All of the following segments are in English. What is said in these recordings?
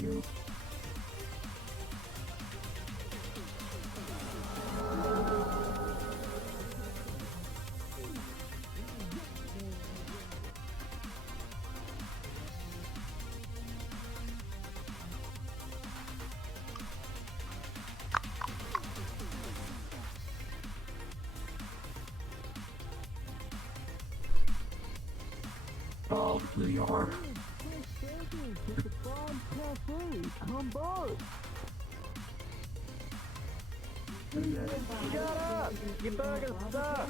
you. Oh, here you are. Shut up! Your burger's stuck!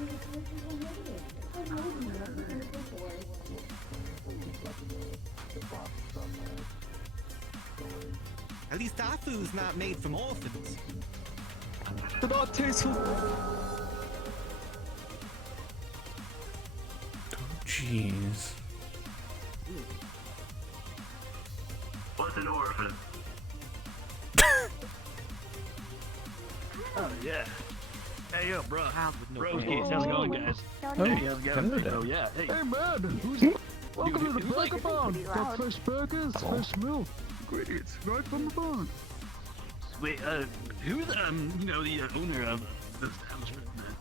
At least our food's not made from orphans. They're not tasteful! Jeez. What's an orphan? Oh, yeah. Hey, yo, bro. No Broskies, how's it going, guys? Oh, Hey, how's it going? hello. Oh, yeah. Hey, Hey man, welcome to the burger barn. Got fresh burgers, fresh milk, ingredients right from the barn. wait, who's, you know, the owner of the establishment, man?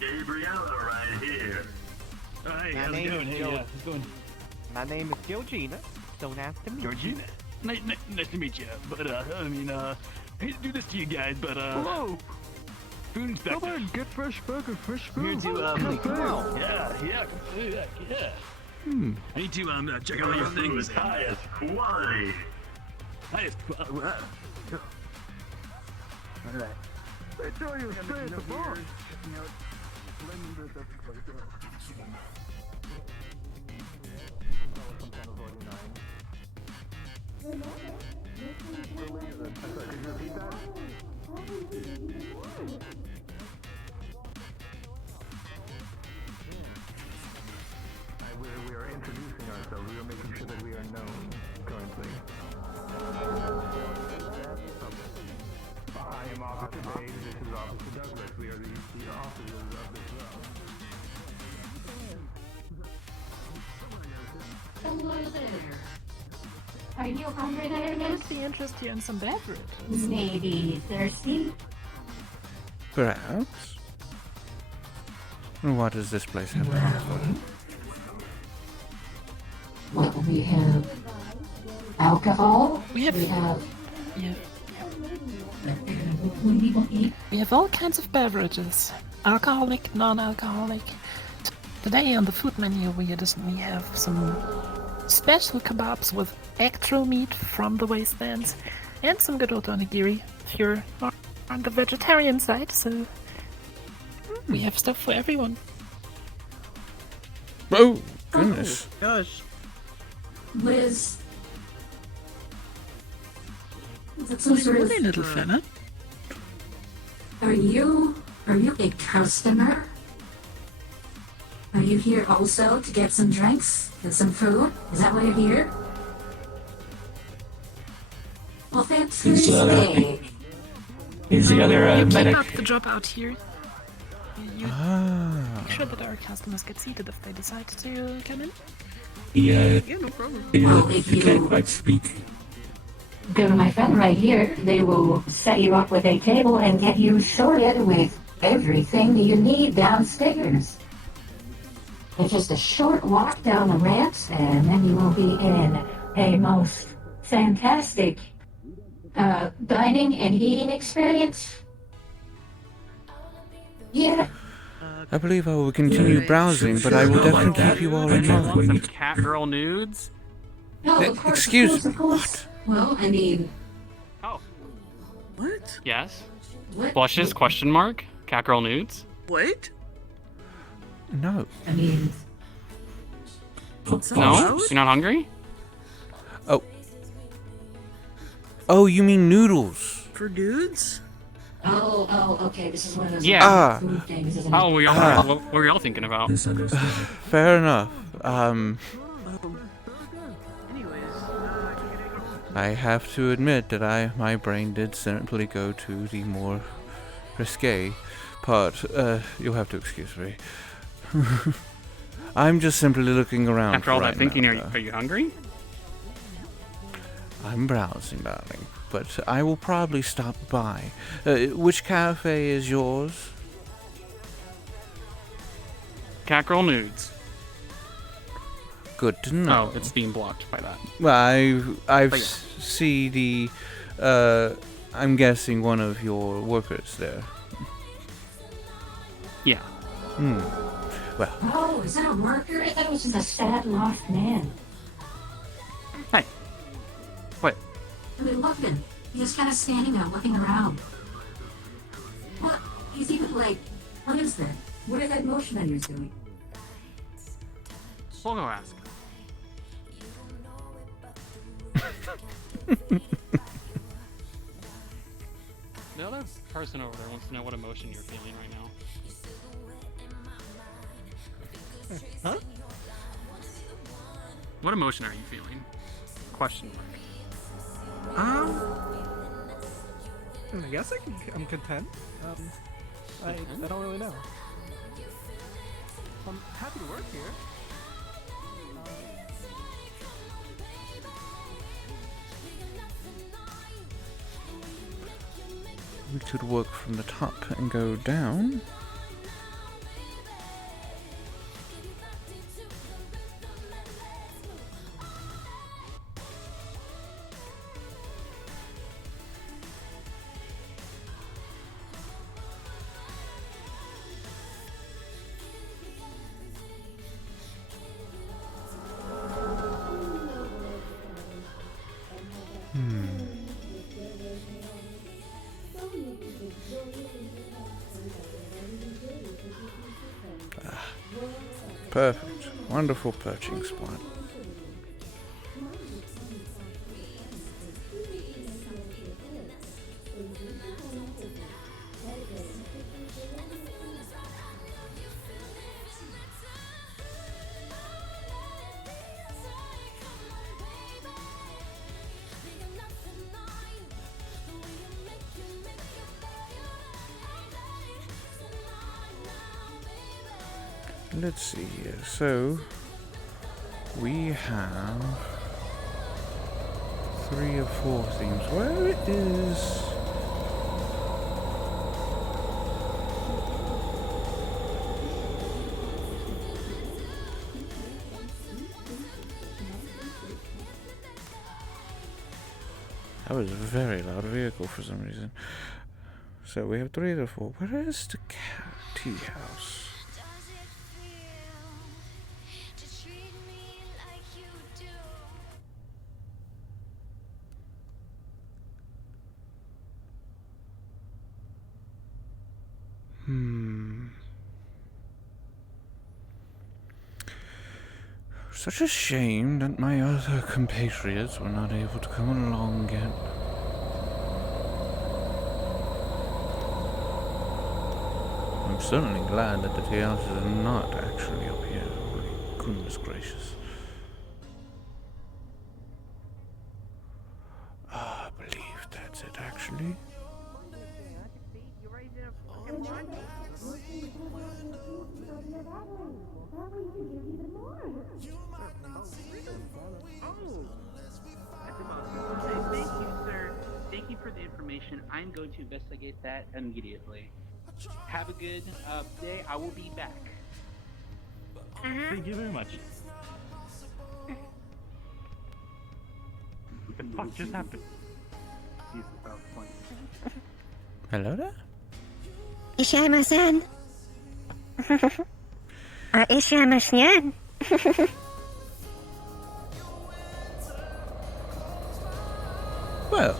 Gabriella right here. Hey, My how's it name going? is Hey, Joe. how's it going? My name is Georgina. So nice to meet you. Georgina. Nice to meet you. But, I mean, I hate to do this to you guys, but, Hello, food inspector. come in, get fresh burger, fresh Here milk. to, Cafe. yeah, yeah. I need to, check out your things. Highest quality. Alright. Enjoy your stay at the barn. We are introducing ourselves. We are making sure that we are known currently. I am Officer Dave. This is Officer Douglas. We are the officers of this row. Hello there. Are you hungry there, miss? Be interested in some beverage. Maybe thirsty? Perhaps. What does this place have to offer? Well, we have alcohol. We have- yeah. We have all kinds of beverages. Alcoholic, non-alcoholic. Today on the food menu we additionally have some special kebabs with actual meat from the wastelands and some good old onigiri if you're on the vegetarian side, so we have stuff for everyone. Oh, goodness. Gosh. Liz. That's some sort of. Hey, little fella. Are you a customer? Are you here also to get some drinks and some food? Is that why you're here? Well, that's Thursday. He's the other You keep medic. up the drop out here. You Ah. make sure that our customers get seated if they decide to come in. Yeah, No problem. Well, if he can't you quite speak. go to my friend right here, they will set you up with a table and get you sorted with everything you need downstairs. It's just a short walk down the ramps, and then you will be in a most fantastic dining and eating experience. Yeah. I believe I will continue browsing, but I will definitely keep you all in mind. Some cat girl nudes? No, of course, Excuse of course. Well, I mean, Oh, What? yes. what? Blushes? Question mark? Cat girl nudes? What? No. I mean, No? You're not hungry? Oh, you mean noodles? For dudes? okay, this is one of those Yeah. food things, isn't it? Oh, we all, Ah. what were y'all thinking about? Fair enough. I have to admit that my brain did simply go to the more risque part. You'll have to excuse me. I'm just simply looking around After all for that right thinking, now, are you hungry? I'm browsing, darling, but I will probably stop by. Which cafe is yours? Catgirl Nudes. Good to know. Oh, it's being blocked by that. Well, I've But yeah. see the. I'm guessing one of your workers there. Yeah. Well, Oh, is that a worker? I thought it was just a sad, lost man. Hey. What? I mean, look at him. He's just kind of standing there looking around. What? He's even like, what is that? What is that motion that you're doing? We'll go ask. The other person over there wants to know what emotion you're feeling right now. Huh? What emotion are you feeling? Question mark. I guess I'm content. I don't really know. I'm happy to work here. we could work from the top and go down. Perfect. Wonderful perching spot. Let's see here. So we have 3 or 4 themes. Where is that was a very loud vehicle for some reason. So we have 3 or 4. Where is the tea house? Such a shame that my other compatriots were not able to come along yet. I'm certainly glad that the tea houses are not actually up here. Holy goodness gracious. I believe that's it, actually. Thank you, sir. Thank you for the information. I'm going to investigate that immediately. Have a good day. I will be back. Thank you very much. What the fuck just happened? Hello there? Ishimasen. Ishimashen. Well,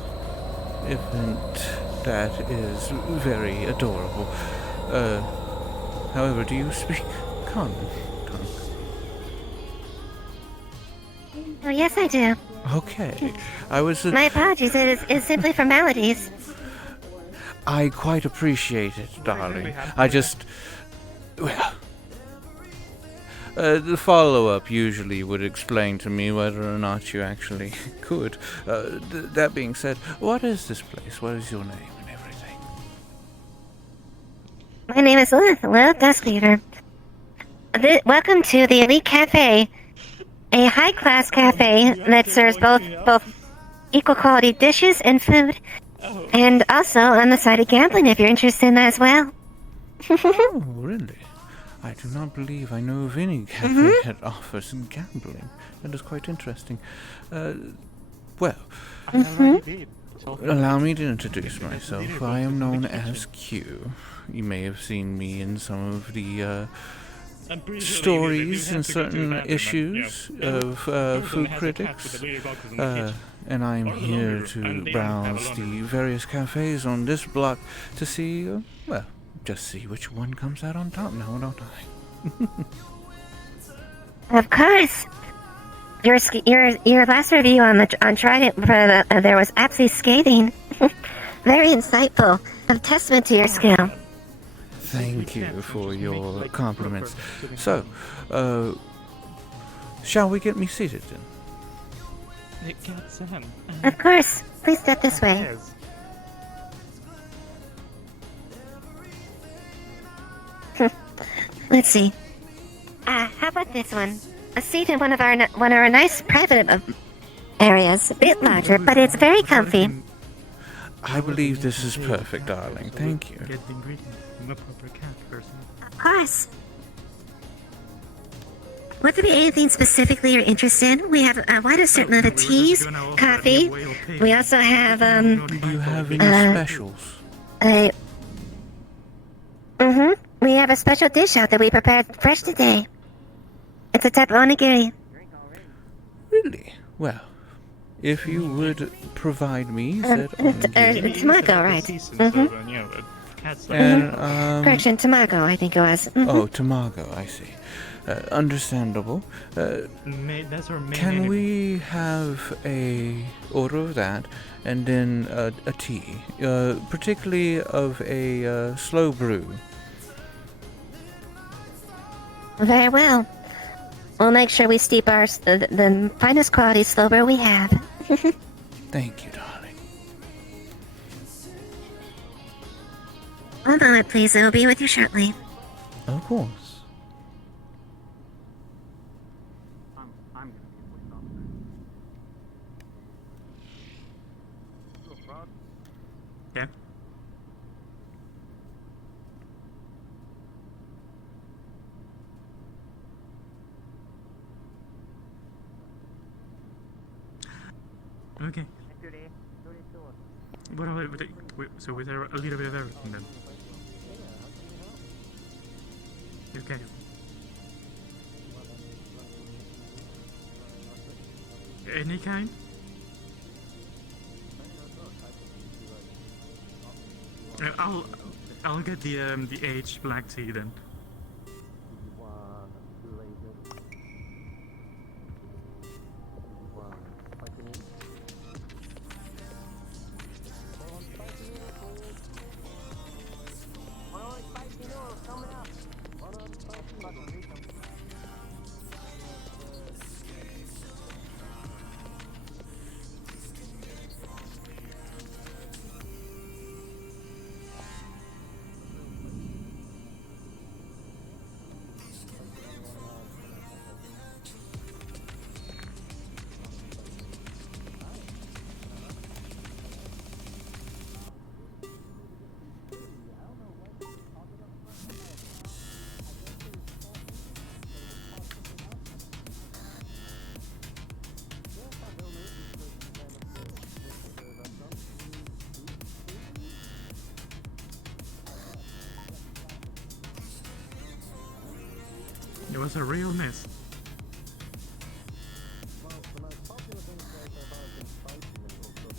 that is very adorable. However, do you speak common tongue? Oh, yes, I do. Okay. I was... My apologies, it's simply formalities. I quite appreciate it, darling. I just... Well... the follow-up usually would explain to me whether or not you actually could. That being said, what is this place? What is your name and everything? My name is Lilith Duskleader. Welcome to the Elite Cafe, a high-class cafe that serves both equal quality dishes and food. Oh. And also on the side of gambling if you're interested in that as well. Oh, really? I do not believe I know of any cafe that offers gambling. That is quite interesting. Well, allow me to introduce myself. I am known as Kyou. You may have seen me in some of the stories and certain issues of Food Critics. And I'm here to browse the various cafes on this block to see, well, just see which one comes out on top now, don't I? Of course. Your last review on Trident there was absolutely scathing. Very insightful. A testament to your skill. Thank you for your compliments. So, shall we get me seated then? Of course. Please step this way. Let's see. How about this one? A seat in one of our nice private areas. A bit larger, but it's very comfy. I believe this is perfect, darling. Thank you. Of course. Would there be anything specifically you're interested in? We have a wide assortment of teas, coffee. We also have, Do you have any specials? We have a special dish out that we prepared fresh today. It's a type of onigiri. Really? Well, if you would provide me said onigiri. Tamago, right? And, Correction, tamago, I think it was. Oh, tamago, I see. Understandable. Can we have a order of that, and then a tea, particularly of a slow brew? Very well. We'll make sure we steep the finest quality slow brew we have. Thank you, darling. One moment, please. I will be with you shortly. Of course. Yeah. Okay. So was there a little bit of everything then? Okay. Any kind? I'll get the aged black tea then. It was a real miss.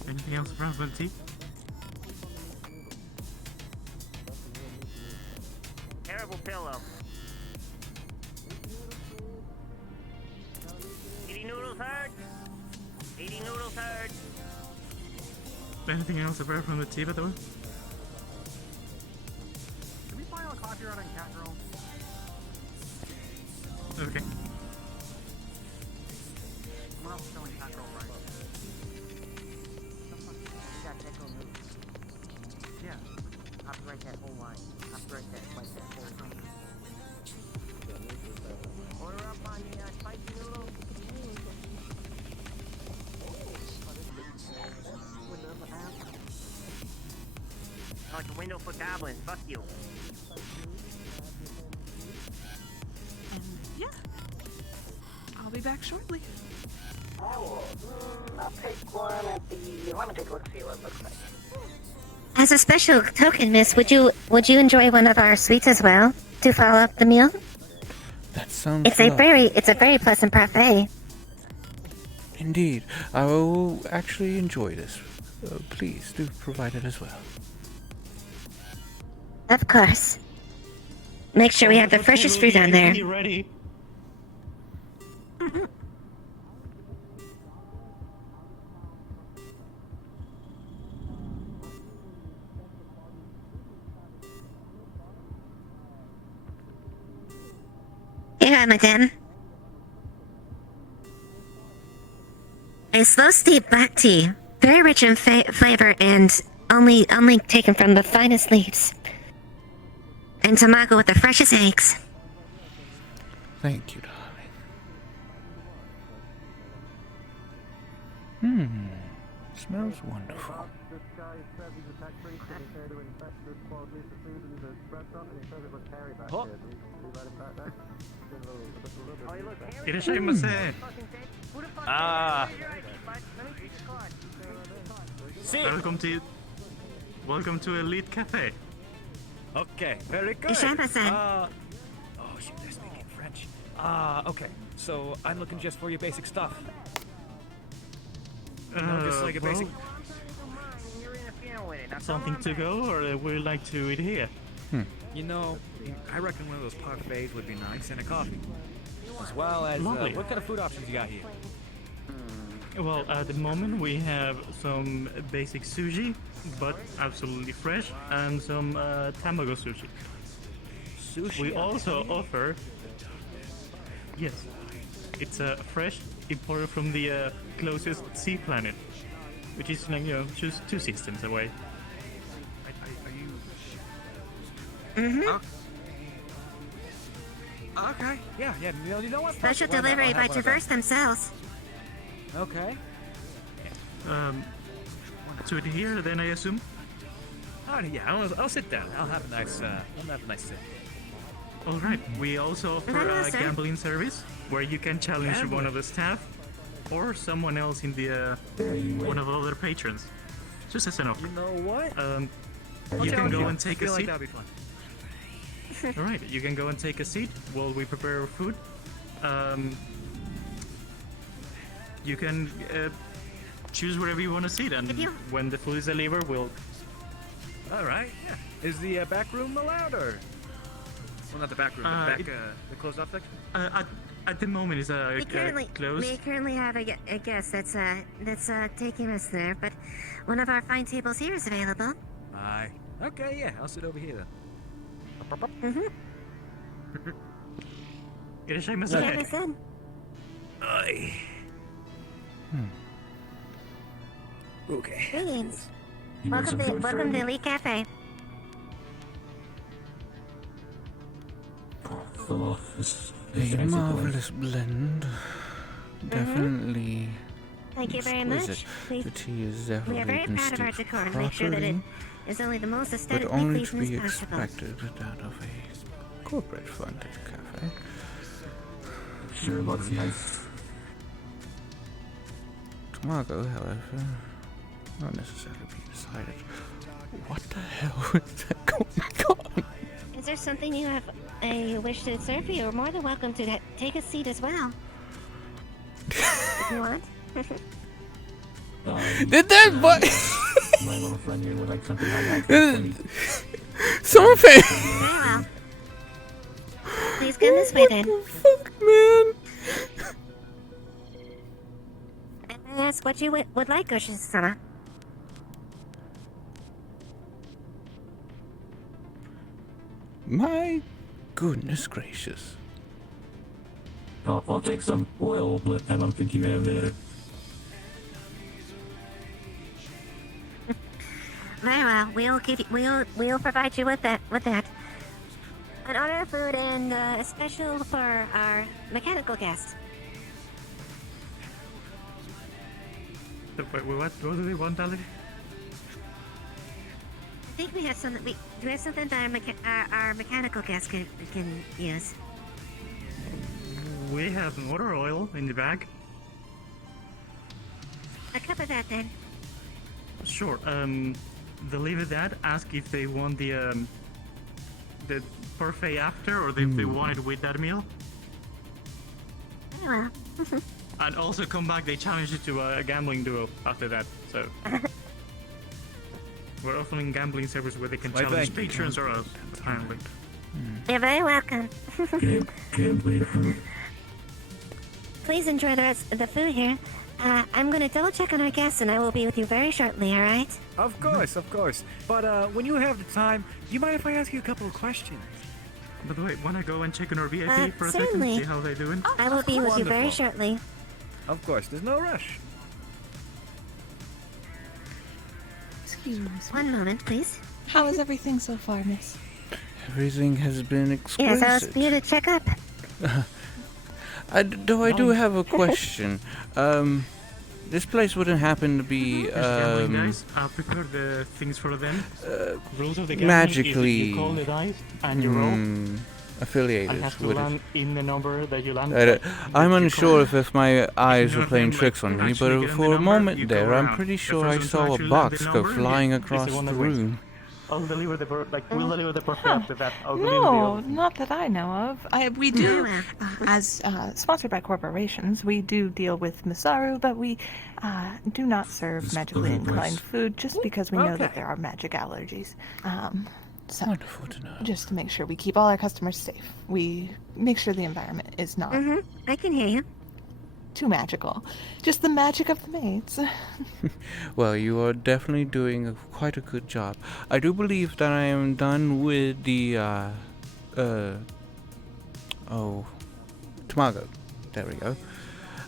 Anything else around the tea? Terrible pillow. Eating noodles hurt. Eating noodles hurt. Anything else apart from the tea, by the way? Can we find a copyright on Catgirl? Okay. Someone else is selling Catgirl right. Yeah. Copyright that whole line. Copyright that whole song. Order up on the spicy noodles. handle for goblins. Fuck you. Yeah. I'll be back shortly. I'll take one at the... Let me take a look, see what it looks like. As a special token, miss, would you enjoy one of our sweets as well to follow up the meal? That sounds It's a lovely. very pleasant parfait. Indeed. I will actually enjoy this. Please do provide it as well. Of course. Make sure we have the freshest fruit on there. Ready. Here, madame. A slow steep black tea, very rich in flavor and only taken from the finest leaves. And tamago with the freshest eggs. Thank you, darling. Smells wonderful. This guy says he's a tax priest and he's here to inspect this quality of the food in the restaurant, and he says it was Harry back here. Do you let him back there? Irashaimase. Welcome to Elite Cafe. Okay, very good. Irashaimase. Oh shit, they're speaking French. Okay. So I'm looking just for your basic stuff. Just like a basic. Something to go, or would you like to eat here? You know, I reckon one of those parfaits would be nice, and a coffee. As well as, Lovely. what kind of food options you got here? Well, at the moment we have some basic sushi, but absolutely fresh, and some tamago sushi. Sushi? We also offer... Yes, it's fresh, imported from the closest sea planet, which is, like, you know, just 2 systems away. Are you... Okay, yeah, you know what? Special Why not? delivery I'll by have one of Traverse themselves. them. Okay. To it here, then I assume? Oh, yeah, I'll sit down. I'll have a nice sit. All right. We also offer a gambling service where you can challenge one of the staff or someone else in the one of the other patrons. Just as an offer. You know what? You can go and take a feel like seat. that'd be fun. All right. You can go and take a seat while we prepare our food. You can choose wherever you want to sit, and when the food is delivered, we'll. All right. Yeah. Is the back room allowed, or? Well, not the back room. The closed off section. At the moment, it's closed. We currently have a guest that's taking us there, but one of our fine tables here is available. Aye. Okay. Yeah. I'll sit over here then. Irashaimase. Aye. Okay. Greetings. Welcome to Elite Cafe. A marvelous blend. Definitely. Thank you very exquisite. much. The tea is We definitely are very been proud of our steeped decor and make sure that it properly, is only the most but aesthetically only to pleasing be as possible. expected out of a corporate-funded cafe. Sure looks nice. Tamago, however, not necessarily be decided. What the hell is that going on? Is there something you wish to serve you? You're more than welcome to take a seat as well. If you want. Did that but My little friend here would like something like that. Something. Very well. Please come this way then. Fuck, man. And I ask what you would like, Goshi-sama. My goodness gracious. I'll take some oil, but I don't think you have that. Very well. We'll provide you with that. An order of food and a special for our mechanical guest. Wait, what do they want, darling? think we have something. Do we have something that our mechanical guys can use? We have motor oil in the bag. A cup of that then. Sure. Deliver that. Ask if they want the parfait after, or if they want it with that meal. Oh, well. And also come back. They challenge you to a gambling duel after that. So we're offering gambling service where they can challenge patrons or us. You're very welcome. Please enjoy the rest of the food here. I'm gonna double check on our guests and I will be with you very shortly, alright? Of course, of course. But when you have the time, do you mind if I ask you a couple of questions? By the way, wanna go and check on our VIP for a certainly. second? See how they're doing? I will be with you very Wonderful. shortly. Of course, there's no rush. Excuse me. One moment, please. How is everything so far, miss? Everything has been exquisite. Yes, I was here to check up. I do have a question. This place wouldn't happen to be Gambling guys, I'll prepare the things for them. Rules of the gambling magically is you call the dice and you roll. affiliated And has to with land it. in the number that you land. I'm unsure if my eyes were playing tricks on me, but for a moment there, I'm pretty sure I saw a box go flying across the room. I'll deliver the we'll deliver the parfait after that. I'll deliver the No, other. not that I know of. We do, as sponsored by corporations, we do deal with Masaru, but we do not serve magically inclined food just because we know that there are magic allergies. So Wonderful to know. just to make sure we keep all our customers safe, we make sure the environment is not I can hear you. too magical. Just the magic of the maids. Well, you are definitely doing quite a good job. I do believe that I am done with the, tamago. There we go.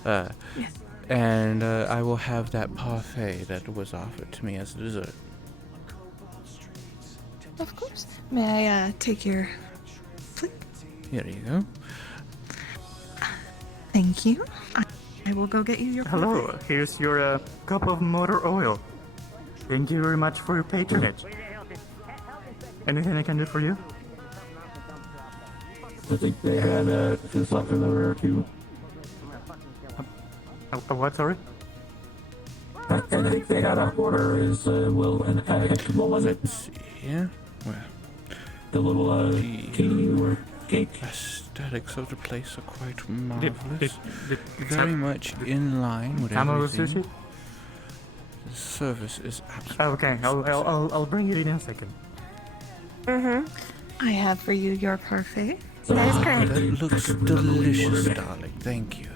Yes. And I will have that parfait that was offered to me as a dessert. Of course. May I take your... Here you go. Thank you. I will go get you your... Hello, here's your cup of motor oil. Thank you very much for your patronage. Anything I can do for you? I think they had just left in the rear too. What, sorry? I think they had our order is Will and what was it? Let's see here. Well, the little tea or cake. Aesthetics of the place are quite marvelous. Did Very much in line with Tamago everything. sushi? The service is absolutely. Okay, I'll bring it in a second. I have for you your parfait. That is correct. That looks delicious, darling. Thank you.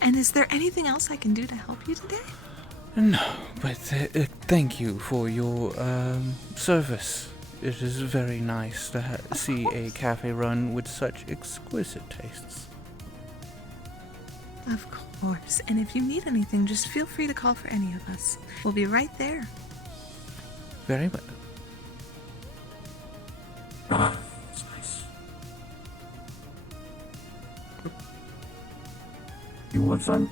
And is there anything else I can do to help you today? No, but thank you for your service. It is very nice to see a cafe run with such exquisite tastes. Of course. And if you need anything, just feel free to call for any of us. We'll be right there. Very well. Ah, that's nice. You want some?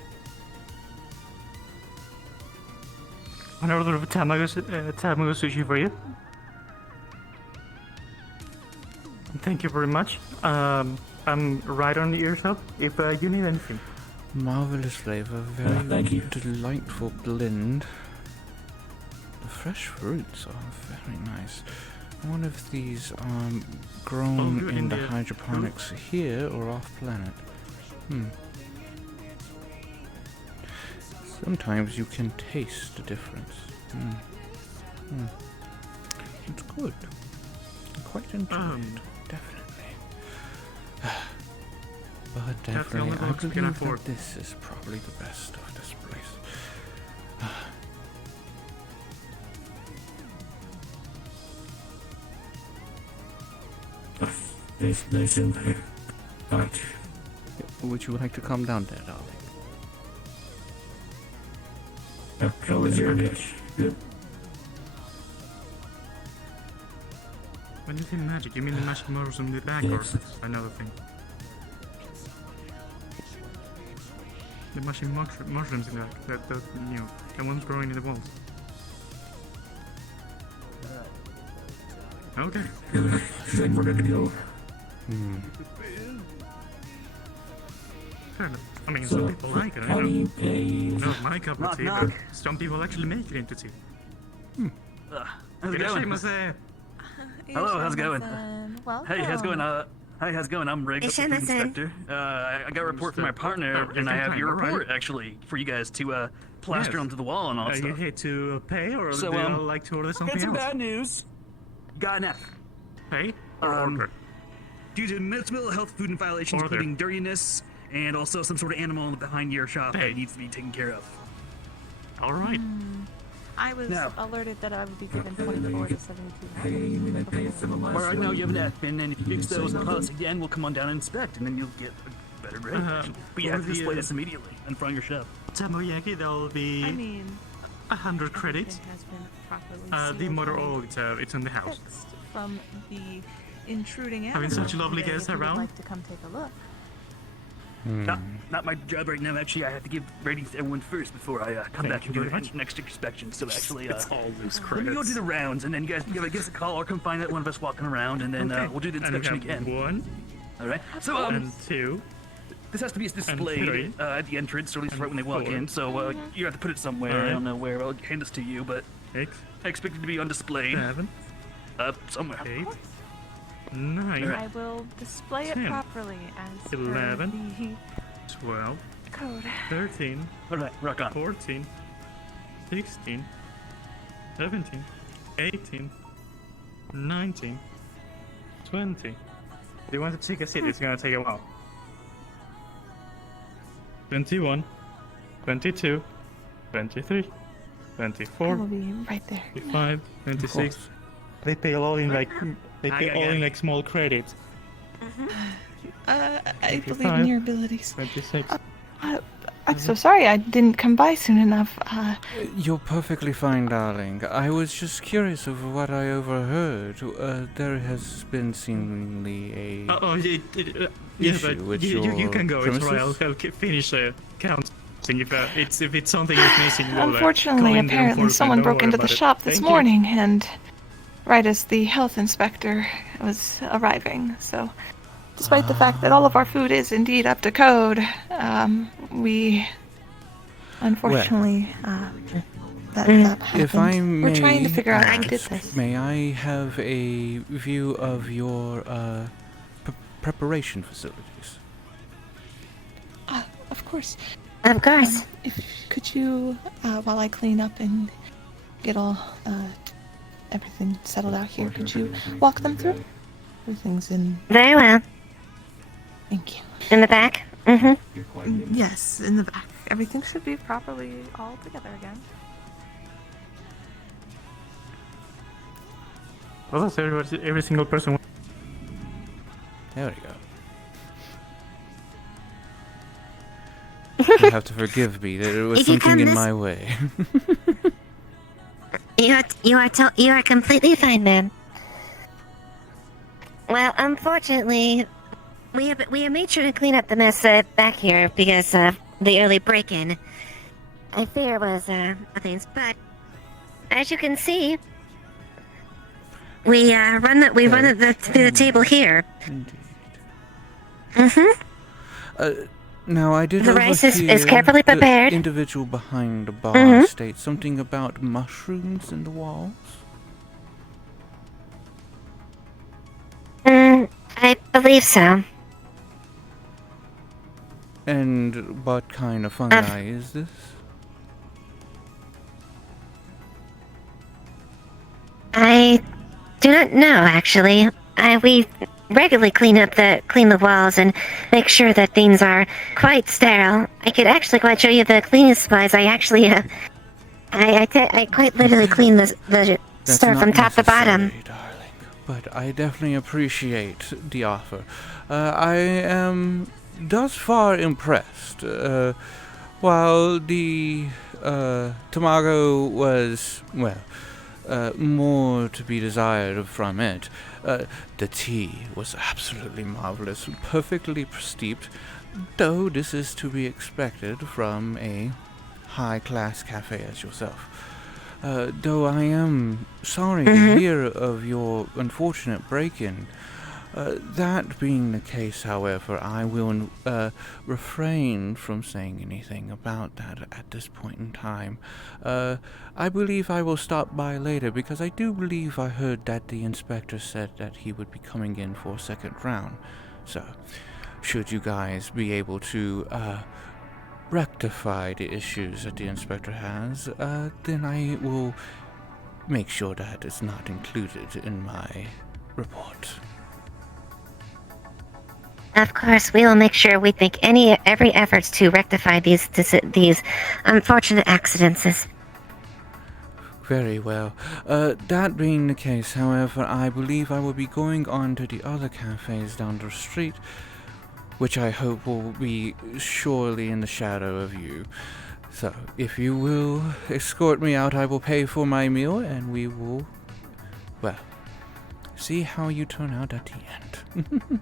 An order of tamago sushi for you. Thank you very much. I'm right on the earshot if you need anything. Marvelous flavor, very thank you. delightful blend. The fresh fruits are very nice. I wonder if these are grown Oh, in the the hydroponics here or off planet. Sometimes you can taste the difference. It's good. Quite enjoyed, definitely. But That's the definitely, only I box we can believe afford. that this is probably the best of this place. Nice in there. Alright. Would you like to come down there, darling? How is your dish? Good. When you say magic, you mean the magic mushrooms in the back, or another thing? The magic mushrooms in the back, the ones growing in the walls. Okay. Shame for the deal. Fair enough. I mean, So, some people like it, I how do know. you pay? Not my cup of Knock, tea, knock. but some people actually make it into tea. How's it going? Hello, how's it going? Welcome. Hey, how's it going? Hey, how's it going? I'm Riggs, the food inspector. I got a report from my partner, and I have your report actually for you guys to plaster onto the wall and all that Are you stuff. here to pay, or So, do you like to order something got some else? bad news. Got an F. Pay or order? Due to multiple health food and violations, Order. including dirtiness and also some sort of animal behind your shop that needs to be taken care of. All right. I was Now. alerted that I would be given 24 to 72 hours. All right, now you have an F, and then if you fix those products again, we'll come on down and inspect, and then you'll get a better grade. But you have to display this immediately in front of your shop. Tamoyaki, that'll be I mean, 100 credits. everything has been properly The sealed motor and oil, it's in the house. fixed from the intruding Having animal such a lovely today, guest if you would around. like to come take a look. Not my job right now. Actually, I have to give ratings to everyone first before I come Thank back you and do very the much. next inspection. So actually, It's all loose let me go credits. do the rounds, and then you guys give us a call or come find one of us walking around, and then Okay. we'll do the And we inspection have again. 1 All right. So and 2. this has to be displayed three. at the entrance, or at least right when they walk 4. in. So you have to put it somewhere. All I right. don't know where. I'll hand this to you, but 6, I expect it to be on display. 7, Somewhere. 8, 9, I will display it 10, properly as 11, per the 12, code. 13, All right, rock on. 14, 16, 17, 18, 19, 20. Do you want to take a seat? It's gonna take a while. 21, 22, 23, 24, I will be right there. 25, 26. They pay all in like small credits. I believe in your abilities. 26. I'm so sorry I didn't come by soon enough. You're perfectly fine, darling. I was just curious of what I overheard. There has been seemingly a Yeah, issue but with you can go. It's right. premises? I'll finish counting. If it's something is missing, we'll, Unfortunately, call in the apparently enforcement. someone Don't broke worry into the about it. shop this Thank you. morning, and right as the health inspector was arriving. So, despite the fact that all of our food is indeed up to code, we unfortunately that happened. If I may, We're trying to figure out who did this. may I have a view of your preparation facilities? Of course. Of course. Could you, while I clean up and get all everything settled out here, could you walk them through? Everything's in. Very well. Thank you. In the back? Mm-hmm. Yes, in the back. Everything should be properly all together again. Well, that's every single person. There we go. You have to forgive me. There was If you something come in this- my way. You are completely fine, ma'am. Well, unfortunately, we have made sure to clean up the mess back here because of the early break-in. I fear was things, but as you can see, we run it through the table here. Indeed. Mm-hmm. Now, I did The rice is overhear carefully prepared. The individual behind the bar Mhm. states something about mushrooms in the walls. I believe so. And what kind of fungi is this? I do not know, actually. We regularly clean the walls and make sure that things are quite sterile. I could actually quite show you the cleaning supplies. I actually, I quite literally clean the That's store not from top to bottom. necessary, darling, but I definitely appreciate the offer. I am thus far impressed. While the tamago was, well, more to be desired from it, the tea was absolutely marvelous, perfectly steeped, though this is to be expected from a high-class cafe as yourself. Though I am sorry to hear of your unfortunate break-in. That being the case, however, I will refrain from saying anything about that at this point in time. I believe I will stop by later because I do believe I heard that the inspector said that he would be coming in for a second round. So, should you guys be able to rectify the issues that the inspector has, then I will make sure that it's not included in my report. Of course, we will make sure we make every efforts to rectify these unfortunate accidents. Very well. That being the case, however, I believe I will be going on to the other cafes down the street, which I hope will be surely in the shadow of you. So, if you will escort me out, I will pay for my meal, and we will, well, see how you turn out at the end.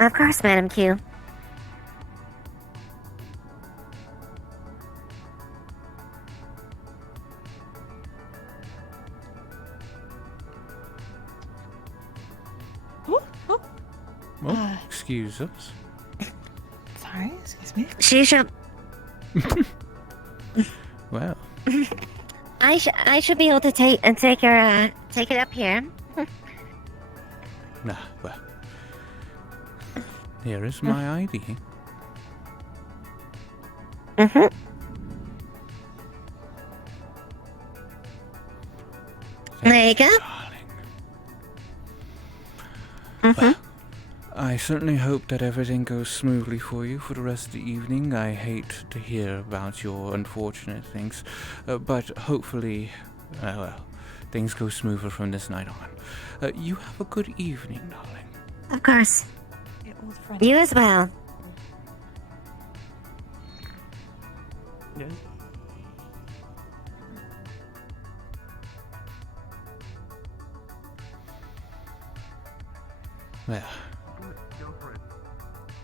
Of course, Madam Kyou. Oh, excuse us. Sorry, excuse me. She should. Well. I should be able to take it up here. Nah, well. Here is my ID. There you go. Well, I certainly hope that everything goes smoothly for you for the rest of the evening. I hate to hear about your unfortunate things, but hopefully, well, things go smoother from this night on. You have a good evening, darling. Of course. You as well. Yeah. Well,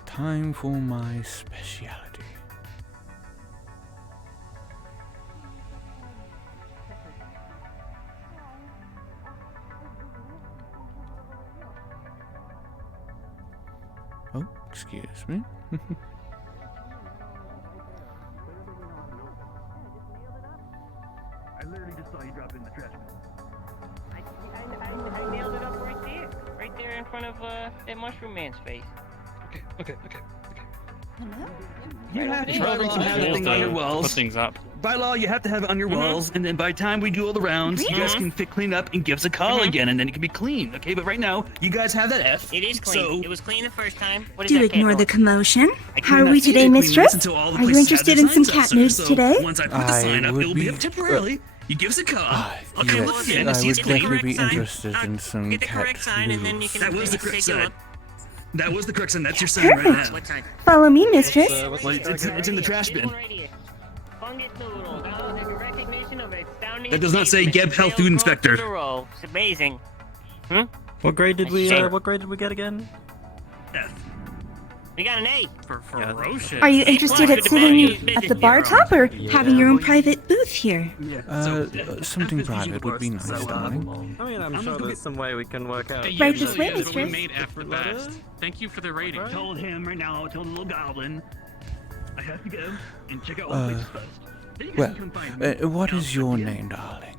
time for my speciality. Oh, excuse me. I literally just saw you drop in the trash bin. I nailed it up right there in front of that mushroom man's face. Okay. You have to have thing on your walls. Put things up. By law, you have to have it on your walls, and then by the time we do all the rounds, you guys can clean up and give us a call again, and then it can be clean. Okay, but right now, you guys have that F. It is clean. So It was clean the first time. What is Do that ignore cat the doing? commotion. I How are cannot we see today, the mistress? until all the Are you places have interested their in some signs up, cat sir. news So today? once I put the sign up, it'll be up temporarily. You give us a call. Okay, yes, look again. I See would it's clean. definitely be interested in some Get the cat correct sign, and then you news. can That was the take correct a sign. look. That was the correct sign. That's your sign right Perfect. now. What sign? Follow me, mistress. It's in the trash bin. Fungus noodles. Oh, the recognition of astounding That does not say Geb Health Food Inspector. It's amazing. What grade did we? Shame. What grade did we get again? We got an A. For ferocious. Are you interested at sitting at the bar top or having your own private booth here? Something private would be nice, darling. I mean, I'm sure there's some way we can work out. Right this way, We mistress. made F the best. Thank you for the rating. I told him right now, I told the little goblin, I have to go and check out all the places first. Then you guys Well, can come find me. what is your name, darling?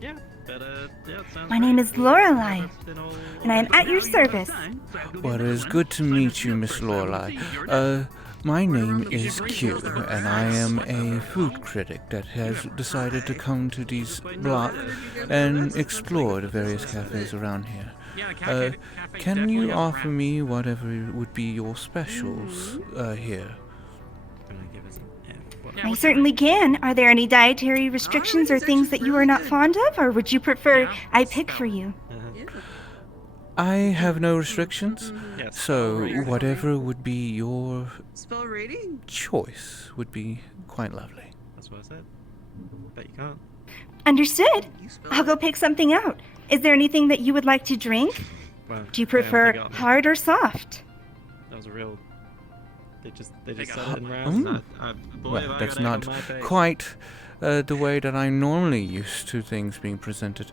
Yeah, but My name is Lorelei, and I am at your service. Well, it is good to meet you, Miss Lorelei. My name is Kyou, and I am a food critic that has decided to come to these blocks and explore the various cafes around here. Can you offer me whatever would be your specials here? I certainly can. Are there any dietary restrictions or things that you are not fond of, or would you prefer I pick for you? I have no restrictions, so whatever would be your choice would be quite lovely. That's what I said. Bet you can't. Understood. I'll go pick something out. Is there anything that you would like to drink? Well, Do you I haven't prefer forgotten. hard or soft? That was a real They just set it in rounds. Well, that's not quite the way that I'm normally used to things being presented.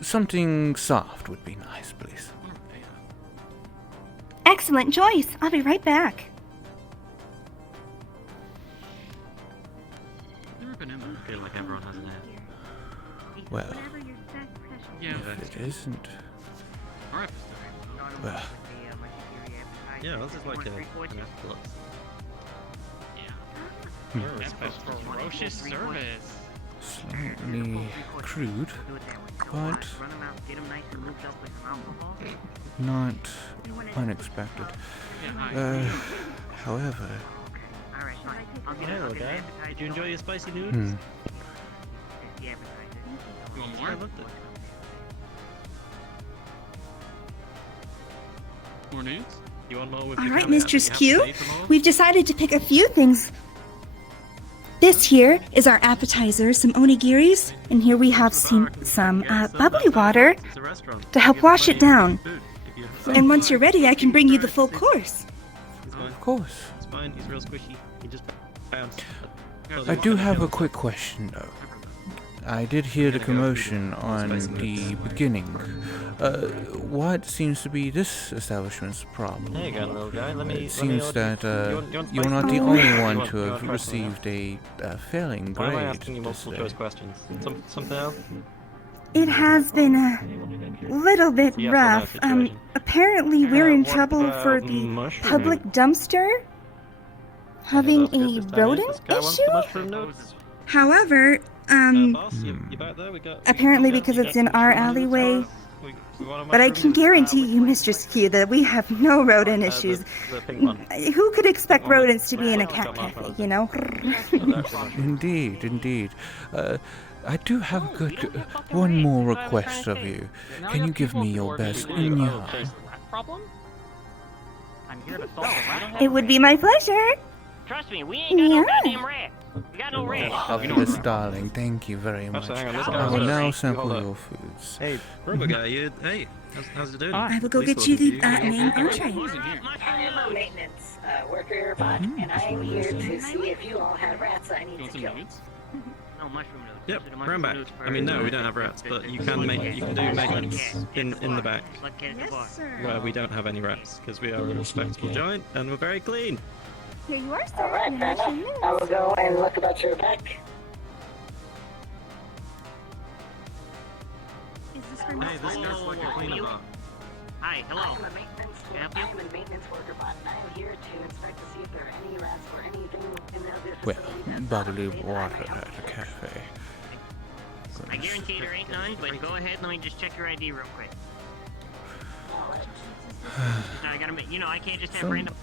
Something soft would be nice, please. Excellent choice. I'll be right back. I feel like everyone has an ad. Well, if it isn't... Well... Yeah, this is like an F plus. That's ferocious service. Slightly crude, but not unexpected. However... Hello, guy. Did you enjoy your spicy noodles? You want more? More news? You want more with All your right, camera? Mistress You have to Q, pay for more? we've decided to pick a few things. This here is our appetizer, some onigiris, and here we have some bubbly water to help wash it down. And once you're ready, I can bring you the full course. Of course. It's fine. He's real squishy. He just bounced. I do have a quick question, though. I did hear the commotion on the beginning. What seems to be this establishment's problem? There you go, little guy. It seems that you're not the only one to have received a failing grade. Why am I asking you multiple choice questions? Something else? It has been a little bit rough. Apparently we're in trouble for the public dumpster having a rodent issue. However, apparently because it's in our alleyway. But I can guarantee you, Mistress Q, that we have no rodent issues. Who could expect rodents to be in a cat cafe, you know? Indeed, indeed. I do have one more request of you. Can you give me your best Nyan? It would be my pleasure. Trust me, we ain't got no goddamn rat. We got no rat. Marvelous, darling. Thank you very much. I will now sample your foods. Hey, Robo guy, hey, how's it doing? I will go get you the main entree. I am a maintenance worker, but and I am here to see if you all have rats I need to kill. No mushroom notes. Yep, run back. I mean, no, we don't have rats, but you can do maintenance in the back, where we don't have any rats, because we are a respectable joint and we're very clean. Here you are, sir. Alright, fair enough. I will go and look about your back. Is this for Hey, this guy's like a cleaner bot. Hi, hello. I am a maintenance worker, but I am here to inspect to see if there are any rats or anything in the Well, bubbly water at a cafe. I guarantee there ain't none, but go ahead and let me just check your ID real quick. No, I gotta, I can't just have random.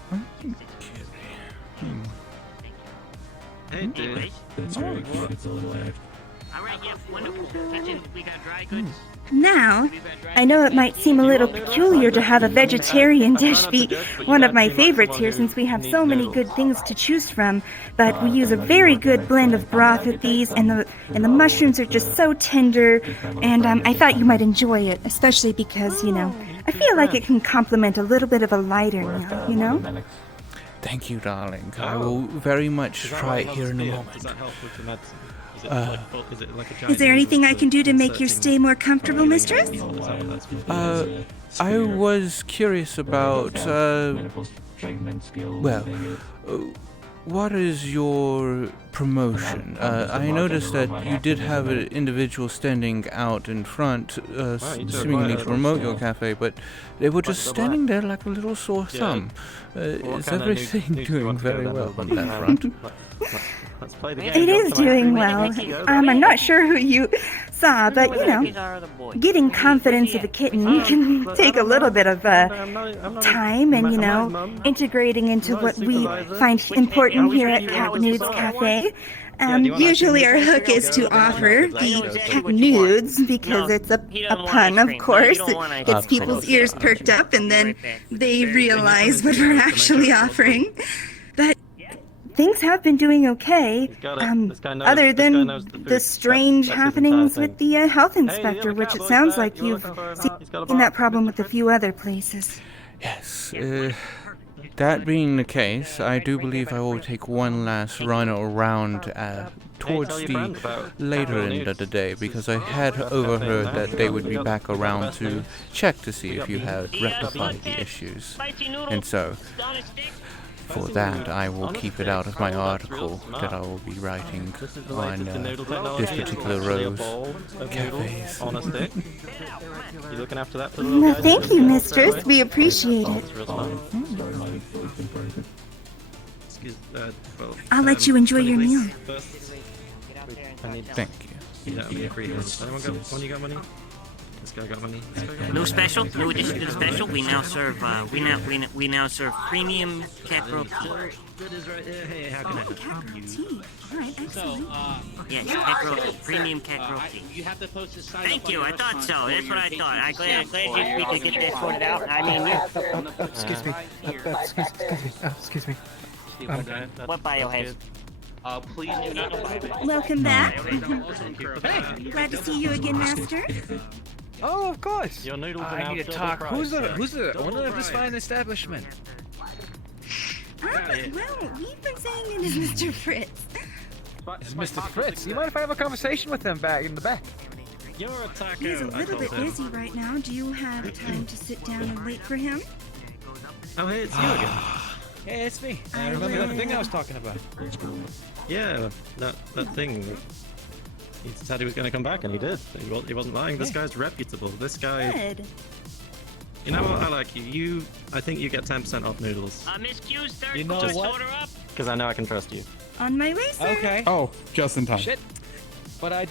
Hey, dude. Alright, yeah, wonderful. We got dry goods. Now, I know it might seem a little peculiar to have a vegetarian dish be one of my favorites here since we have so many good things to choose from, but we use a very good blend of broth with these, and the mushrooms are just so tender, and I thought you might enjoy it, especially because, I feel like it can complement a little bit of a lighter meal, you know? Thank you, darling. I will very much try it here in a moment. Does that help with the medicine? Is it like a Is there anything I can do to make your stay more comfortable, mistress? I was curious about, what is your promotion? I noticed that you did have an individual standing out in front, seemingly to promote your cafe, but they were just standing there like a little sore thumb. Is everything doing very well on that front? Let's play the game. It is doing well. I'm not sure who you saw, but getting confidence of a kitten can take a little bit of time and, integrating into what we find important here at Cat Nudes Cafe. Usually our hook is to offer the cat nudes because it's a pun, of course. It gets people's ears perked up and then they realize what we're actually offering. But things have been doing okay, other than the strange happenings with the health inspector, which it sounds like you've seen that problem with a few other places. Yes, That being the case, I do believe I will take one last run around towards the later end of the day, because I had overheard that they would be back around to check to see if you had rectified the issues. And so, for that, I will keep it out of my article that I will be writing on this particular Rose Cafes. On a stick. You looking after that for the No, little guy? thank you, mistress. We appreciate it. I'll let you enjoy your meal. Thank you. You don't have any free hands. Anyone got money? Got money? This guy got money. This guy got money. No special, no addition to the special. We now serve we now serve premium caprope tea. That is right. Hey, how can I help you? Yes, caprope, premium caprope tea. You have to post a sign. Thank you. I thought so. That's what I thought. I'm glad we could get that sorted out. I mean, yeah. Excuse me. Excuse me. What biohazard? Please do not apply. Welcome back. Glad to see you again, Master. Oh, of course. Your noodles are I now need to filled talk. with Who's the owner of this fine establishment? Well, we've been saying it is Mr. Fritz. This is Mr. Fritz. You mind if I have a conversation with him back in the back? You're a taco. He's a little bit busy right now. Do you have time to sit down and wait for him? Oh, hey, it's you again. Hey, it's me. I remember that thing I was talking about. Yeah, that thing. He said he was going to come back, and he did. He wasn't lying. This guy's reputable. This guy. Good. You know what? I like you. I think you get 10% off noodles. Miss Q's third You know course what? order up. Because I know I can trust you. On my way, sir. Okay. Oh, just in time. Shit. But I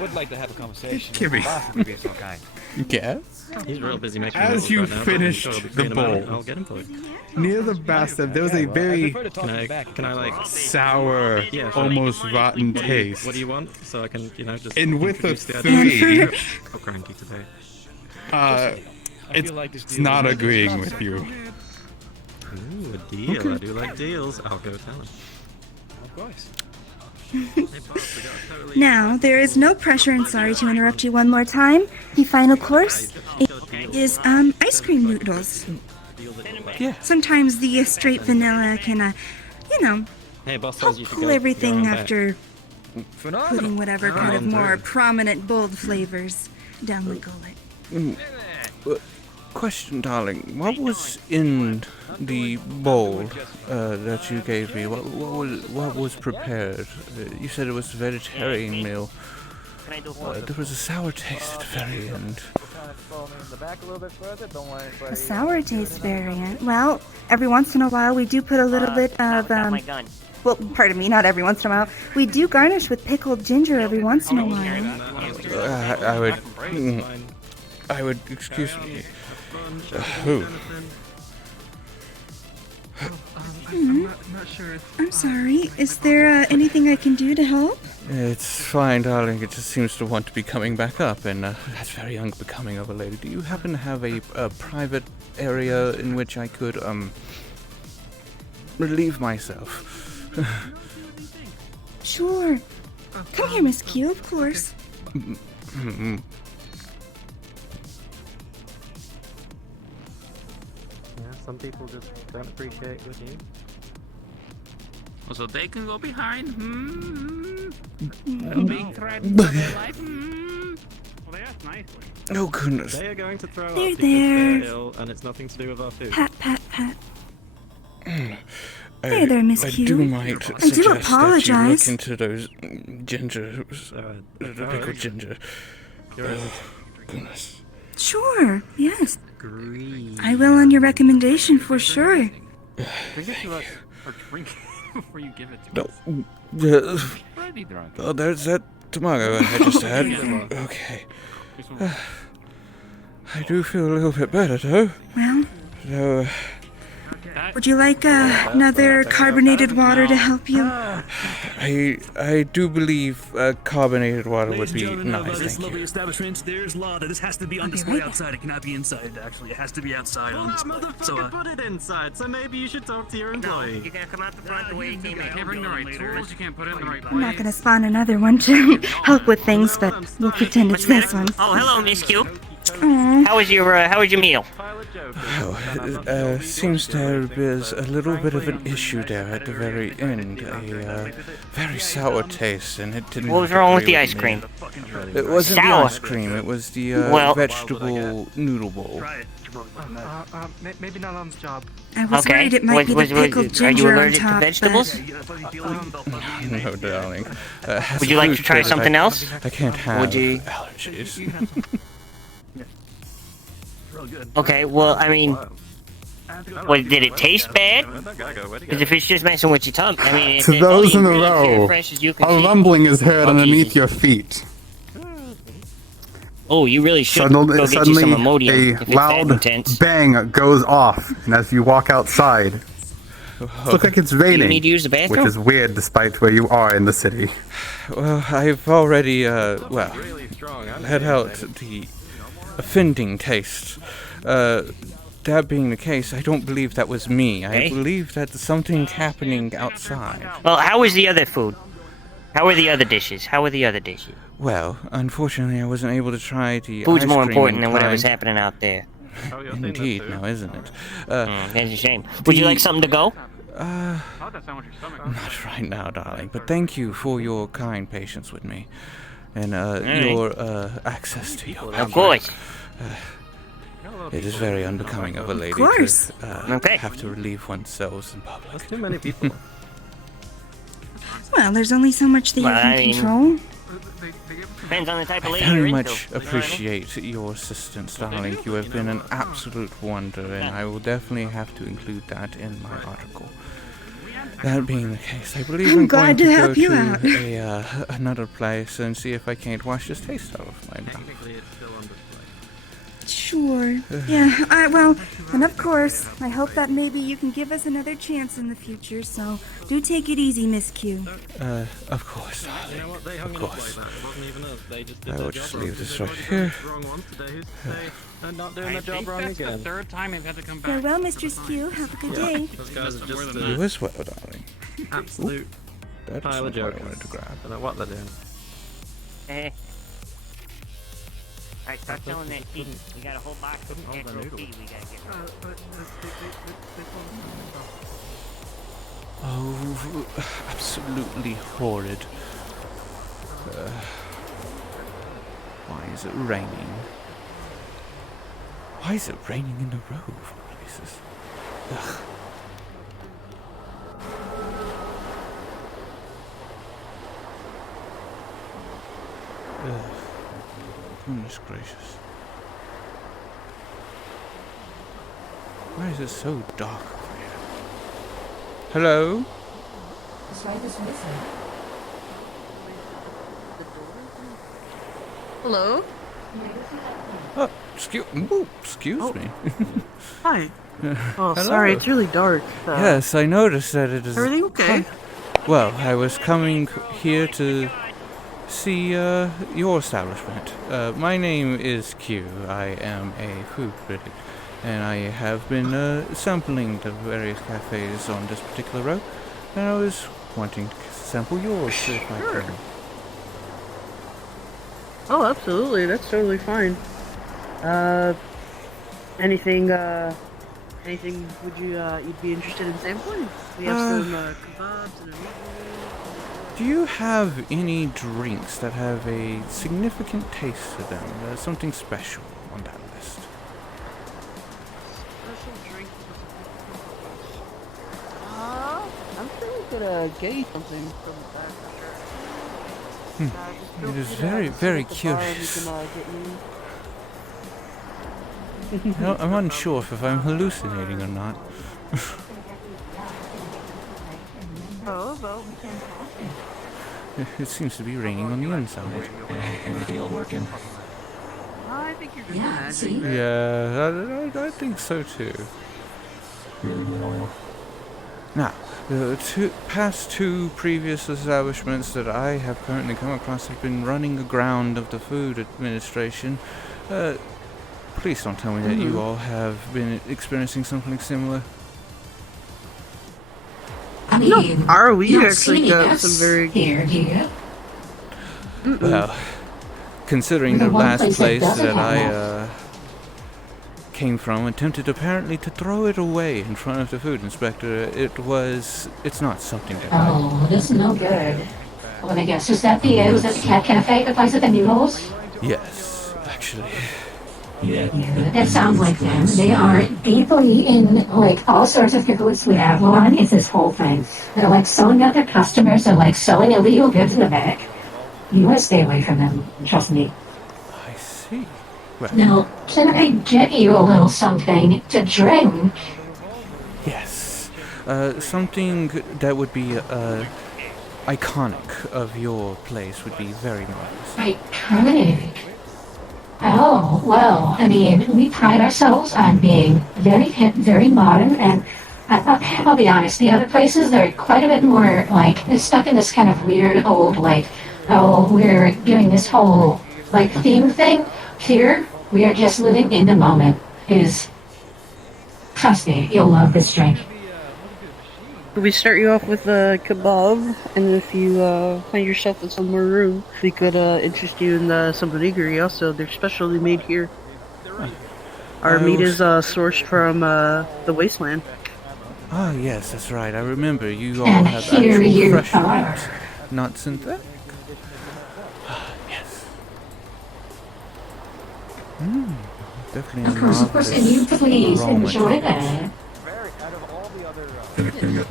would like to have a conversation. Kimmy. With the boss, if you'd be so kind. Yes? He's real busy making As noodles you right now, but I'm finished sure he'll be the free in a minute. bowl, I'll get him for you. near the bathtub, there was a very Can I like sour, yeah, sure. almost rotten What taste. do you want? So I can, just. And with a introduce the idea. 3, Oh, cranky today. it's not agreeing with you. Ooh, a deal. Okay. I do like deals. I'll go tell him. Of course. Now, there is no pressure, and sorry to interrupt you one more time. The final course is ice cream noodles. Yeah. Sometimes the straight vanilla can, Hey, boss help says you should pull go. everything You're on after Phenomenal. putting whatever kind of more prominent, bold flavors down the gullet. Question, darling. What was in the bowl that you gave me? What was prepared? You said it was a vegetarian meal. There was a sour taste at the very end. A sour taste variant. Well, every once in a while we do put a little bit of well, pardon me, not every once in a while. We do garnish with pickled ginger every once in a while. I would. Excuse me. Who? I'm sorry. Is there anything I can do to help? It's fine, darling. It just seems to want to be coming back up, and that's very unbecoming of a lady. Do you happen to have a private area in which I could relieve myself? Sure. Come here, Miss Kyou, of course. Some people just don't appreciate good news. So they can go behind. Being threatened for their life. Well, they asked nicely. Oh goodness. They are going to throw They're up because they're there. ill, and it's nothing to do with our food. Pat, pat, pat. Hey there, Miss I Kyou. do might I do suggest apologize. that you look into those ginger, the pickled ginger. Oh, goodness. Sure, yes. I will on your recommendation for sure. Drink it to us, or drink before you give it to us. No. Already drunk. Oh, there's that tomato I just had. Okay. I do feel a little bit better, though. Well, So, would you like another carbonated water to help you? I do believe carbonated water would Ladies be and gentlemen nice. of this Thank lovely you. establishment, there's law that this has to be on display outside. It cannot be inside, actually. It has to be outside on display. Motherfucker, put it inside, so maybe you should talk to your employee. You gotta come out the front the way you came in. You can't bring the right tools, you can't put it in the right place. I'm not gonna spawn another one to help with things, but we'll pretend it's this one. Oh, hello, Miss Q. How was your meal? Oh, seems there is a little bit of an issue there at the very end. A very sour taste, and it didn't. What was wrong with the ice cream? It wasn't Sour. the ice cream. It was the vegetable noodle bowl. Maybe not on the job. I was worried it might be the pickled ginger are you allergic on top, to vegetables? No, darling. Would you like to try something else? I can't have Would you? allergies. Okay, well, I mean, did it taste bad? Because if it's just messing with your tongue, I mean, if To it's those in only the really pure row, fresh as you can a see. rumbling is heard underneath your feet. Oh, you really should go get you some Suddenly, Imodium a if it's that loud intense. bang goes off, and as you walk outside, it looks like it's raining, need to use the bathroom? which is weird despite where you are in the city. Well, I've already, had out the offending taste. That being the case, I don't believe that was me. I believe that something's happening outside. Well, how was the other food? How were the other dishes? Well, unfortunately, I wasn't able to try the Food's ice more cream important in than whatever's time. happening out there. Indeed, now isn't it? That's a shame. Would you like something to go? Not right now, darling. But thank you for your kind patience with me, and right. your access to your Of course. It is very unbecoming of a lady course. to have to relieve oneself in public. That's too many people. Well, there's only so much that you Well, can I mean- control. Depends on the type of I lady you're very into. much appreciate your assistance, darling. You have been an absolute wonder, and I will definitely have to include that in my article. That being the case, I believe I'm I'm glad going to to help go you to out. another place and see if I can't wash this taste out of my mouth. Sure. Yeah, well, and of course, I hope that maybe you can give us another chance in the future, so do take it easy, Miss Q. Of course, darling. You know what? They hung Of it up course. like that. It wasn't even us. They just did I their will job just wrong. leave this They right did here. the wrong one today. Who's to say they're not doing I their job think wrong that's the again? third time they've had to come back. Farewell, Mistress Q. Have a good day. Those guys are just You as well, darling. absolute That's pile of not what I jokers. wanted to grab. I don't know what they're doing. Eh. Alright, start selling that tea. We got a whole box of natural tea we gotta get rid of. Oh, absolutely horrid. Why is it raining? Why is it raining in the row, of all places? Ugh. Ugh. Goodness gracious. Why is it so dark over here? Hello? Hello? Oh, excuse me. Hi. Oh, Hello. sorry, it's really dark. Yes, I noticed that it is. Everything okay? Well, I was coming here to see your establishment. My name is Kyou. I am a food critic, and I have been sampling the various cafes on this particular row, and I was wanting to sample yours if I Sure. can. Oh, absolutely. That's totally fine. Anything would you'd be interested in sampling? We have some kebabs and a meatball. Do you have any drinks that have a significant taste to them? Something special on that list? Special drink. I'm sure we could get you something from that for sure. It is very, very curious. No, I'm unsure if I'm hallucinating or not. Oh, well, we can. It seems to be raining on the inside. I think you're just imagining. Yeah, I think so too. Now, the past two previous establishments that I have currently come across have been running aground of the food administration. Please don't tell me that you all have been experiencing something similar. No, are we actually got some very Well, considering the The one last place that place doesn't that have I that. came from, attempted apparently to throw it away in front of the food inspector. It's not something that Oh, this is no good. Let me guess, was that the cat cafe, the place with the noodles? Yes, actually. Yeah, that sounds like them. They are deeply in, like, all sorts of cahoots with Avalon. It's this whole thing. They're, like, selling out their customers and, like, selling illegal goods in the back. You want to stay away from them. Trust me. I see. Well, Now, can I get you a little something to drink? yes. Something that would be iconic of your place would be very nice. Iconic. Oh, well, I mean, we pride ourselves on being very hip, very modern, and I'll be honest, the other places, they're quite a bit more, like, they're stuck in this kind of weird old, like, oh, we're doing this whole, like, theme thing. Here, we are just living in the moment. Trust me, you'll love this drink. We start you off with a kebab, and if you find yourself in some more room, we could interest you in some onigiri also. They're specially made here. Our meat is sourced from the wasteland. Ah, yes, that's right. I remember you all And have here actual you fresh are. meat, not synthetic. Yes. Definitely. Of course, and you please enjoy that.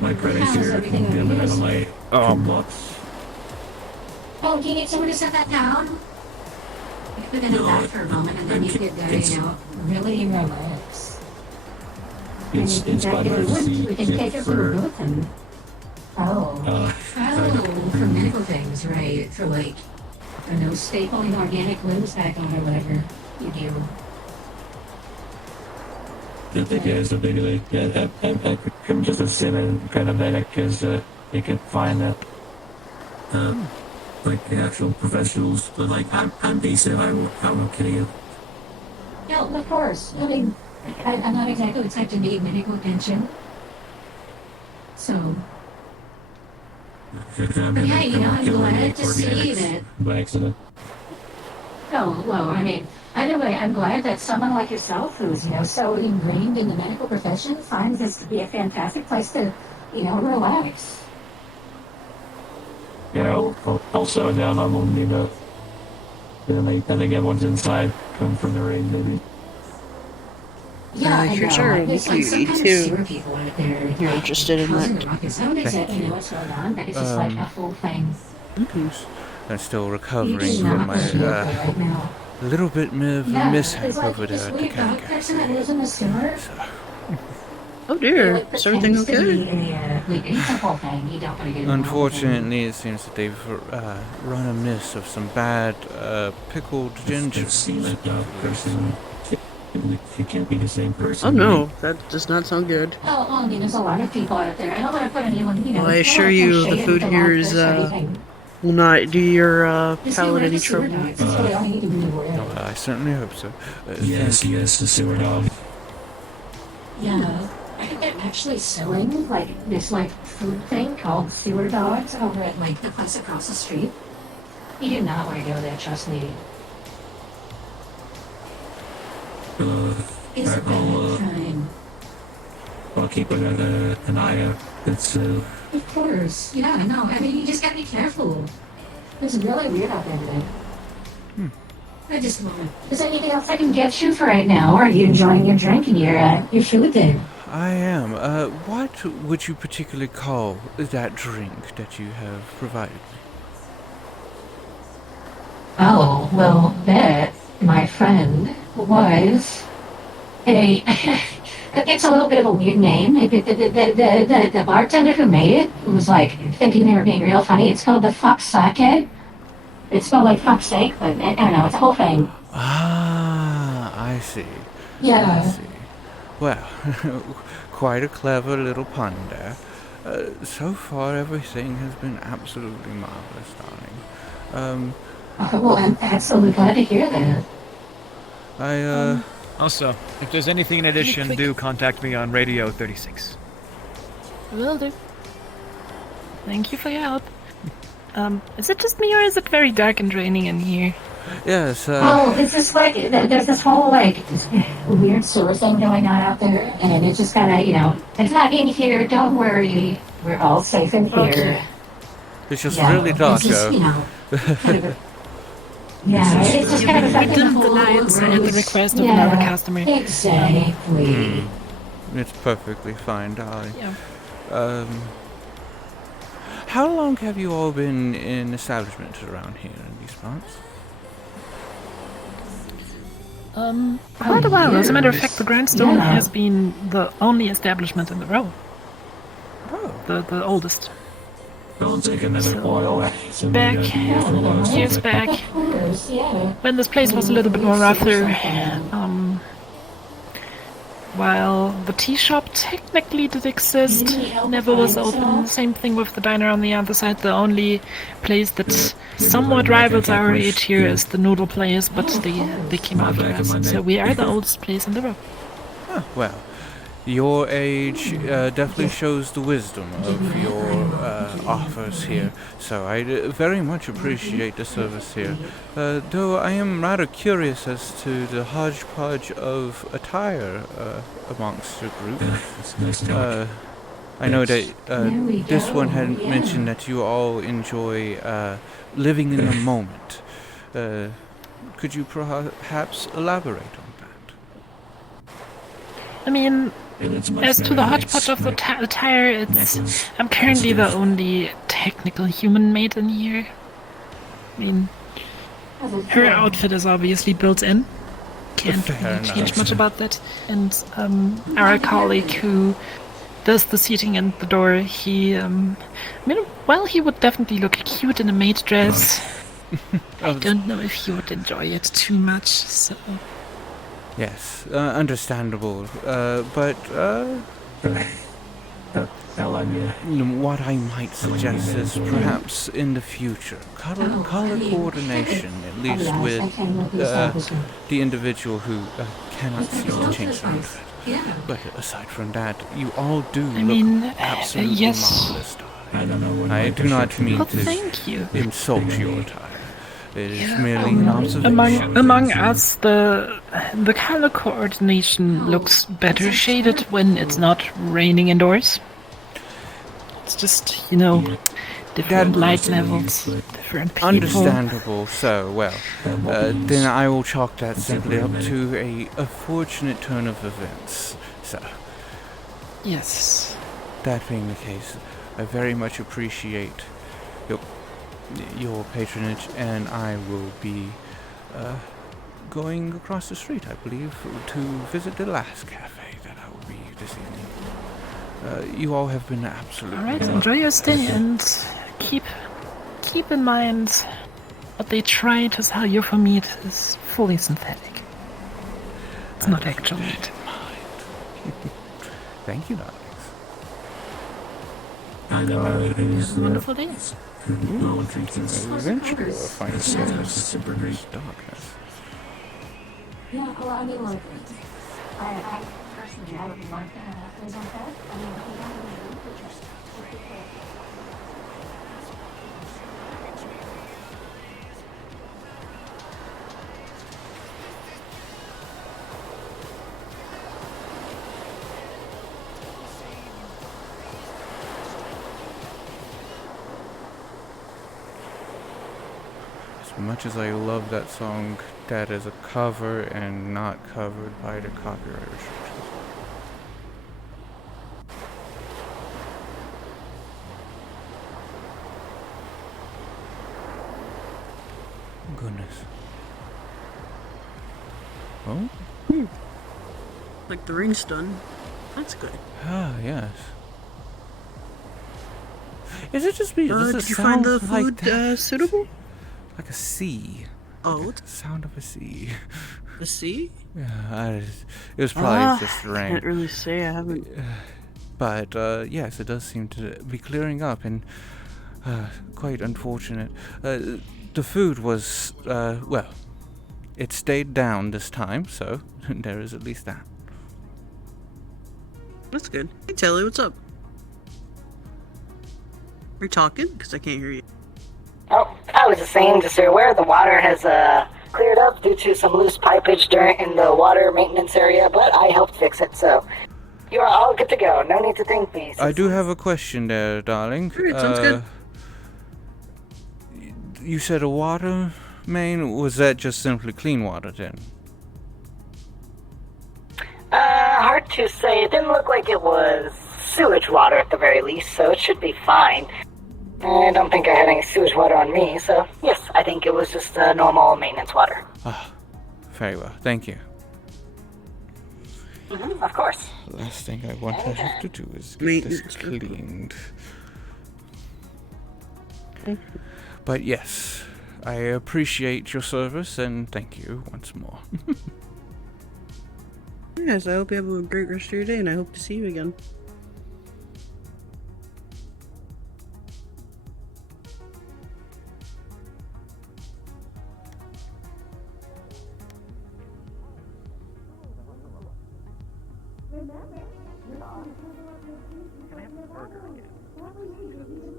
My credits here. My blocks. Oh, do you need someone to set that down? You could put it in that for a moment, and then you could, really relax. It's by the We can take it for both and... Oh, for medical things, right? For, like, I don't know, stapling organic limbs back on or whatever you do. I think it's a big, like, I'm just a civil kind of medic, because they can find that, like, the actual professionals, but, like, I'm basic, I won't kill you. Yeah, of course. I mean, I'm not exactly the type to need medical attention. So... But yeah, I'm glad to see that... By accident. Oh, well, I mean, either way, I'm glad that someone like yourself, who's, so ingrained in the medical profession, finds this to be a fantastic place to, relax. Yeah, I'll slow down, I won't need to... I think everyone's inside, come from the rain, maybe. Yeah, I know. Sure, There's we some kind of too. sewer people out there. You're interested in causing that? the ruckus. I don't exactly know what's going on, but it's just like a whole thing. I'm still recovering You do from not my look local right now. little bit of Yeah, mishap there's like over this there at the weird dog cat. person that lives in the sewer. Oh dear, is everything Pretends to okay? be it's a whole thing. You don't want to get involved in. Unfortunately, it seems that they've run amiss of some bad pickled ginger. I've seen that dog person. It can't be the same person. Oh no, that does not sound good. Oh, I mean, there's a lot of people out there. I don't want to put anyone, Well, I assure you, the food here is will not do your palate any trouble. I certainly hope so. Yes, the sewer dog. Yeah, I think they're actually selling this food thing called sewer dogs over at the place across the street. You do not want to go there, trust me. It's a bad time. I'll keep an eye out. It's Of course, yeah, I know. I mean, you just gotta be careful. It's really weird out there today. Just a moment. Is there anything else I can get you for right now? Or are you enjoying your drink and your food there? I am. What would you particularly call that drink that you have provided me? Oh, well, that, my friend, was a... It's a little bit of a weird name. The bartender who made it was thinking they were being real funny. It's called the Fox Sake. It's spelled like fuck's sake, but I don't know, it's a whole thing. Ah, I see. Yeah. I see. Well, quite a clever little pun there. So far, everything has been absolutely marvelous, darling. Well, I'm absolutely glad to hear that. Also, if there's anything in addition, do contact me on Radio 36. Will do. Thank you for your help. Is it just me or is it very dark and raining in here? Yes, Oh, it's just like there's this whole like weird sewer thing going on out there, and it's just kind of it's not in here. Don't worry, we're all safe in here. Okay. It's just Yeah, really dark, it's just, though. kind of yeah, it's just kind of We affecting the dimmed the whole lights at the gross- request of yeah, another customer. Exactly. It's perfectly fine, darling. Yeah. How long have you all been in establishments around here in these parts? Quite a while. As a matter of fact, the Grindstone has been the only establishment in the row. Oh. The oldest. Don't take another oil. Back, years back, when this place was a little bit more rougher, while the tea shop technically did exist, never was open. Same thing with the diner on the other side. The only place that somewhat rivals our age here is the noodle place, but they came after us. So we are the oldest place in the row. Huh, well, your age definitely shows the wisdom of your offers here, so I very much appreciate the service here. Though I am rather curious as to the hodgepodge of attire amongst the group. I know that this one had mentioned that you all enjoy living in the moment. Could you perhaps elaborate on that? I mean, as to the hodgepodge of the attire, I'm currently the only technical human maid in here. I mean, her outfit is obviously built in. Can't really change much about that. And our colleague who does the seating and the door, he would definitely look cute in a maid dress. I don't know if he would enjoy it too much, so... Yes, understandable, but what I might suggest is perhaps in the future, color coordination, at least with the individual who cannot seem to change their outfit. But aside from that, you all do look absolutely marvelous. I do not mean to insult your attire. It is merely an observation. Among us, the color coordination looks better shaded when it's not raining indoors. It's just, different light levels, different people. Understandable. So, well, then I will chalk that simply up to a fortunate turn of events. So, yes. That being the case, I very much appreciate your patronage, and I will be going across the street, I believe, to visit the last cafe that I will be this evening. You all have been absolutely Alright, enjoy your stay, and keep in mind what they try to sell you for meat is fully synthetic. It's not actual meat. Thank you, Alex. I know how it is. Wonderful day. No one thinks it's Eventually we'll find super great darkness. Yeah, well, I mean, like, I personally, I would like to have things like that. I mean, we got to just As much as I love that song, that is a cover and not covered by the copyright restrictions. Goodness. Oh? Like the ring's done. That's good. Ah, yes. Is it just me? Does Did it you find the sound like food suitable? like a sea? Oh, like the sound of a sea. The sea? Yeah, it was probably just the rain. Can't really say. I haven't. But yes, it does seem to be clearing up, and quite unfortunate. The food was well, it stayed down this time, so there is at least that. That's good. Hey, Telly, what's up? Are you talking? Because I can't hear you. Oh, I was just saying, just so you're aware, the water has cleared up due to some loose pipage in the water maintenance area, but I helped fix it, so you're all good to go. No need to thank me. I do have a question there, darling. Sounds good. You said a water main? Was that just simply clean water then? Hard to say. It didn't look like it was sewage water at the very least, so it should be fine. I don't think I had any sewage water on me, so yes, I think it was just normal maintenance water. Ah, very well. Thank you. Of course. The last thing I want to have to do is get this cleaned. But yes, I appreciate your service and thank you once more. Yes, I hope you have a great rest of your day, and I hope to see you again.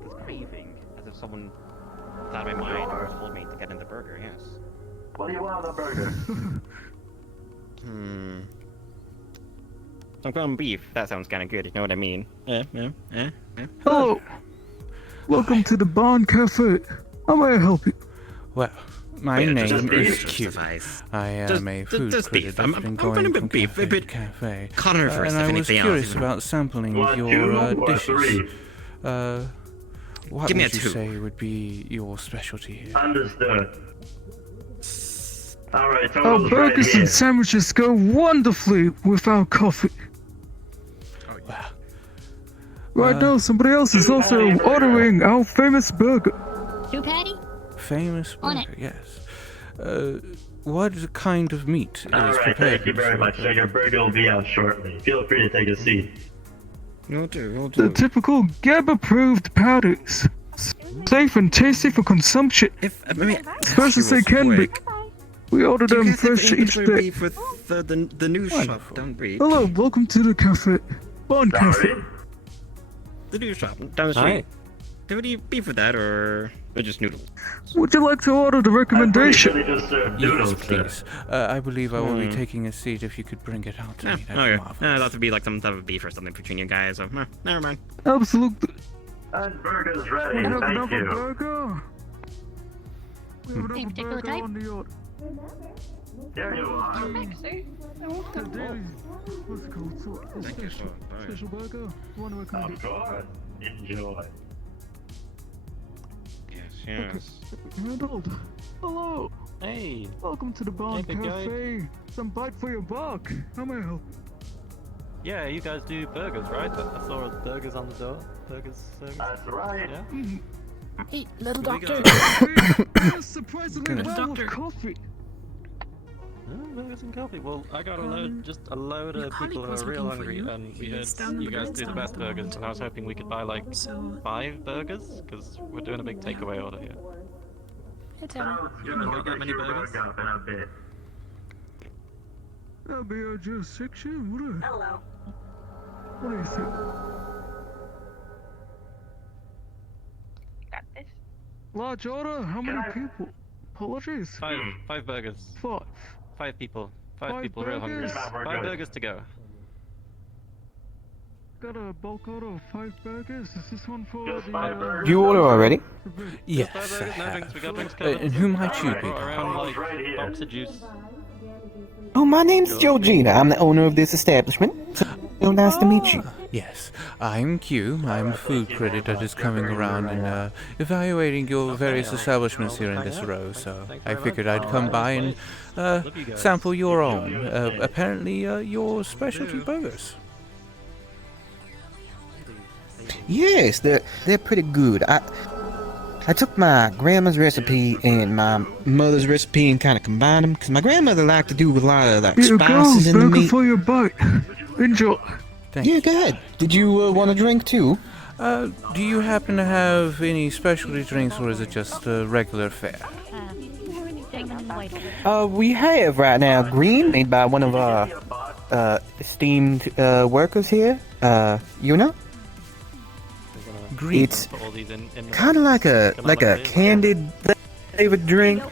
It's craving, as if someone out of my mind or told me to get in the burger, yes. What do you want on the burger? Some ground beef, that sounds kinda good, you know what I mean? Hello! Welcome to the Bond Cafe. How may I help you? Well, my name is Kyou. I am a food critic that's been going from cafe to cafe. Connor first, and if I was anything else, curious isn't it? about sampling One, your two, or dishes. three? What Give me would a you two. say would be your specialty here? Understood. Alright, Our total's right burgers here. and sandwiches go wonderfully with our coffee. Right now, somebody else is also ordering our famous burger. Two patty? Famous On burger, yes. What kind of meat is Alright, prepared? thank you very much. So your burger will be out shortly. Feel free to take a seat. Will do. The typical GAB-approved patties. Safe and tasty for consumption. Fresh as they can be. We order Do you them guys have fresh each inventory day. beef with the new shop down the street? Hello, welcome to the cafe. Bond Cafe. The new shop down the street. Do any beef with that, or just noodles? Would you like to order the recommendation? Yes, please. I believe I will be taking a seat. If you could bring it out to me, that'd be Okay. marvelous. I'd have to be like some type of beef or something between you guys, so never mind. Absolutely. And burger's ready. We have Thank another you. burger. We have Any another particular burger type? on the order. There you are. What's it called? So, a special burger. One recommendation. Of course. Enjoy. Yes. Harold. Hello. Hey. Welcome to the Bond Hey, big guy. Cafe. Some bite for your buck. How may I help? Yeah, you guys do burgers, right? I saw burgers on the door. Burgers service. That's right. Yeah. Hey, little Here we doctor. Surprisingly Little well with doctor. coffee. Oh, burgers and coffee. Well, I got a load of people who are real hungry, and we heard you guys do the best burgers, and I was hoping we could buy like 5 burgers, because we're doing a big takeaway order here. Hey, Tony. You haven't got that many burgers? Up in a bit. That'll be our jurisdiction, would it? Hello. What do you think? Got this. Large order? How many people? Apologies. 5 burgers. 5 people. 5 Five people real hungry. burgers? 5 burgers to go. Got a bulk order of 5 burgers. Is this one for the? You order already? Yes, I No drinks, have. we got drinks covered. And who might you be? Brought around like box of juice. Oh, my name's Georgina. I'm the owner of this establishment. So nice to meet you. Yes, I'm Kyou. I'm a food critic that is coming around and evaluating your various establishments here in this row, so I figured I'd come by and sample your own. Apparently, your specialty burgers. Yes, they're pretty good. I took my grandma's recipe and my mother's recipe and kind of combined them because my grandmother liked to do a lot of like Here you go, spices in the burger meat. for your bite. Enjoy. Yeah, go ahead. Did you want a drink too? Do you happen to have any specialty drinks, or is it just regular fare? We have right now green made by one of our esteemed workers here. You know? Green. It's kind of like a candied. flavored drink,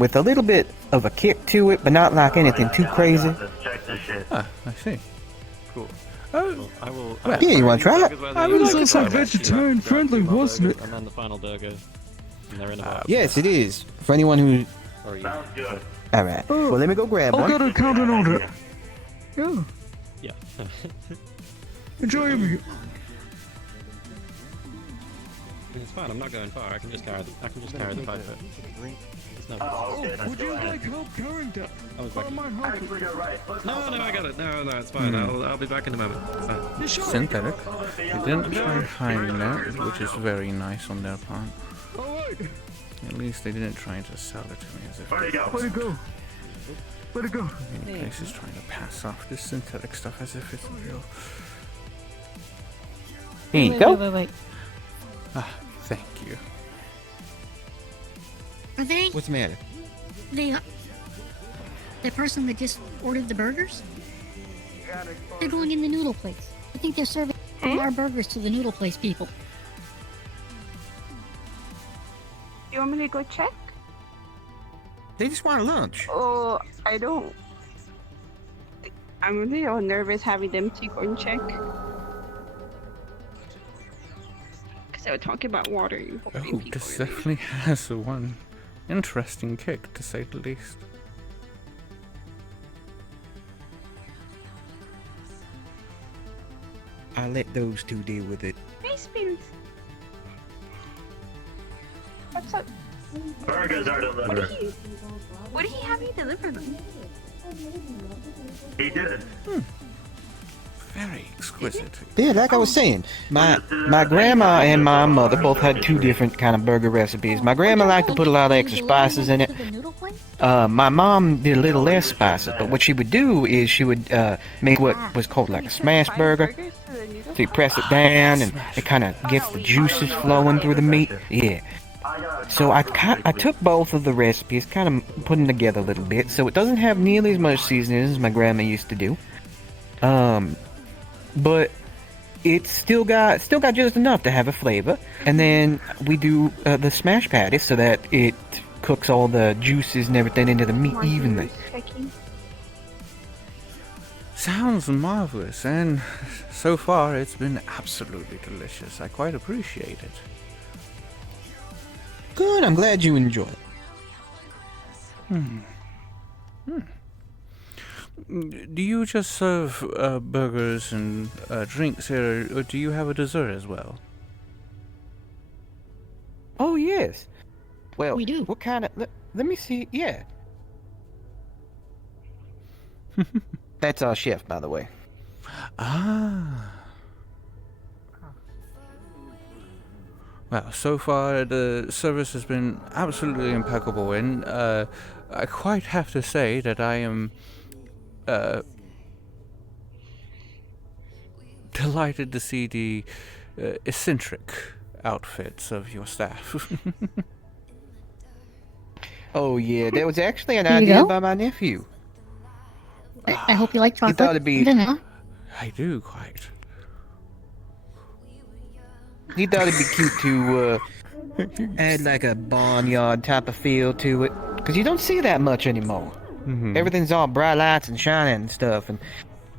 with a little bit of a kick to it, but not like anything too crazy. Ah, I see. Cool. I will. Well, yeah, you want to try it? I was also vegetarian friendly, wasn't it? And then the final burger. And they're in a box. Yes, it is. For anyone who... Sounds good. Alright. Well, let me go grab one. I'll get a count and order. Yeah. Yeah. Enjoy your meal. It's fine. I'm not going far. I can just carry the 5 foot. It's no. Would you like help carrying that? I was back. No, No, I got it. No, it's fine. I'll be back in a moment. It's fine. Synthetic. They didn't try hiding that, which is very nice on their part. At least they didn't try to sell it to me as if. Way to go. Way to go. Many places trying to pass off this synthetic stuff as if it's real. Here you go. Wait. Ah, thank you. Are they? What's the matter? The person that just ordered the burgers? They're going in the noodle place. I think they're serving our burgers to the noodle place people. You want me to go check? They just want lunch. Oh, I don't. I'm a little nervous having them to go and check. Because they were talking about water. Oh, this definitely has one interesting kick, to say the least. I'll let those two deal with it. Hey, Spins. What's up? Burgers are delivered. What did he have you deliver them? He did. Very exquisite. Yeah, like I was saying, my grandma and my mother both had two different kind of burger recipes. My grandma liked to put a lot of extra spices in it. My mom did a little less spices, but what she would do is she would make what was called like a smash burger. So you press it down and it kind of gets the juices flowing through the meat. Yeah. So I took both of the recipes, kind of put them together a little bit, so it doesn't have nearly as much seasoning as my grandma used to do. But it's still got just enough to have a flavor. And then we do the smash patties so that it cooks all the juices and everything into the meat evenly. Sounds marvelous, and so far it's been absolutely delicious. I quite appreciate it. Good, I'm glad you enjoy it. Do you just serve burgers and drinks here, or do you have a dessert as well? Oh, yes. Well, we do. What kind of... Let me see. Yeah. That's our chef, by the way. Ah. Well, so far the service has been absolutely impeccable, and I quite have to say that I am delighted to see the eccentric outfits of your staff. Oh, yeah, that was actually an There you idea go. by my nephew. I hope you like He chocolate. thought it'd be... I do, quite. He thought it'd be cute to add like a barnyard type of feel to it. Because you don't see that much anymore. Everything's all bright lights and shining and stuff. And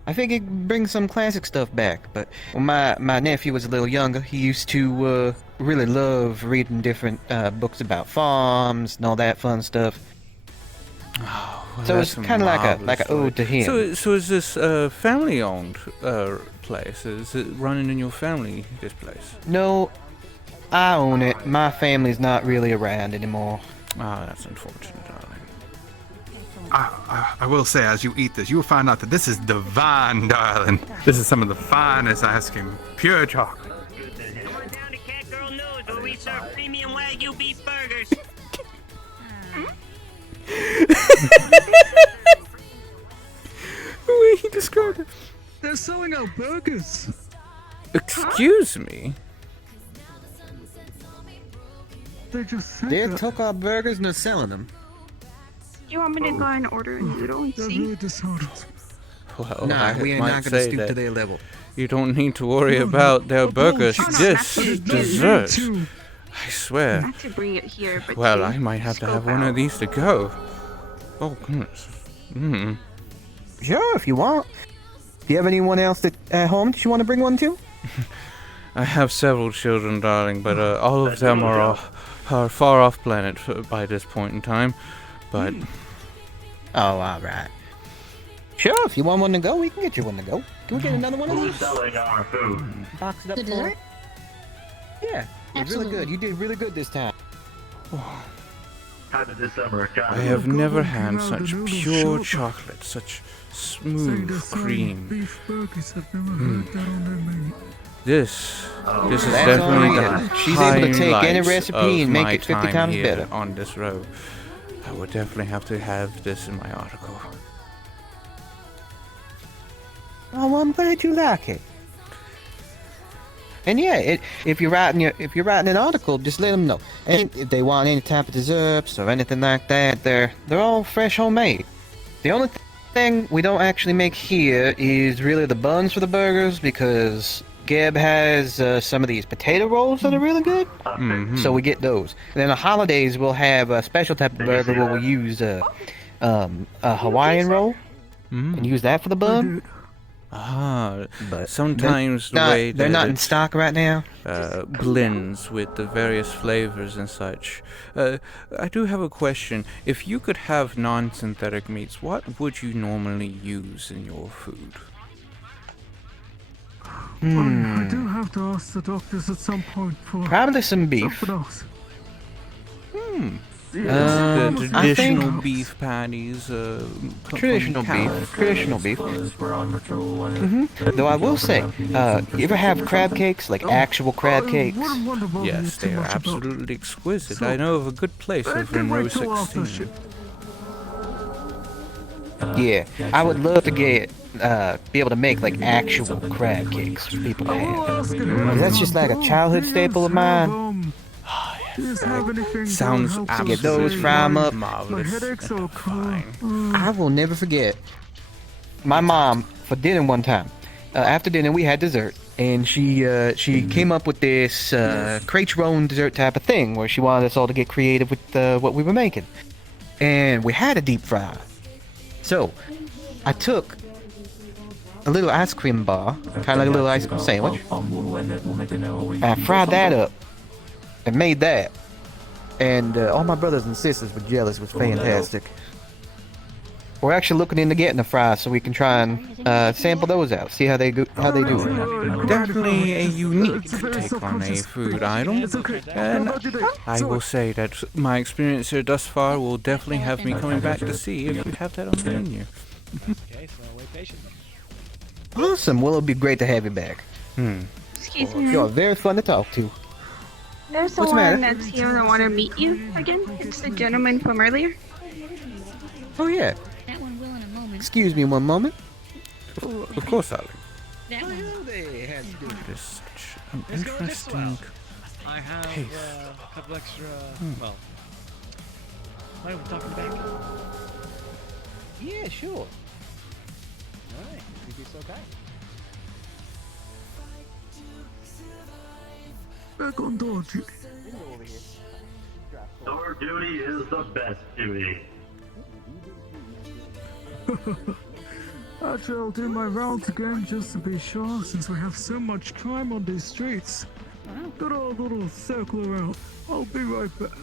I think it brings some classic stuff back. But when my nephew was a little younger, he used to really love reading different books about farms and all that fun stuff. Well, So it's that's kind of like an marvelous ode to him. So is this family-owned place? Is it running in your family, this place? No, I own it. My family's not really around anymore. Ah, that's unfortunate, darling. I will say, as you eat this, you will find out that this is divine, darling. This is some of the finest ice cream, pure chocolate. Where we serve premium Wagyu beef burgers. The way he described it. They're selling out burgers. Excuse me? They just said They that. took our burgers and they're selling them. You want me to go and order a noodle and They're see? really disheartened. Well, Nah, I we are might not gonna say stoop that to their level. You don't need to worry about their burgers. This dessert I swear. Not to bring it here, but Well, to I might have to scope have one out. of these to go. Oh, goodness. Sure, if you want. Do you have anyone else at home that you want to bring one to? I have several children, darling, but all of them are far off planet by this point in time. But Oh, all right. Sure, if you want one to go, we can get you one to go. Can we get another one of these? Selling our food. Box it up The for dessert? Yeah, it's really good. You did really good this time. How did this summer go? I have never had such pure chocolate, such smooth cream. Beef burgers, I've never heard that on their menu. This is That's definitely all the right. She's able to take any highlights recipe of and make my it 50 time times here better. on this road. I would definitely have to have this in my article. Oh, well, I'm glad you like it. And yeah, if you're writing an article, just let them know. And if they want any type of desserts or anything like that, they're all fresh, homemade. The only thing we don't actually make here is really the buns for the burgers, because Geb has some of these potato rolls that are really good. So we get those. And then on the holidays, we'll have a special type of burger where we use a Hawaiian roll and use that for the bun. But sometimes the way they're that not in it, stock right now. Blends with the various flavors and such. I do have a question. If you could have non-synthetic meats, what would you normally use in your food? I do have to ask the doctors at some point for Probably some beef. something else. The I traditional think beef patties. traditional beef. Traditional beef. Though I will say, you ever have crab cakes, like actual crab cakes? Yes, they are absolutely exquisite. I know of a good place over in row 16. Yeah, I would love to be able to make like actual crab cakes for people to have. 'Cause that's just like a childhood staple of mine. Sounds Get those, fry 'em up. marvelous. I will never forget my mom for dinner one time. After dinner, we had dessert, and she came up with this create your own dessert type of thing, where she wanted us all to get creative with what we were making, and we had a deep fry. So I took a little ice cream bar, kind of like a little ice cream sandwich, and I fried that up and made that. And all my brothers and sisters were jealous. It was fantastic. We're actually looking into getting a fry so we can try and sample those out, see how they do. Definitely a unique take on a food item, and I will say that my experience here thus far will definitely have me coming back to see if we have that on the menu. Okay, so wait patiently. Awesome. Well, it'll be great to have you back. Excuse me. You're very fun to talk to. There's What's the someone matter? that's here that want to meet you again. It's the gentleman from earlier. Oh yeah. That one will in a moment. Excuse me one moment. Of course, darling. That one. It is such an Let's go this interesting route. I have taste. a couple extra. Well, why don't we talk in the back? Yeah, sure. Alright, you'd be so kind. Back on door duty. Door duty is the best duty. Actually, I'll do my rounds again just to be sure, since we have so much crime on these streets. Got a little circle around. I'll be right back.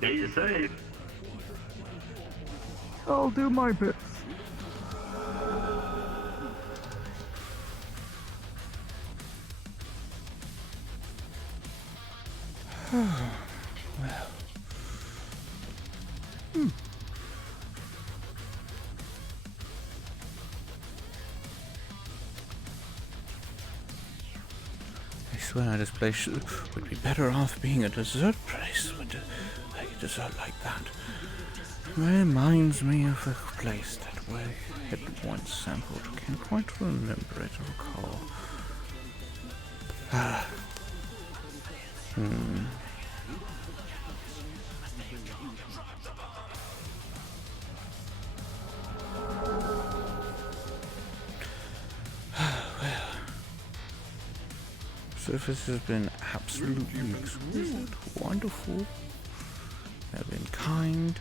Be safe. I'll do my best. Well. I swear this place would be better off being a dessert place with a dessert like that. Reminds me of a place that we had once sampled. Can't quite remember it or recall. service has been absolutely exquisite, wonderful. They've been kind.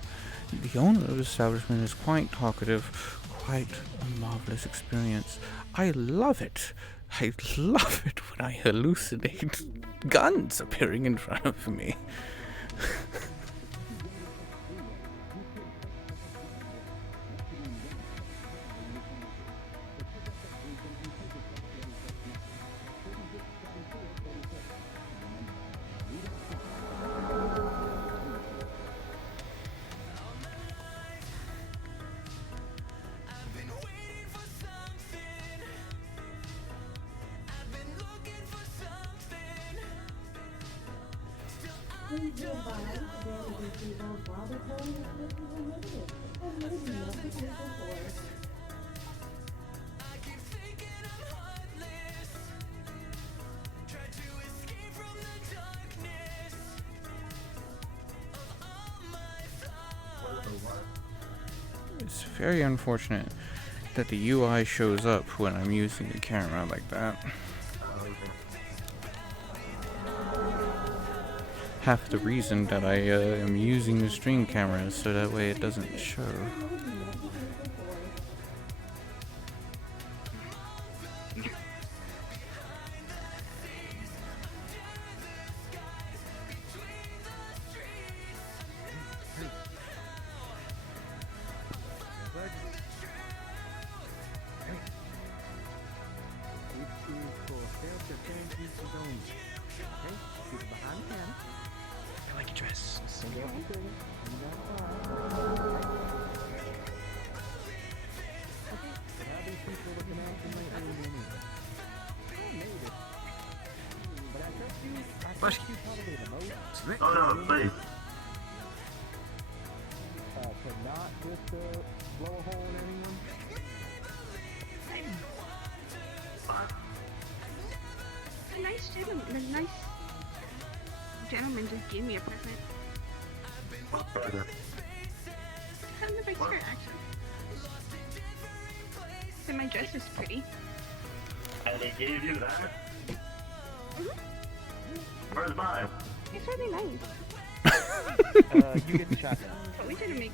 The owner of the establishment is quite talkative, quite a marvelous experience. I love it. I love it when I hallucinate guns appearing in front of me. It's very unfortunate that the UI shows up when I'm using the camera like that. Half the reason that I am using the stream camera is so that way it doesn't show. I like your dress. Oh no, please. The nice gentleman just gave me a present. Kind of nice skirt, actually. And my dress is pretty. And they gave you that? Mm-hmm. Where's mine? It's really nice. You get the shotgun. But we didn't make.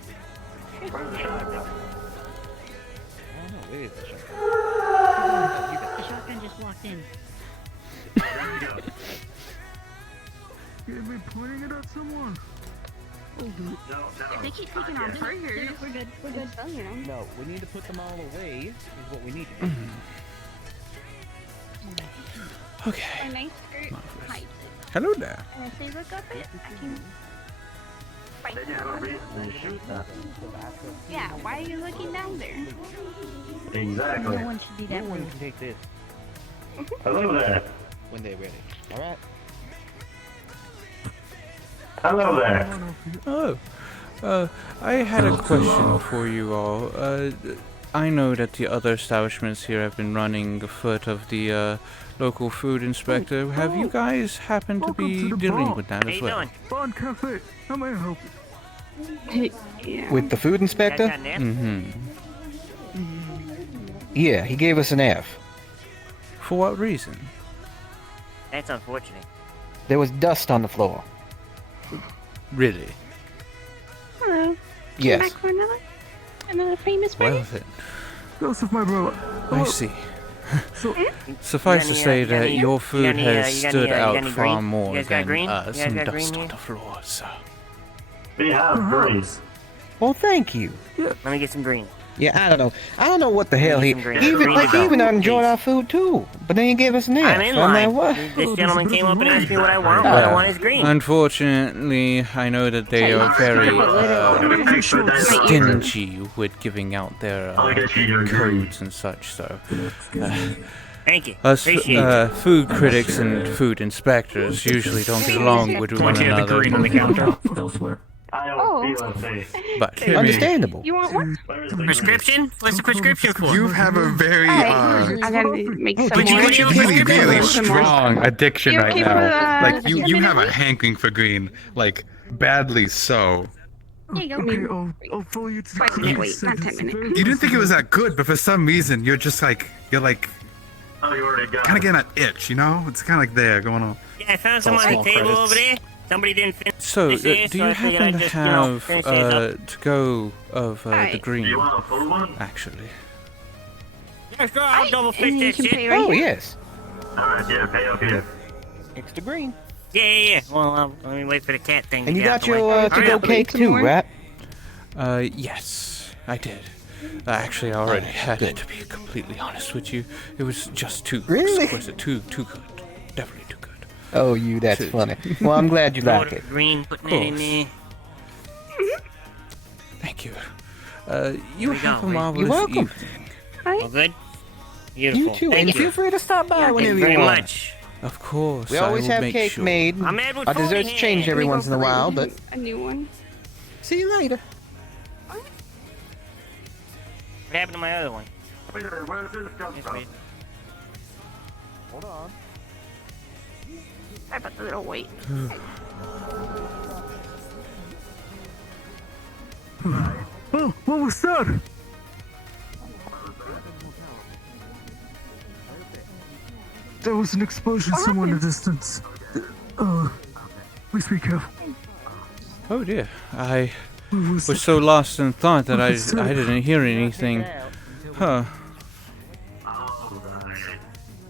Where's the shotgun? I don't know, where is the shotgun? The shotgun just walked in. You've been pointing it at someone. If they keep taking our burgers, we're good. We're good. You know. No, we need to put them all away, is what we need to do. Okay. A nice skirt. Hi. Hello there. And if they look up it, I can fight They have a reason to shoot that. Yeah, why are you looking down there? Exactly. No one should be that No one rude. can take this Hello there. when they're ready. Alright? Hello there. Oh, I had a question for you all. I know that the other establishments here have been running afoot of the local food inspector. Have you guys happened to be dealing with that as well? Bond Cafe. How may I help Yeah. With the food inspector? Mm-hmm. Yeah, he gave us an F. For what reason? That's unfortunate. There was dust on the floor. Really? Hello. Yes. Back for another famous Well friend. then, Ghost of my brother. I see. So, Suffice to say that your food has stood out any far green? more You guys got than green? You guys some got dust green on here? the floor, so. We have breeze. Well, thank you. Let me get some green. Yeah, I don't know. I don't know what the hell he Some green. even Green like to he go, even enjoyed please. our food too. But then he gave us an F. I'm in I'm line. like, what? This gentleman came up and asked me what I want. What I want is green. Unfortunately, I know that they are very stingy with giving out their codes and such, so. Thank you. Us Appreciate it. food critics and food inspectors usually don't get along with one another. I Oh. don't feel safe. But Understandable. You want one? Prescription? What's the prescription for? You have a very I gotta make some Would you more. get your really, prescription? really Some more. strong addiction You right okay for, now. Like you 10 have minutes a wait? hankering for green, like badly so. Here you go. okay, I'll follow you to the 5 minute wait, not 10 minutes. You didn't think it was that good, but for some reason you're like Oh, you already got Kind of getting that itch, you know? It's kind of like there going on. Yeah, I found some on the table over there. Somebody didn't finish. So, this here, do so you I figured happen I'd to just, you know, have finish this up. to go of the green? You want a full one? Actually. Yeah, sure, I'll double fix And you that can shit. pay right Oh, here. yes. Alright, yeah, pay up here. Extra green. Yeah. Well, let me wait for the cat thing to And you get out got the way. your Hurry to-go up. cake too, right? Yes, I did. Actually, I already had it, to be completely honest with you. It was just too exquisite, too good. Definitely too good. Oh, that's funny. Well, I'm glad you like it. Green, putting it in there. Thank you. Here You we have go. a marvelous You're welcome. evening. All good? Beautiful. You too, Thank and you. feel free to stop by Thank whenever you very you want. much. Of course. We I always will have make cake sure. made. I'm Ed with Our 40 desserts change hands. every once in a while, but A new one. see you later. What happened to my other one? Where did this come from? Hold on. Sorry about the little wait. Oh, what was that? There was an explosion somewhere in the distance. Please be careful. Oh dear. I was so lost in thought that I didn't hear anything. Huh.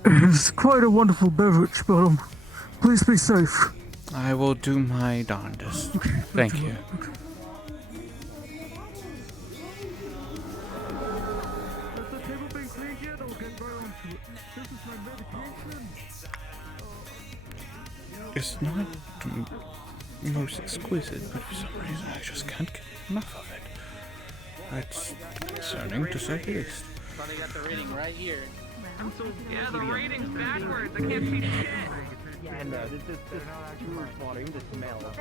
It's quite a wonderful beverage, but please be safe. I will do my darndest. Thank you. It's not the most exquisite, but for some reason I just can't get enough of it. That's concerning, to say the least. They got the rating right here. Yeah, the rating's backwards. I can't see shit. Yeah, no, this is water. You just smell it.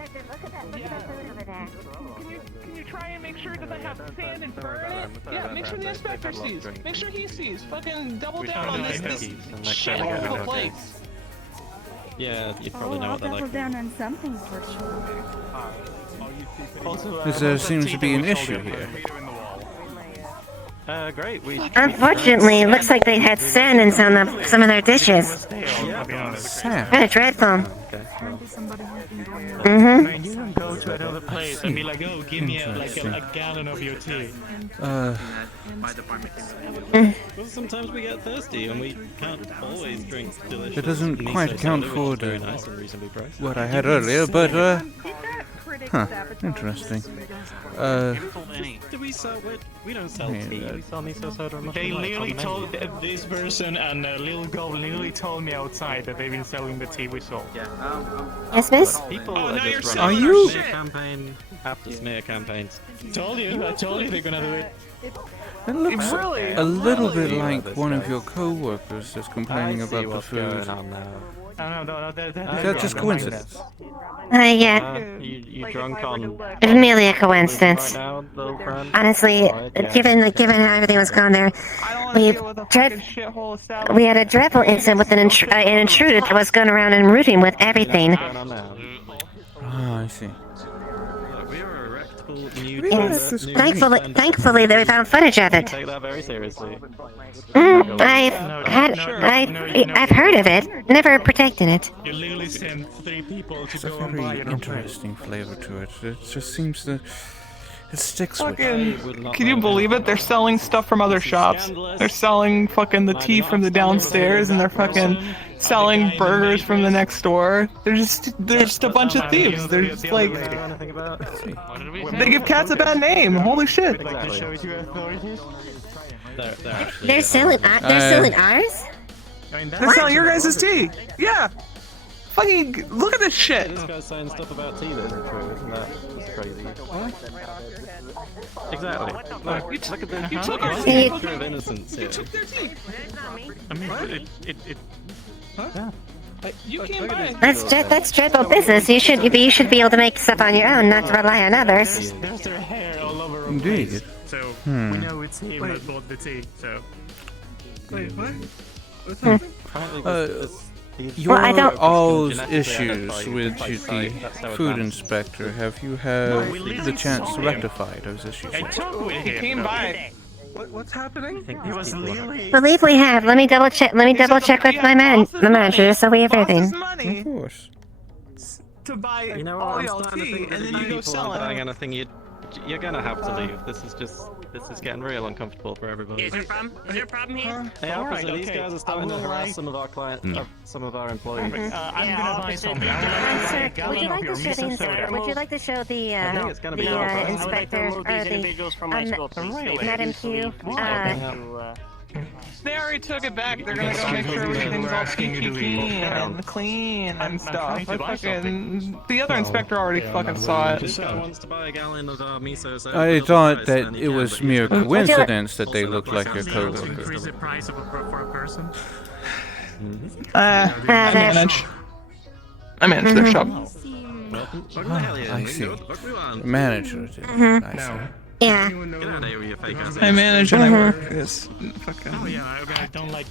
Can you try and make sure it doesn't have sand and fur in it? Yeah, make sure the inspector sees. Make sure he sees. Fucking double down on this shithole of a place. Yeah, you probably know what they're Double like. down on something for sure. There seems to be an issue here. Great. Unfortunately, it looks like they had sand in some of their dishes. Sand? Kind of dreadful. Man, you can go to another place and be like, oh, give me a gallon of your tea. Well, sometimes we get thirsty and we can't always drink delicious. It doesn't miso quite account soda, for which is very nice and reasonably priced. what I had earlier, but huh, interesting. Do we sell it? We don't sell tea. We sell miso soda and They mushroom light on literally the told menu. this person and little girl literally told me outside that they've been selling the tea we sold. Yes, miss? People Oh, are now you're just selling running our smear shit. campaign after smear campaigns. I told you they're gonna do it. It looks Really? a little bit Really? like one of your co-workers is complaining I see about the what's food. going on now. No, That's just coincidence. Yeah. You drunk on It's merely a coincidence. right now, little friend? Honestly, given how everything was going there, we had a dreadful incident with an intruder that was going around and rooting with everything. Ah, I see. Yes. Thankfully, they found footage of it. Take that very seriously. I've heard of it, never protected it. You literally sent 3 people to It's a go and buy very your interesting flavor to it. It just seems to... It sticks with me. Can you believe it? They're selling stuff from other shops. They're selling fucking the tea from the downstairs, and they're fucking selling burgers from the next door. They're just a bunch of thieves. They're just like they give cats a bad name. Holy shit! They're selling ours? They're selling your guys' tea. Yeah. Fucking look at this shit. This guy's saying stuff about tea that isn't true, isn't that just crazy? Exactly. Look, look at the picture of innocence here. I mean, You can't buy it. That's dreadful business. You should be able to make stuff on your own, not to rely on others. There's their hair all over our Indeed. place. So we know it's him that bought the tea. So. Wait, what? Your I don't- all's issues with the food inspector, have you had the chance to rectify those issues? I yet? talked with He him. came by. What's happening? It was Lily. Believe we have. Let me double check. Let me double check with my manager so we have everything. Of course. To buy You know all what? I'm y'all starting to tea, think that and if then you you go people sell aren't buying it. anything, you're gonna have to leave. This is getting real uncomfortable for everybody. Is there a problem? Is there a problem here? Hey, Alright, officer, these okay. guys are starting to I will harass like- some of our clients, some of our employees. I'm gonna buy something. I would like to buy a Would you gallon like of your to show miso the soda. Would you like to show the I think it's gonna be all right. inspector I would like to or remove these the individuals from my scope, please. Really? Madam Kyou? They already took it back. They're gonna go make sure everything's all squeaky and clean and stuff. The other inspector already fucking saw This it. guy wants to buy a gallon of miso soda. I for thought $12 that and he it can, was but he mere can't. coincidence that they Also, looked like your to coworker. Increase the price for a person. I manage. I manage their shop. I see. Manager. I see. Yeah. Get out of here with your fake ass. I manage and I work this fucking. Oh yeah, I don't like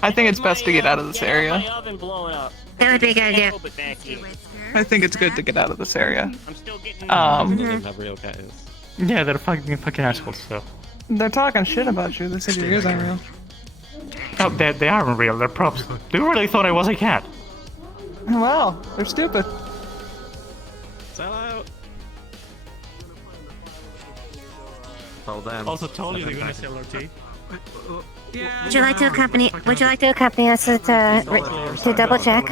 I think it's best to get out of this area. That would be a good idea. I think it's good to get out of this area. Have real catties. Yeah, they're fucking assholes. So. They're talking shit about you. They said your ears aren't real. Oh, they aren't real. They're props. They really thought I was a cat. Well, they're stupid. Sell out. Told them. Also told you they're gonna sell our tea. Would you like to accompany? Would you like to accompany us to double check?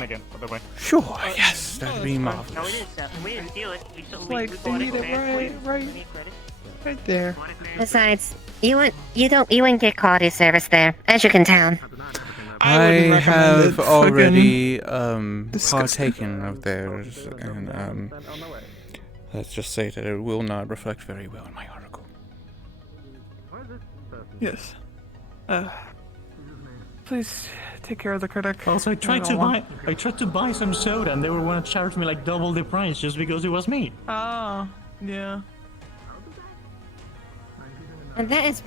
Sure. Yes, that'd be marvelous. Like they need it right there. Besides, you wouldn't get quality service there, as you can tell. I recommend have it. already disgusting. partaken of theirs, and let's just say that it will not reflect very well in my article. Yes. Please take care of the critic. Also, I tried to buy some soda, and they were want to charge me like double the price just because it was me. Oh, yeah. And that is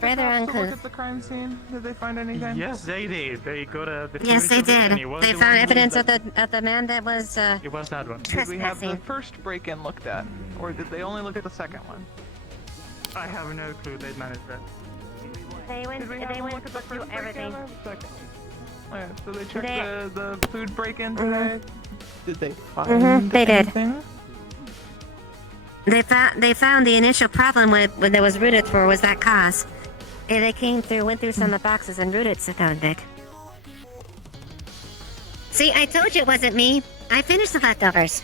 rather Look uncouth. at the crime scene. Did they find anything? Yes, they did. They got a. Yes, they did. They found evidence of the man that was It was that one. Did we have the trespassing. first break-in looked at, or did they only look at the second one? I have no clue. They managed that. They went through everything. Okay, so they checked They- the food break-in today. Did they find They did. anything? They found the initial problem with that was rooted for was that cause. And they went through some of the boxes and rooted found it. See, I told you it wasn't me. I finished the leftovers.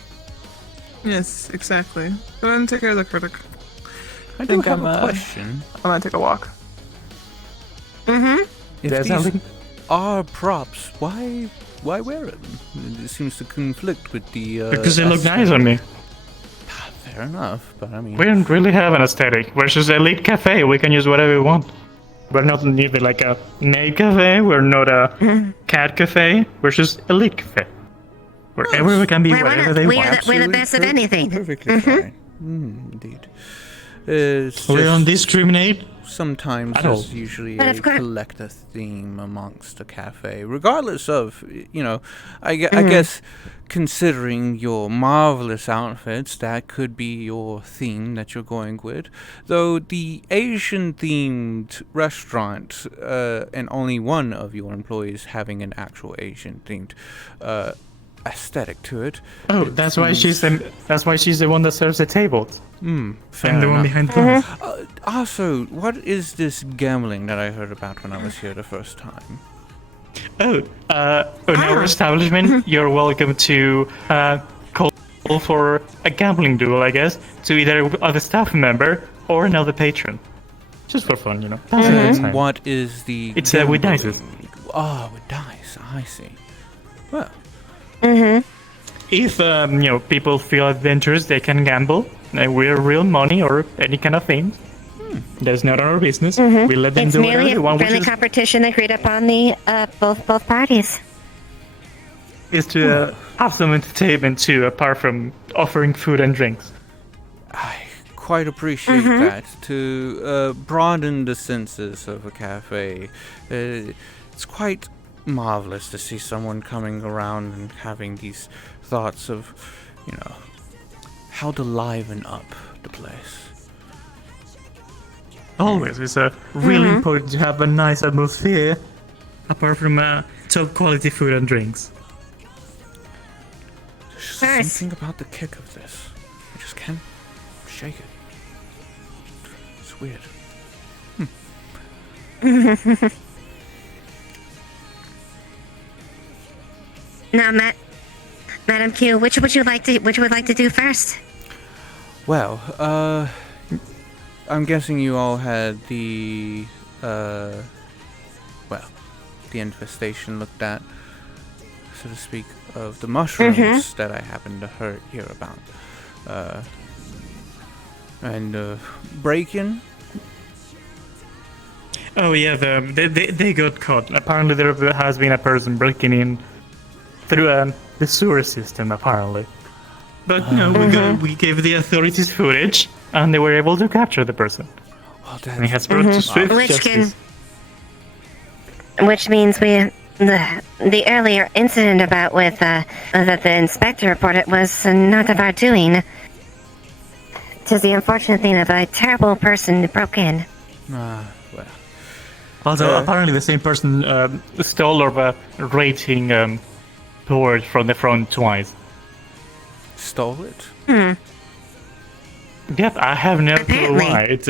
Yes, exactly. Go ahead and take care of the critic. I do have a question. I'm gonna take a walk. Mm-hmm. If There's these something- are props, why wear them? It seems to conflict with the. Because they look nice on me. Fair enough, but I mean. We don't really have an aesthetic. We're just elite cafe. We can use whatever we want. We're not neither like a maid cafe. We're not a cat cafe. We're just elite cafe. Wherever we can be, whatever they want. We're the best of anything. Perfectly fine. Indeed. It's We just don't discriminate. sometimes at all. there's usually But a of course- collective theme amongst a cafe, regardless of, I guess considering your marvelous outfits, that could be your theme that you're going with. Though the Asian-themed restaurant, and only one of your employees having an actual Asian-themed aesthetic to it. Oh, that's why she's the one that serves the tables. Fair And the one enough. behind the counter. Also, what is this gambling that I heard about when I was here the first time? In our establishment, you're welcome to call for a gambling duel, I guess, to either a staff member or another patron. Just for fun, you know. That's a good time. What is the... It's with dice. Oh, with dice. I see. Well, If people feel adventurous, they can gamble. We're real money or any kind of thing. That's not our business. We let them It's do whatever merely they a want, which friendly is competition agreed upon the both parties. to have some entertainment too, apart from offering food and drinks. I quite appreciate that. To broaden the senses of a cafe, it's quite marvelous to see someone coming around and having these thoughts of, how to liven up the place. Always. It's really Mhm. important to have a nice atmosphere, apart from top quality food and drinks. There's something about the kick of this. I just can't shake it. It's weird. Now, Madam Kyou, which would you like to do first? Well, I'm guessing you all had the, the infestation looked at, so to speak, of the mushrooms that I happened to hear about. And break-in. Oh yeah, they got caught. Apparently there has been a person breaking in through the sewer system, apparently. But no, we gave the authorities footage, and they were able to capture the person. And he has brought to swift justice. Which means the earlier incident about that the inspector reported was not of our doing. 'Tis the unfortunate thing of a terrible person who broke in. Well. Although apparently the same person stole our rating board from the front twice. Stole it? Yep, I have no clue why. It's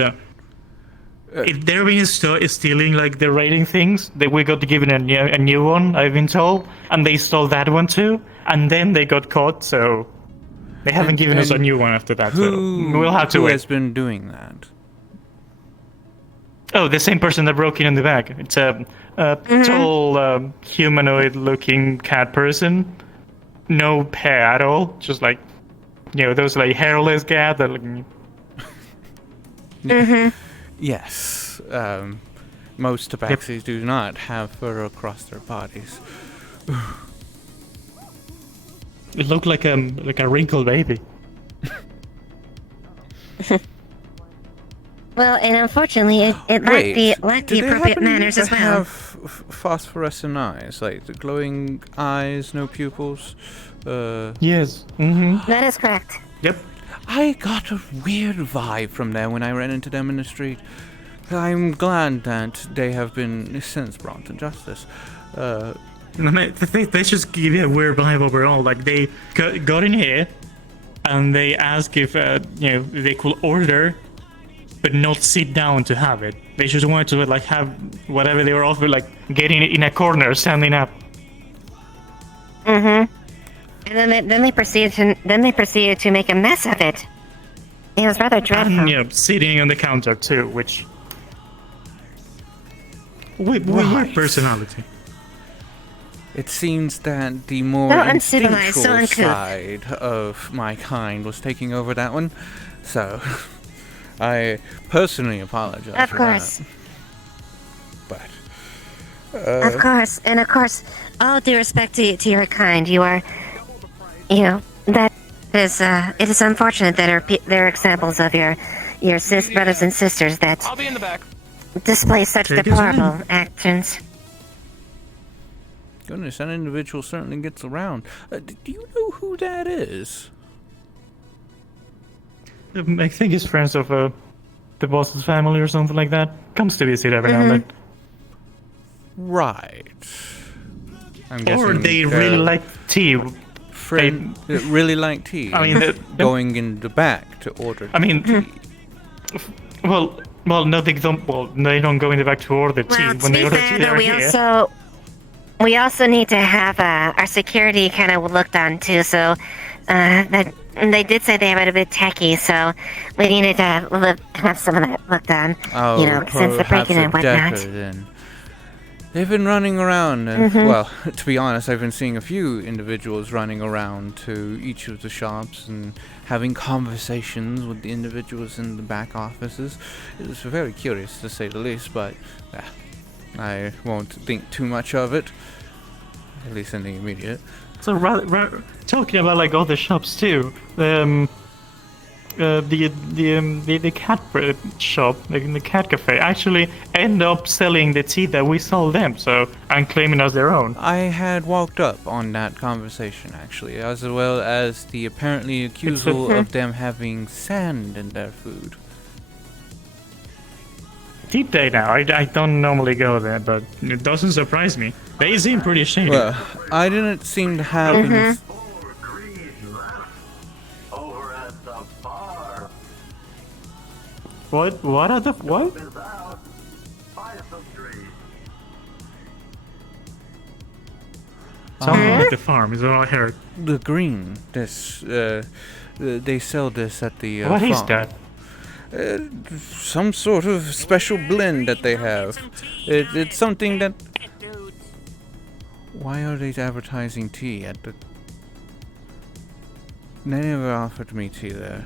if they're being stealing like the rating things, we got to give it a new one, I've been told, and they stole that one too, and then they got caught, so they haven't given us a new one after that. So we'll have to who wait. has been doing that? Oh, the same person that broke in the back. It's a tall, humanoid-looking cat person. No hair at all. Just like, those like hairless cat that. Yes. Most tabaxis do not have fur across their bodies. It looked like a wrinkled baby. Well, and unfortunately, it lacked the appropriate manners as well. Have phosphorescent eyes, like the glowing eyes, no pupils. Yes. That is correct. Yep. I got a weird vibe from them when I ran into them in the street. I'm glad that they have been since brought to justice. They just give you a weird vibe overall. Like they got in here, and they asked if they could order, but not sit down to have it. They just wanted to like have whatever they were offered, like getting in a corner, standing up. And then they proceeded to make a mess of it. It was rather dreadful. And sitting on the counter too, which weird personality. It seems that the more instinctual side of my kind was taking over that one, so I personally apologize. Of for course. That. But of course, all due respect to your kind, you are, that is, it is unfortunate that there are examples of your brothers and sisters that I'll be in the back. display such deplorable actions. Goodness, that individual certainly gets around. Do you know who that is? I think he's friends of the boss's family or something like that. Comes to visit every now and then. Right. I'm Or guessing, they really like tea. Really like tea. I mean, going in the back to order. I mean, well, no, they don't. Well, they don't go in the back to order tea. Well, When they order tea, they're here. We also need to have our security kind of looked on too. So that they did say they were a bit tacky, so we needed to have some of that looked on. Oh, since the breaking and whatnot. Then. They've been running around, and well, to be honest, I've been seeing a few individuals running around to each of the shops and having conversations with the individuals in the back offices. It was very curious, to say the least, but I won't think too much of it, at least in the immediate. So, talking about like other shops too, the cat shop, like the cat cafe, actually end up selling the tea that we sold them, and claiming as their own. I had walked up on that conversation actually, as well as the apparently accusal of them having sand in their food. Deep Day now. I don't normally go there, but it doesn't surprise me. They seem pretty shady. Well, I didn't seem to have any. What? What are the what? Something at the farm is what I heard. The green. This. They sell this at the. What farm. is that? Some sort of special blend that they have. It's something that. Why are they advertising tea at the? They never offered me tea there.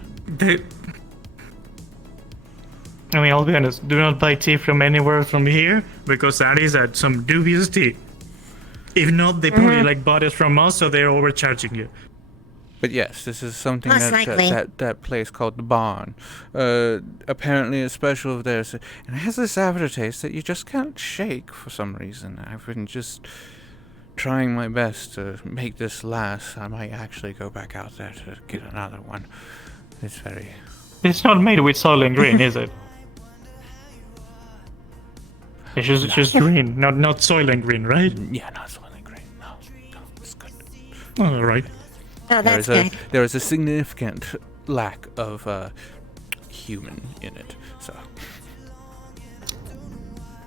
I mean, I'll be honest. Do not buy tea from anywhere from here because that is at some dubious tea. If not, they probably like bought it from us, so they're overcharging you. But yes, this is something Most likely. that place called the Barn. Apparently a special of theirs, and it has this aftertaste that you just can't shake for some reason. I've been just trying my best to make this last. I might actually go back out there to get another one. It's very. It's not made with Soylent Green, is it? It's just green, not Soylent Green, right? Yeah, not Soylent Green. No, it's good. All right. Oh, that's good. There is a significant lack of human in it, so.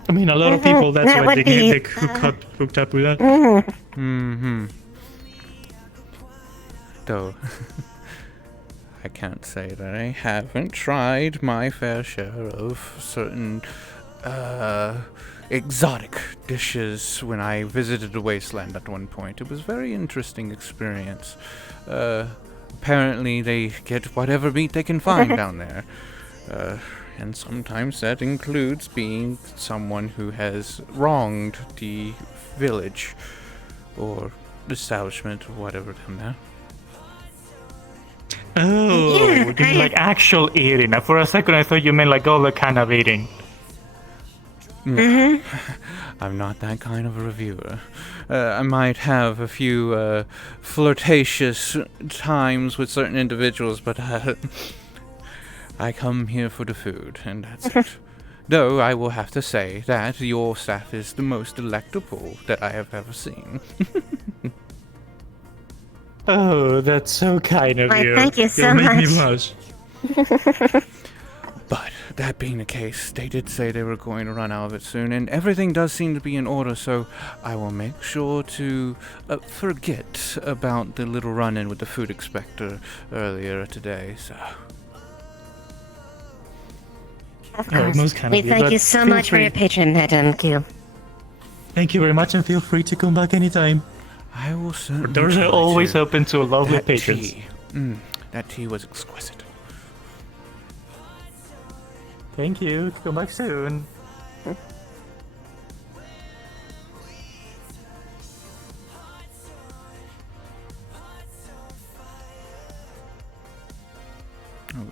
I mean, a lot of people. That's That why would they be, hooked up with that. Though, I can't say that I haven't tried my fair share of certain exotic dishes when I visited the wasteland at one point. It was a very interesting experience. Apparently they get whatever meat they can find down there. And sometimes that includes being someone who has wronged the village or establishment or whatever them there. Oh, Yeah, you mean like actual eating. Now, for a second, I thought you meant like all the kind of eating. I'm not that kind of a reviewer. I might have a few flirtatious times with certain individuals, but I come here for the food, and that's it. Though I will have to say that your staff is the most delectable that I have ever seen. Oh, that's so kind of Why, you. thank you so You'll make me much. blush. But that being the case, they did say they were going to run out of it soon, and everything does seem to be in order, so I will make sure to forget about the little run-in with the food inspector earlier today, so... Of Oh, course. most kind We of you, thank but you so feel much for free. your patronage, Kyou. Thank you very much, and feel free to come back anytime. I will certainly Doors are try always to. open to lovely That patrons. tea. That tea was exquisite. Thank you. Come back soon. Oh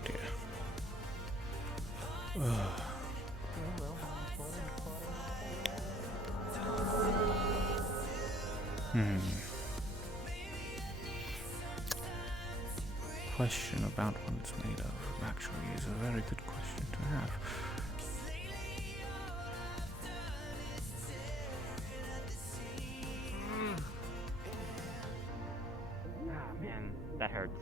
dear. Question about what it's made of actually is a very good question to have. Man, that hurts.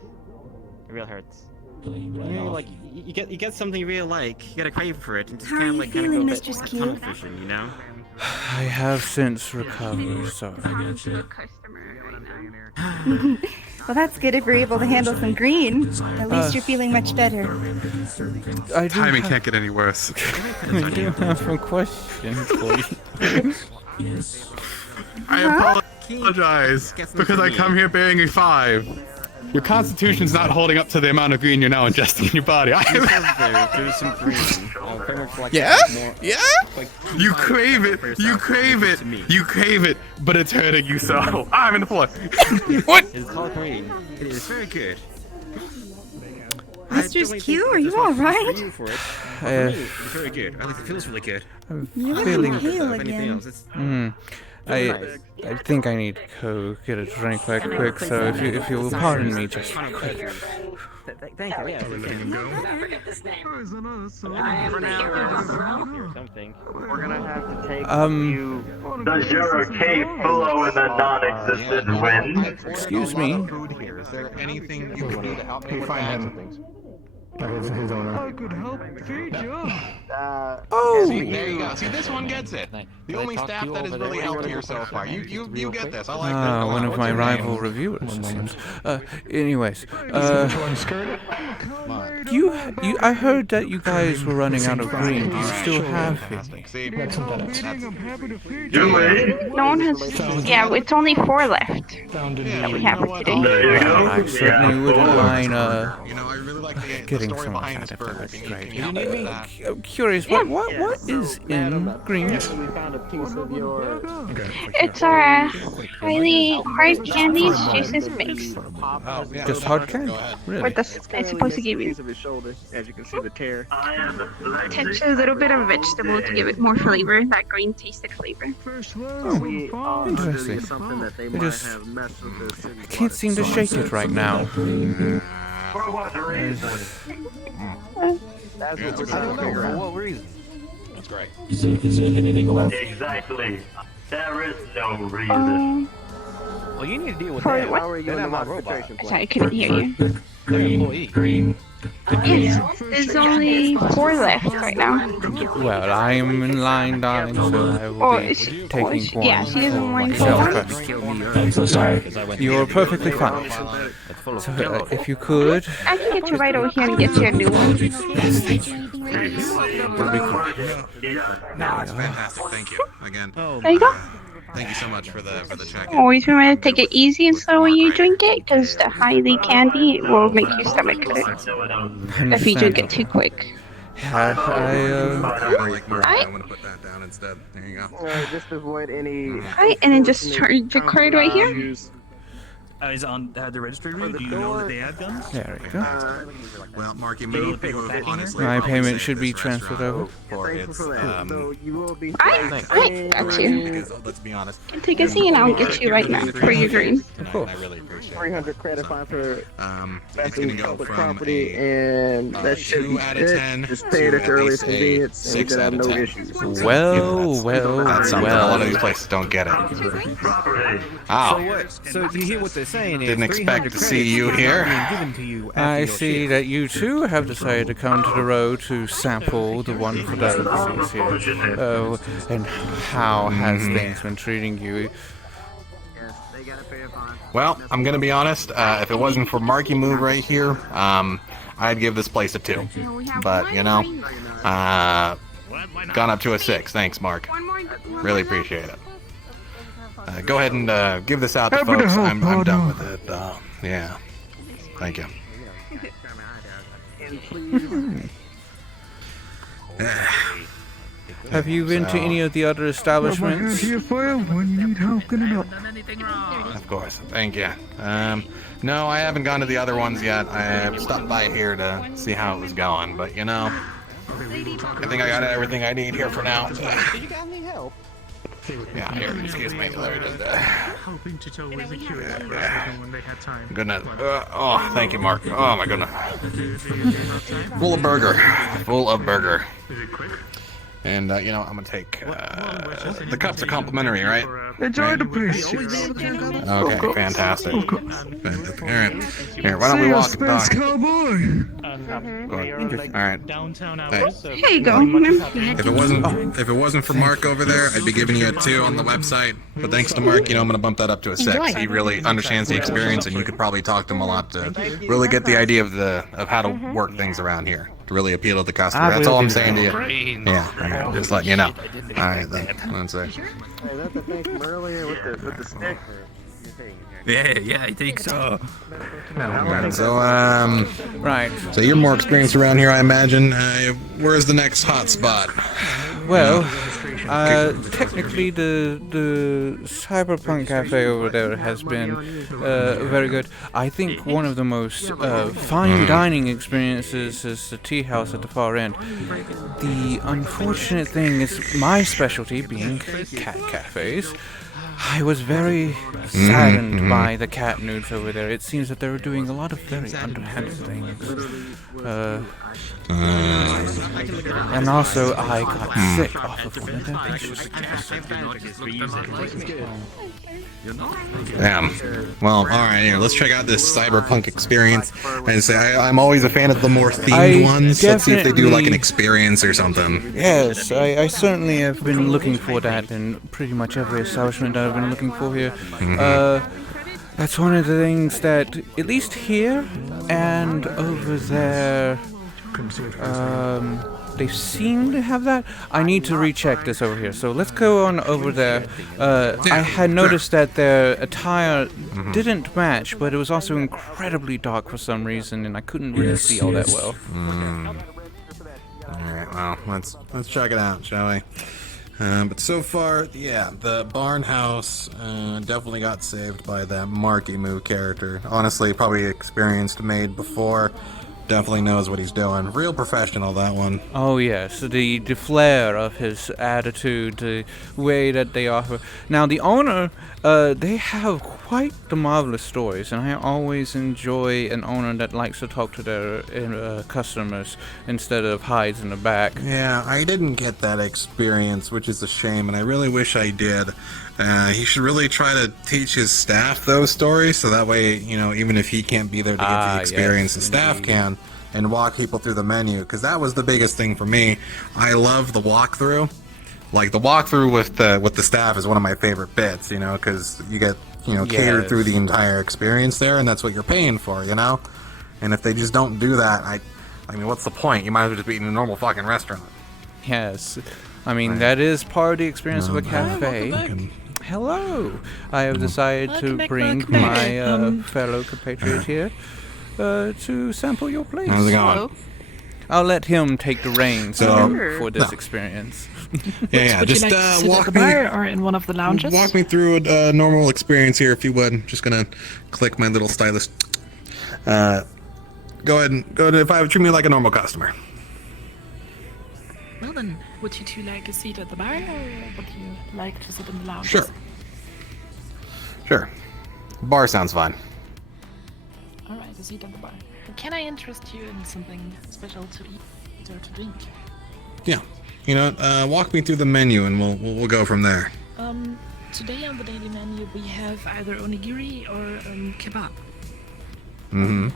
It real hurts. Like you get something you really like, you get a crave for it, and just How are kind of you like kind of feeling, go a bit Mistress tunnel Kyou? vision, you know? I have since recovered, so. Well, that's good if you're able to handle some green. At least you're feeling much better. Timing can't get any worse. I do have a question for you. I apologize because I come here bearing a 5. Your constitution's not holding up to the amount of green you're now ingesting in your body. There's some green. Yeah? Yeah? You crave it. You crave it. You crave it, but it's hurting you so. I'm in the floor. What? It's called green. It is very good. Mistress Kyou, are you alright? For it. For me, it's very good. At least it feels really good. I'm You're feeling looking pale If anything again. else, it's I think I need to go get a drink right quick, so if you will pardon me just right quick. Thank you. Yeah. We're gonna have to take Um, Does your cape blow in the non-existent wind? Excuse me. Is there anything you can do to help me find him? His owner. I could help feed you. Oh! See, there you go. See, this one gets it. The only staff that has really helped here so far. You get this. I like that. One of my rival reviewers, it seems. Anyways, I heard that you guys were running out of green. Do you still have it? No one has. Yeah, it's only 4 left that we have for today. I certainly wouldn't mind getting some of that if that would be great. I'm curious, what is in green? It's our highly hard candies, juices mixed. Just hard candy? Really? What it's supposed to give you. As you can see, the tear. Touch a little bit of vegetable to give it more flavor, that green tasted flavor. Oh, interesting. I can't seem to shake it right now. For what reason? I don't know. For what reason? That's great. Is there anything left? Exactly. There is no reason. Well, you need to deal with For that. what? How are you in the modification plan? Sorry, I couldn't hear you. Green. Yes, there's only 4 left right now. Well, I am in line, darling, so I will be taking one. Yeah, she is in line for one. I'm so sorry. You're perfectly fine. So, if you could... I can get you right over here and get you a new one. Yes, thank you. Please. That'll be cool. No, it's fantastic. Thank you again. There you go. Thank you so much for the check. Always remember to take it easy and slow when you drink it, because the highly candy will make your stomach hurt if you drink it too quick. I like Mark. I'm gonna put that down instead. There you go. Just avoid any. Alright, and then just charge your card right here. Is on the registry room? Do you know that they have guns? There we go. Well, Marky, move. Honestly, My payment should be transferred over. I got you. Because, let's be honest. Take a seat and I'll get you right now for your green. I really appreciate it. 300 credit fine for It's gonna go public from property, and that should 2 be out of it. 10 Just pay it at your earliest to a convenience, and 6 you can have out of no 10. issues. Well. That's something a lot of these places don't get it. Ow. So you hear what they're saying? Didn't expect to see you here. I see that you too have decided to come to the road to sample the wonderful delicacies here. Oh, and how has things been treating you? Well, I'm gonna be honest. If it wasn't for Marky Move right here, I'd give this place a 2. But you know, gone up to a 6. Thanks, Mark. Really appreciate it. Go ahead and give this out to folks. I'm done with it. Yeah. Thank you. Have you been to any of the other establishments? Here for you when you need help getting up. Of course. Thank you. No, I haven't gone to the other ones yet. I stopped by here to see how it was going, but you know, I think I got everything I need here for now. Did you guys need help? Yeah, here, excuse me. Let me just, Hoping to tell was a cure when they had time. goodness. Oh, thank you, Mark. Oh my goodness. Full of burger. Full of burger. And, you know, I'm gonna take, the cups are complimentary, right? Enjoy the place. Okay, fantastic. Alright. Here, why don't we walk and talk? Alright. Thanks. Here you go. If it wasn't for Mark over there, I'd be giving you a 2 on the website. But thanks to Mark, you know, I'm gonna bump that up to a 6. He really understands the experience, and you could probably talk to him a lot to really get the idea of how to work things around here. To really appeal to the customer. That's all I'm saying to you. Yeah, just letting you know. Alright then. That's it. Is that the thing from earlier with the stick? Yeah, I think so. Alright, so, right. So you're more experienced around here, I imagine. Where's the next hot spot? Well, technically the Cyberpunk Cafe over there has been very good. I think one of the most fine dining experiences is the tea house at the far end. The unfortunate thing is my specialty being cat cafes. I was very saddened by the cat nudes over there. It seems that they were doing a lot of very underhanded things. And also, I got sick off of one of their pictures. Damn. Well, alright, here, let's check out this cyberpunk experience. And say, I'm always a fan of the more themed ones. Let's see if they do like an experience or something. Yes, I certainly have been looking for that in pretty much every establishment I've been looking for here. That's one of the things that, at least here and over there, they seem to have that. I need to recheck this over here. So let's go on over there. I had noticed that their attire didn't match, but it was also incredibly dark for some reason, and I couldn't really see all that well. Alright, well, let's check it out, shall we? But so far, yeah, the barn house definitely got saved by that Marky Moo character. Honestly, probably experienced maid before. Definitely knows what he's doing. Real professional, that one. Oh yes, the flair of his attitude, the way that they offer. Now the owner, they have quite the marvelous stories, and I always enjoy an owner that likes to talk to their customers instead of hides in the back. Yeah, I didn't get that experience, which is a shame, and I really wish I did. He should really try to teach his staff those stories, so that way, you know, even if he can't be there to get the experience, the staff can, and walk people through the menu, because that was the biggest thing for me. I love the walkthrough. Like, the walkthrough with the staff is one of my favorite bits, you know, because you get, you know, catered through the entire experience there, and that's what you're paying for, you know? And if they just don't do that, I mean, what's the point? You might as well just be in a normal fucking restaurant. Yes. I mean, that is part of the experience of a cafe. Hello! I have decided to bring my fellow compatriot here to sample your place. How's it going? I'll let him take the reins for this experience. Yeah, just walk at the me bar or in one of the lounges. Walk me through a normal experience here, if you would. I'm just gonna click my little stylus. Go ahead and if I treat me like a normal customer. Well then, would you two like a seat at the bar, or would you like to sit in the lounge? Sure. Bar sounds fine. Alright, a seat at the bar. Can I interest you in something special to eat or to drink? Yeah. You know, walk me through the menu and we'll go from there. Today on the daily menu we have either onigiri or kebab. Mm-hmm.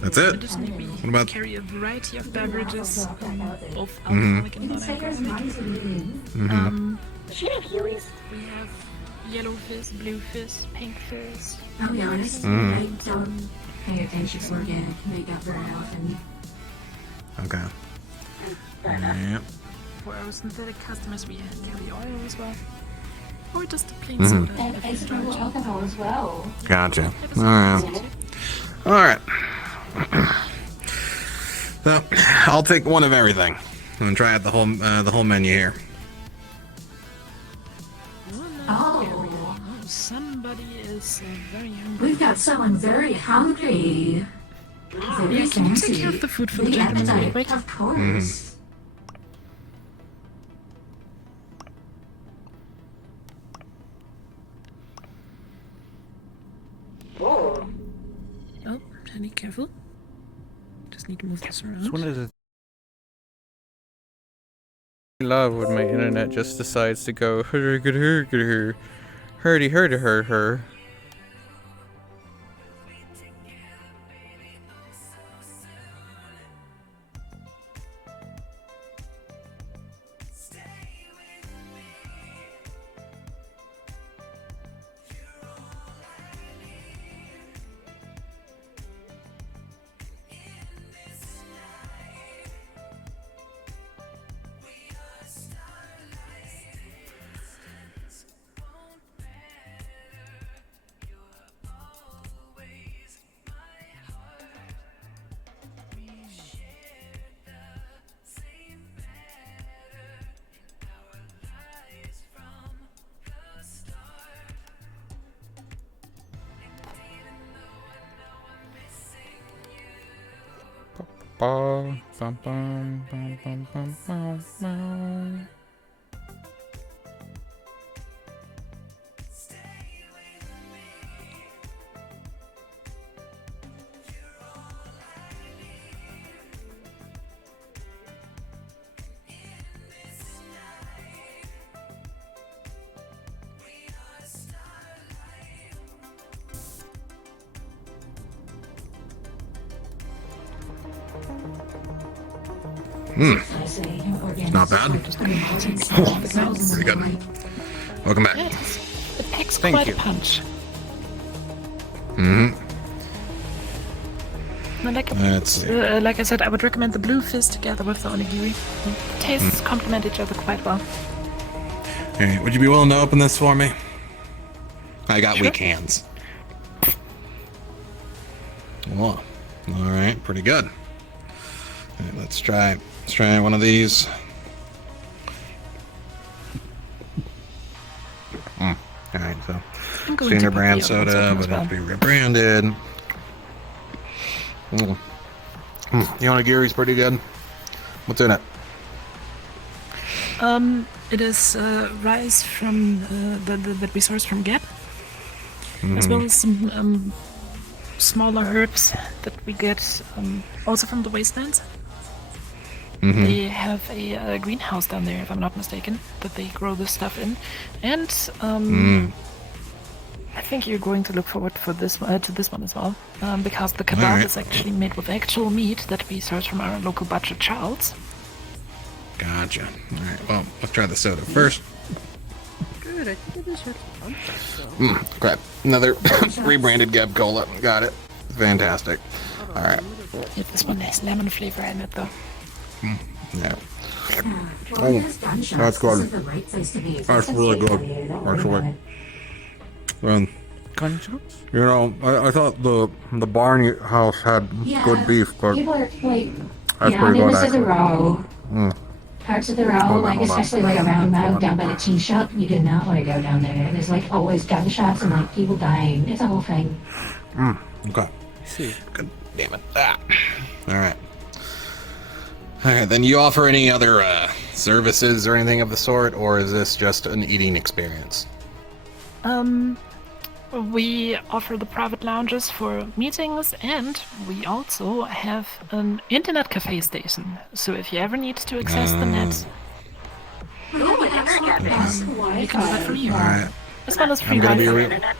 That's it? Additionally, What about carry a variety of beverages, both alcoholic and non-alcoholic. We have yellow fizz, blue fizz, pink fizz. I'll be honest, I don't pay attention to organic makeup very often. Okay. Yep. For our synthetic customers, we carry oil as well. Or just a plain soda. And extra alcohol as well. Gotcha. Alright. So, I'll take one of everything. And try out the whole menu here. Oh. Somebody is very hungry. We've got someone very hungry. Very Yeah, can you take fancy. care of the food for the The gentleman real appetite, quick? of course. Oh, Penny, careful. Just need to move this around. It's one of the love when my internet just decides to go hurdy her. Bum, bum, bum, bum, bum, bum, bum, bum. Not bad. Pretty good. Welcome back. It packs Thank quite you. a punch. And Let's see. like I said, I would recommend the blue fizz together with the onigiri. The tastes complement each other quite well. Hey, would you be willing to open this for me? I got weak hands. Whoa. All right, pretty good. All right, let's try one of these. All right, so I'm going standard to brand put the other soda, ones but open have as to be rebranded. The onigiri's pretty good. What's in it? It is rice from that we source from Gap, as well as some smaller herbs that we get also from the wastelands. They have a greenhouse down there, if I'm not mistaken, that they grow this stuff in, and I think you're going to look forward to this one as well, because the kebab Alright. is actually made with actual meat that we source from our local butcher Charles. Gotcha. All right, well, let's try the soda first. Good, I think it is hard to punch so. Crap. Another rebranded Geb Cola. Got it. Fantastic. All right. Yeah, this one has lemon flavor in it though. Yeah. Oh, that's good. That's really good, actually. You know, I thought the Barney house had good beef, but People are like, that's yeah, pretty I mean, good, this is a actually. row. Mm. Parts of the row, Hold on, like hold on. especially like around Mount down by the tea shop, you do not want to go down there. There's like always gunshots and like people dying. It's a whole thing. Okay. See. Good. Damn it. All right. All right. Then you offer any other services or anything of the sort, or is this just an eating experience? We offer the private lounges for meetings, and we also have an internet cafe station. So if you ever need to access the net, you can do that from here. All right. As well as free I'm gonna be Wi-Fi. real.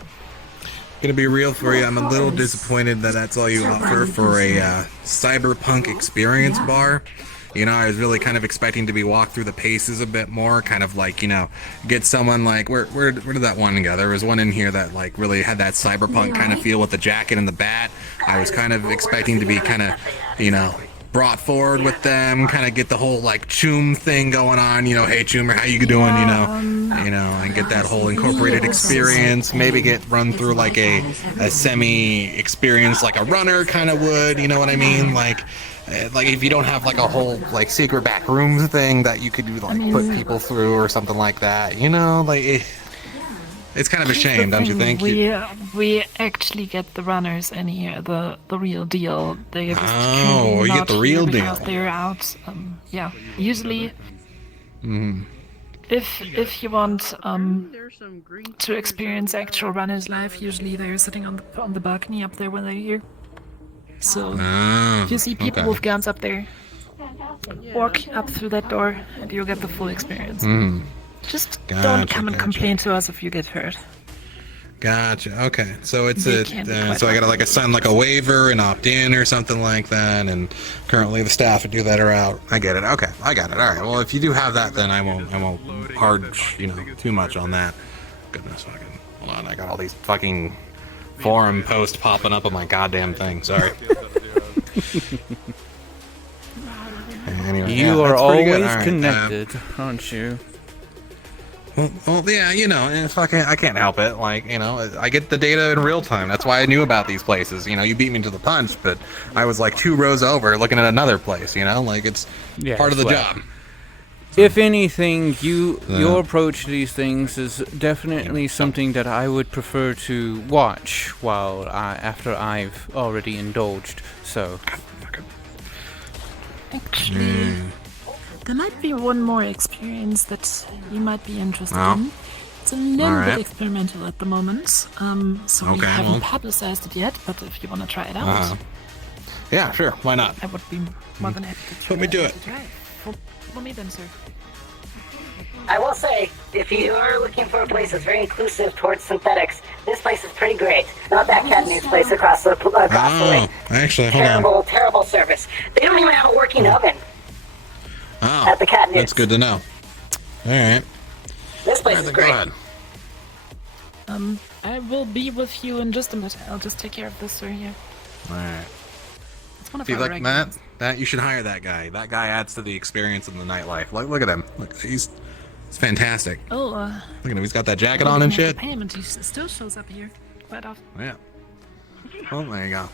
Gonna be real for you. I'm a little disappointed that that's all you offer for a cyberpunk experience bar. You know, I was really kind of expecting to be walked through the paces a bit more, kind of like, you know, get someone like, where did that one go? There was one in here that like really had that cyberpunk kind of feel with the jacket and the bat. I was kind of expecting to be kind of, you know, brought forward with them, kind of get the whole like Choom thing going on, you know, hey Choomer, how you doing, you know, and get that whole incorporated experience, maybe get run through like a semi experience like a runner kind of would, you know what I mean? Like if you don't have like a whole like secret back rooms thing that you could do like put people through or something like that, you know, like it's kind of a shame, don't you think? We actually get the runners in here, the real deal. They Oh, you get the real deal. They're out. Yeah, usually. If you want to experience actual runners' life, usually they're sitting on the balcony up there when they're here. So if you see people with guns up there, walk up through that door and you'll get the full experience. Just don't come and complain to us if you get hurt. Gotcha. Okay, so it's They a can be quite so I gotta sign like a waiver and opt in or something like that, and currently the staff that do that are out. I get it. Okay, I got it. All right. Well, if you do have that, then I won't charge too much on that. Goodness, hold on. I got all these fucking forum posts popping up on my goddamn thing. Sorry. Anyway, You are that's pretty good. always All right, connected, aren't you? Well, yeah, and fucking, I can't help it. Like, I get the data in real time. That's why I knew about these places. You beat me to the punch, but I was like 2 rows over looking at another place. Like it's part of the job. If anything, your approach to these things is definitely something that I would prefer to watch after I've already indulged. So. Actually, there might be one more experience that you might be interested in. It's a little bit experimental at the moment, so we haven't publicized it yet, but if you want to try it out... Yeah, sure, why not? I would be more than happy to try Put me to it. For me then, sir. I will say, if you are looking for a place that's very inclusive towards synthetics, this place is pretty great. Not that Cadney's place across the way. Actually, hold on. Terrible full service. They don't even have a working oven. Oh, At the Cat that's good to know. All right. This place is Go great. ahead. I will be with you in just a minute. I'll just take care of this, sir. Here. All right. It's one of See, our look, regulars. that you should hire that guy. That guy adds to the experience in the nightlife. Look at him. Look, he's fantastic. Oh, Look at him. He's got that jacket on and shit. Payment. He still shows up here quite often. Yeah. Well, there you go.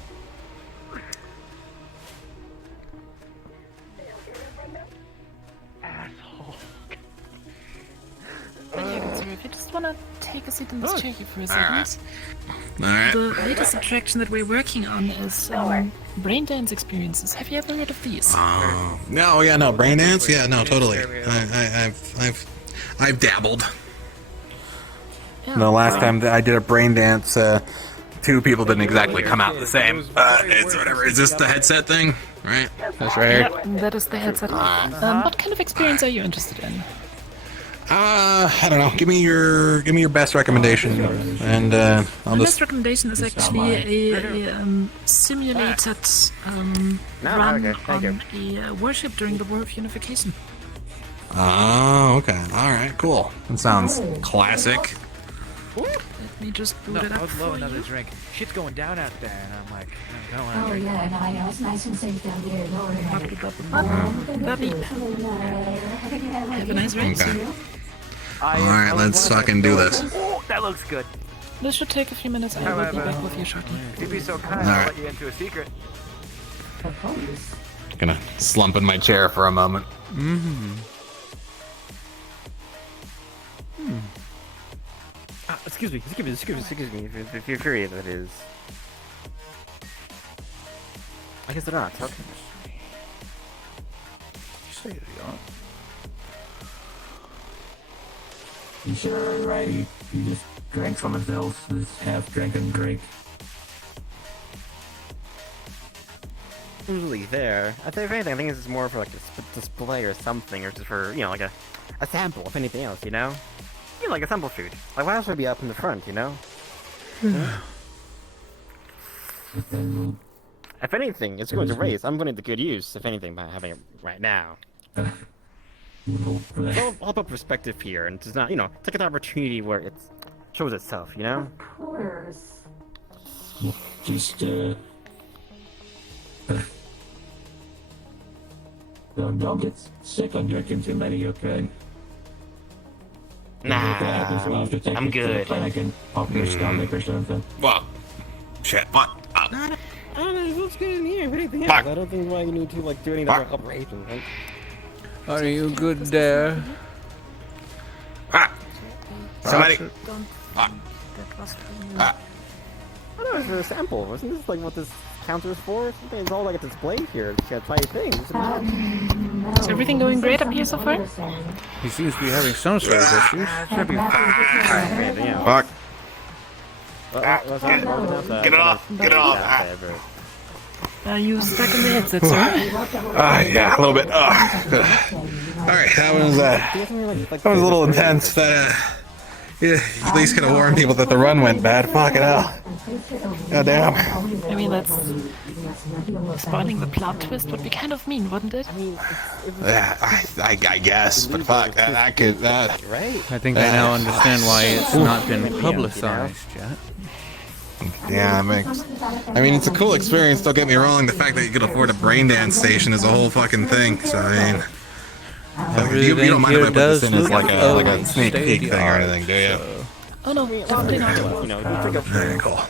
But yeah, good sir, if you just wanna take a seat in this chair here for a second. Alright. Alright. The latest attraction that we're working on is brain dance experiences. Have you ever heard of these? No, yeah, no, brain dance? Yeah, no, totally. I've dabbled. The last time that I did a brain dance, two people didn't exactly come out the same. It's whatever. Is this the headset thing? Right? That's right. Yep, that is the headset. What kind of experience are you interested in? I don't know. Give me your best recommendation, and I'll My just. best recommendation is actually a simulated run on a warship during the War of Unification. Oh, okay. All right, cool. That sounds classic. Let me just boot it up I would for love another you. drink. Shit's going down out there, and I'm like, I don't want Oh to drink. yeah, and I know it's nice and safe down here. Bubby. Have a nice ride, Okay. sir. Alright, let's fucking do this. Oh, that looks good. This should take a few minutes. I will be back with you shortly. If you'd be so kind, All I'll right. let you into a secret. Gonna slump in my chair for a moment. Excuse me, if you're curious, that is. I guess they're not. Okay. Say they aren't. You sure, right? He just drank from himself, this half-drinking drink. Usually there. I think if anything, I think this is more for like a display or something, or just for, you know, like a sample, if anything else, you know? You know, like a sample food. Like, why else would it be up in the front, you know? If anything, it's going to raise. I'm putting it to good use, if anything, by having it right now. I'll put perspective here, and just not, you know, take an opportunity where it shows itself, you know? Of course. Just, don't get sick on drinking too many, okay? Nah, I'm good. I can pop your stomach or something. What? Shit, what? I don't know, it looks good in here, if anything else. I don't think why you need to, like, do any other operations, right? Are you good there? Somebody. I don't know, it's for a sample. Wasn't this like what this counter is for? Something it's all like a display here. It's got tiny things. Is everything going great up here so far? He seems to be having some sort of issues. Should be Fuck. Get it off! Get it off! Are you stuck in the headset, sir? Yeah, a little bit. Alright, that was a little intense. That, yeah, at least could have warned people that the run went bad. Fucking hell. God damn. I mean, that's spoiling the plot twist would be kind of mean, wouldn't it? Yeah, I guess, but fuck, that could, that. I think I now understand why it's not been publicized yet. Yeah, I mean, it's a cool experience, don't get me wrong. The fact that you could afford a brain dance station is a whole fucking thing, so I mean. You don't mind if I put this in as like a sneak peek thing or anything, do you? Oh no, definitely not. Very cool.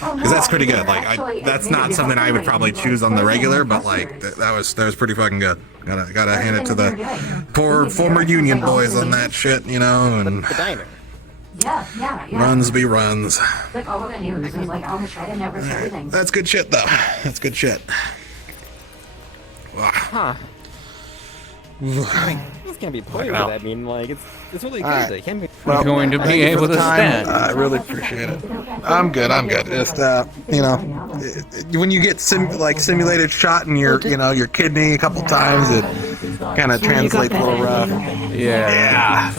Because that's pretty good. Like, that's not something I would probably choose on the regular, but like that was pretty fucking good. Gotta hand it to the poor former Union boys on that shit, you know. And Yeah. runs be runs. Like all the news was like, oh, try to never say everything. That's good shit, though. That's good shit. Wow. Huh. I mean, this can't be played with that. I mean, like, it's really good. It can be. We're going to be able to stand. I really appreciate it. I'm good. Just, you know, when you get simulated shot in your, you know, your kidney a couple times, kind of translates a little rough. Yeah.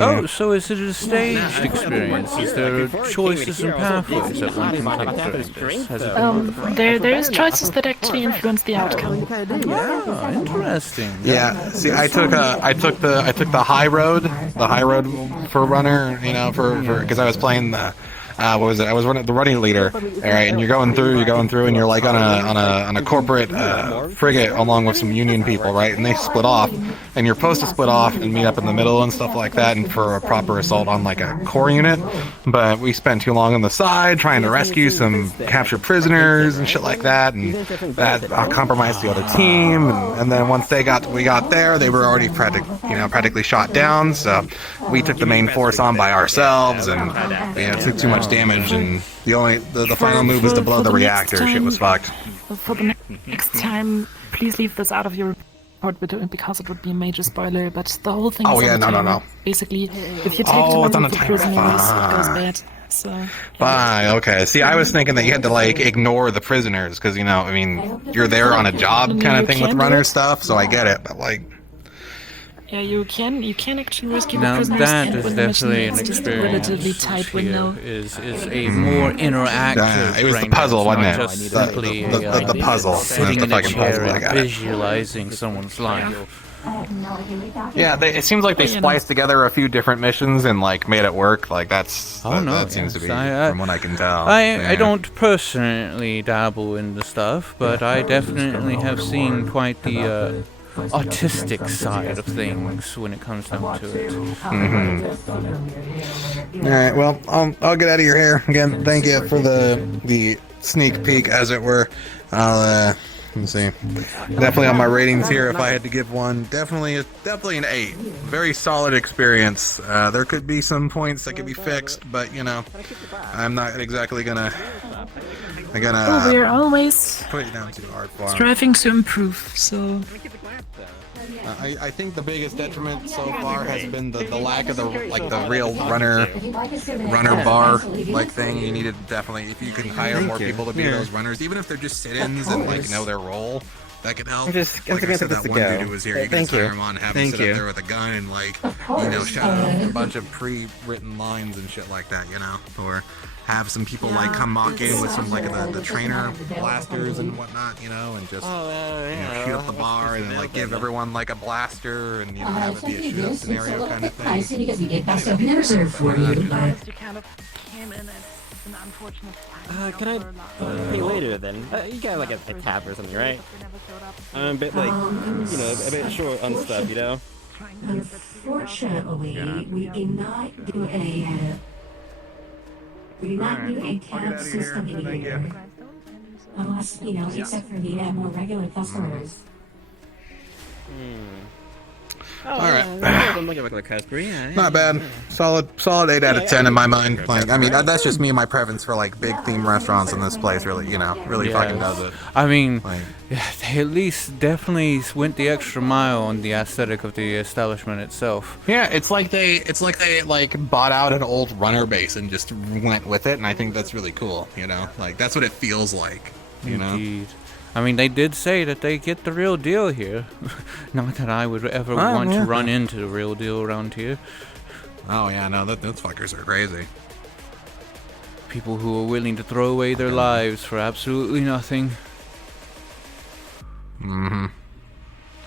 Oh, so is it a staged experience? Is there choices and pathways that one can take during this? Has it There is choices that actually influence the outcome. Oh, interesting. Yeah. See, I took the high road for runner. You know, for because I was playing the. What was it? I was the running leader. All right, and you're going through, and you're like on a corporate frigate along with some union people, right? And they split off, and you're supposed to split off and meet up in the middle and stuff like that, and for a proper assault on like a core unit. But we spent too long on the side trying to rescue some captured prisoners and shit like that, and that compromised the other team. And then once we got there, they were already practically shot down. So we took the main force on by ourselves, and took too much damage, and the final move was to blow the reactor. Shit was fucked. For the next time, please leave this out of your report because it would be a major spoiler. But the whole thing. No. Basically, if you take the prisoners, it goes bad. So. Bye. Okay. See, I was thinking that you had to like ignore the prisoners because you're there on a job kind of thing with runner stuff. So I get it, but like. Yeah, you can actually rescue the Now prisoners. that and is when the definitely mission an is just a experience. relatively tight window. Is a more interactive. It was the brain puzzle, dance, wasn't not it? just simply The puzzle. sitting The in a fucking chair puzzle. I and got it. visualizing someone's life. Yeah, it seems like they spliced together a few different missions and like made it work. Like that seems to be from what I can tell. I don't personally dabble in the stuff, but I definitely have seen quite the autistic side of things when it comes down to it. All right, well, I'll get out of your hair again. Thank you for the sneak peek, as it were. Let me see. Definitely on my ratings here, if I had to give one, definitely an 8. Very solid experience. There could be some points that could be fixed, but I'm not exactly gonna. We're always put it down too hard for 'em. striving to improve. So. I think the biggest detriment so far has been the lack of the real runner bar like thing. You needed definitely, if you can hire more people to be those runners, even if they're just sit-ins and like know their role, that could help. Like I said, that one dude who was here, you guys hire him on, have him sit up there with a gun and like shout out a bunch of pre-written lines and shit like that, or have some people like come mock in with some like the trainer blasters and whatnot, and just shoot up the bar and then like give everyone like a blaster and have it be a shoot up scenario kind of thing. I see because we get that stuff never served for you. You kind of came in at an unfortunate time. Can I pay later then? You got like a tab or something, right? I'm a bit like, a bit short on stuff, Unfortunately, we cannot do a tab system here. Unless, except for the more regular customers. All right. I'm looking at Casper, Not bad. Solid 8 out of 10 in my mind. Like, that's just me and my preference for like big theme restaurants, and this place really, fucking does it. They at least definitely went the extra mile on the aesthetic of the establishment itself. Yeah, it's like they bought out an old runner base and just went with it, and I think that's really cool. Like that's what it feels like. Indeed. They did say that they get the real deal here. Not that I would ever want to run into the real deal around here. Oh yeah, no, those fuckers are crazy. People who are willing to throw away their lives for absolutely nothing.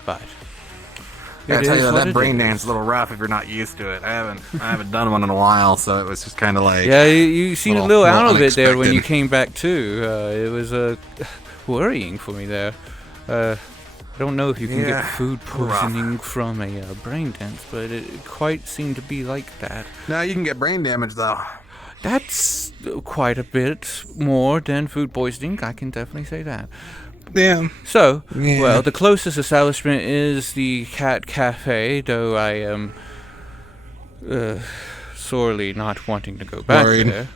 But I tell you that brain dance is a little rough if you're not used to it. I haven't done one in a while, so it was just kind of like you seemed a little out of it there when you came back too. It was worrying for me there. I don't know if you can get food poisoning from a brain dance, but it quite seemed to be like that. No, you can get brain damage though. That's quite a bit more than food poisoning. I can definitely say that. Yeah. So, well, the closest establishment is the Cat Cafe, though I am sorely not wanting to go back there.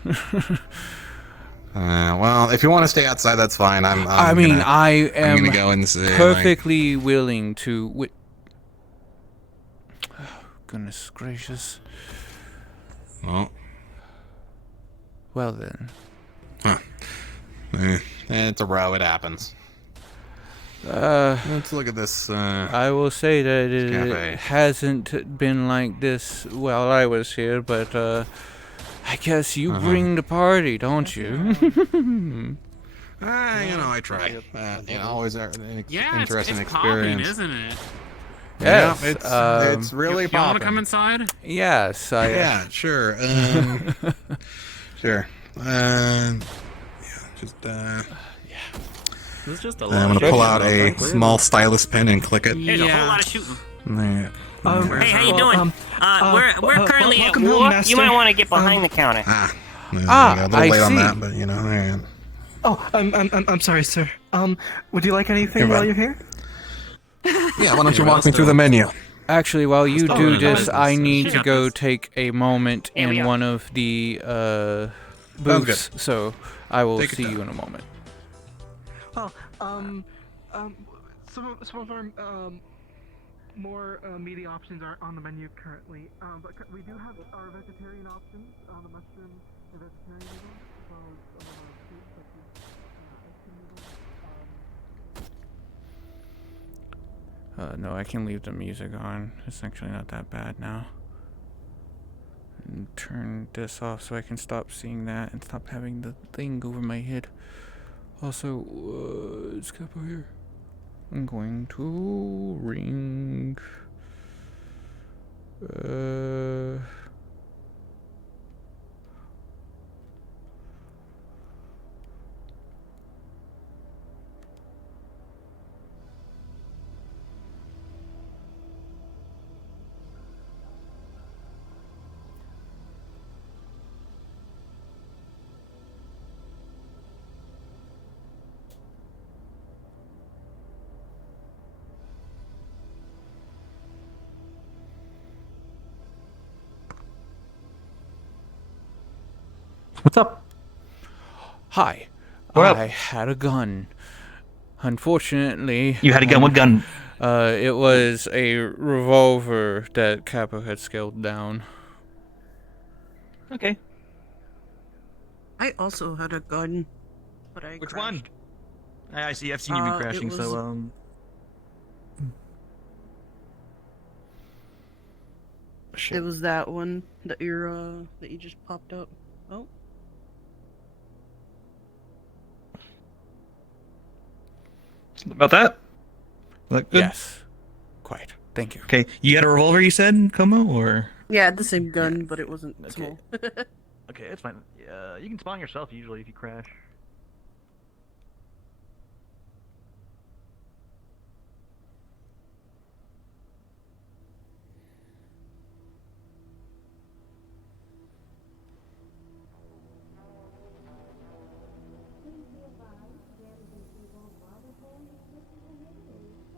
Well, if you want to stay outside, that's fine. I am gonna go and see, perfectly willing to. Oh, goodness gracious. Well then. It's a row. It happens. Let's look at this. I will say that it cafe. hasn't been like this while I was here, but I guess you bring the party, don't you? I try. Always an interesting it's experience. popping, isn't it? Yes, it's really you popping. want to come inside? Yes, Yeah, sure. Sure. There's just a I'm lot gonna of pull shooting out a back there. small stylus pen and click it. There's a whole lot of shooting. Yeah. Hey, how you doing? We're currently at welcome home, war. Master. You might want to get behind the counter. A little late on that, but yeah. Oh, I'm sorry, sir. Would you like anything You're while right. you're here? Yeah, why don't you walk me through the menu? Actually, while you do this, I need to Yeah. go take a moment Here we in go. one of the good. booths, so I will Take your see time. you in a moment. Well, some of our more meaty options are on the menu currently. But we do have our vegetarian options, the mushroom and vegetarian noodles, as well as some of our soups such as ice cream noodles. No, I can leave the music on. It's actually not that bad now. And turn this off so I can stop seeing that and stop having the thing over my head. Also, it's Capo here. I'm going to ring. What's up? Hi. What up? I had a gun. Unfortunately, You had a gun? What gun? It was a revolver that Capo had scaled down. Okay. I also had a gun, but I Which crashed. one? I see. I've seen you be crashing. it So was- Shit. It was that one that you just popped up. Oh. About that? That good? Yes. Quite. Thank you. Okay. You had a revolver, you said, Como, or? Yeah, I had the same gun, but it wasn't small. Okay, it's fine. You can spawn yourself usually if you crash.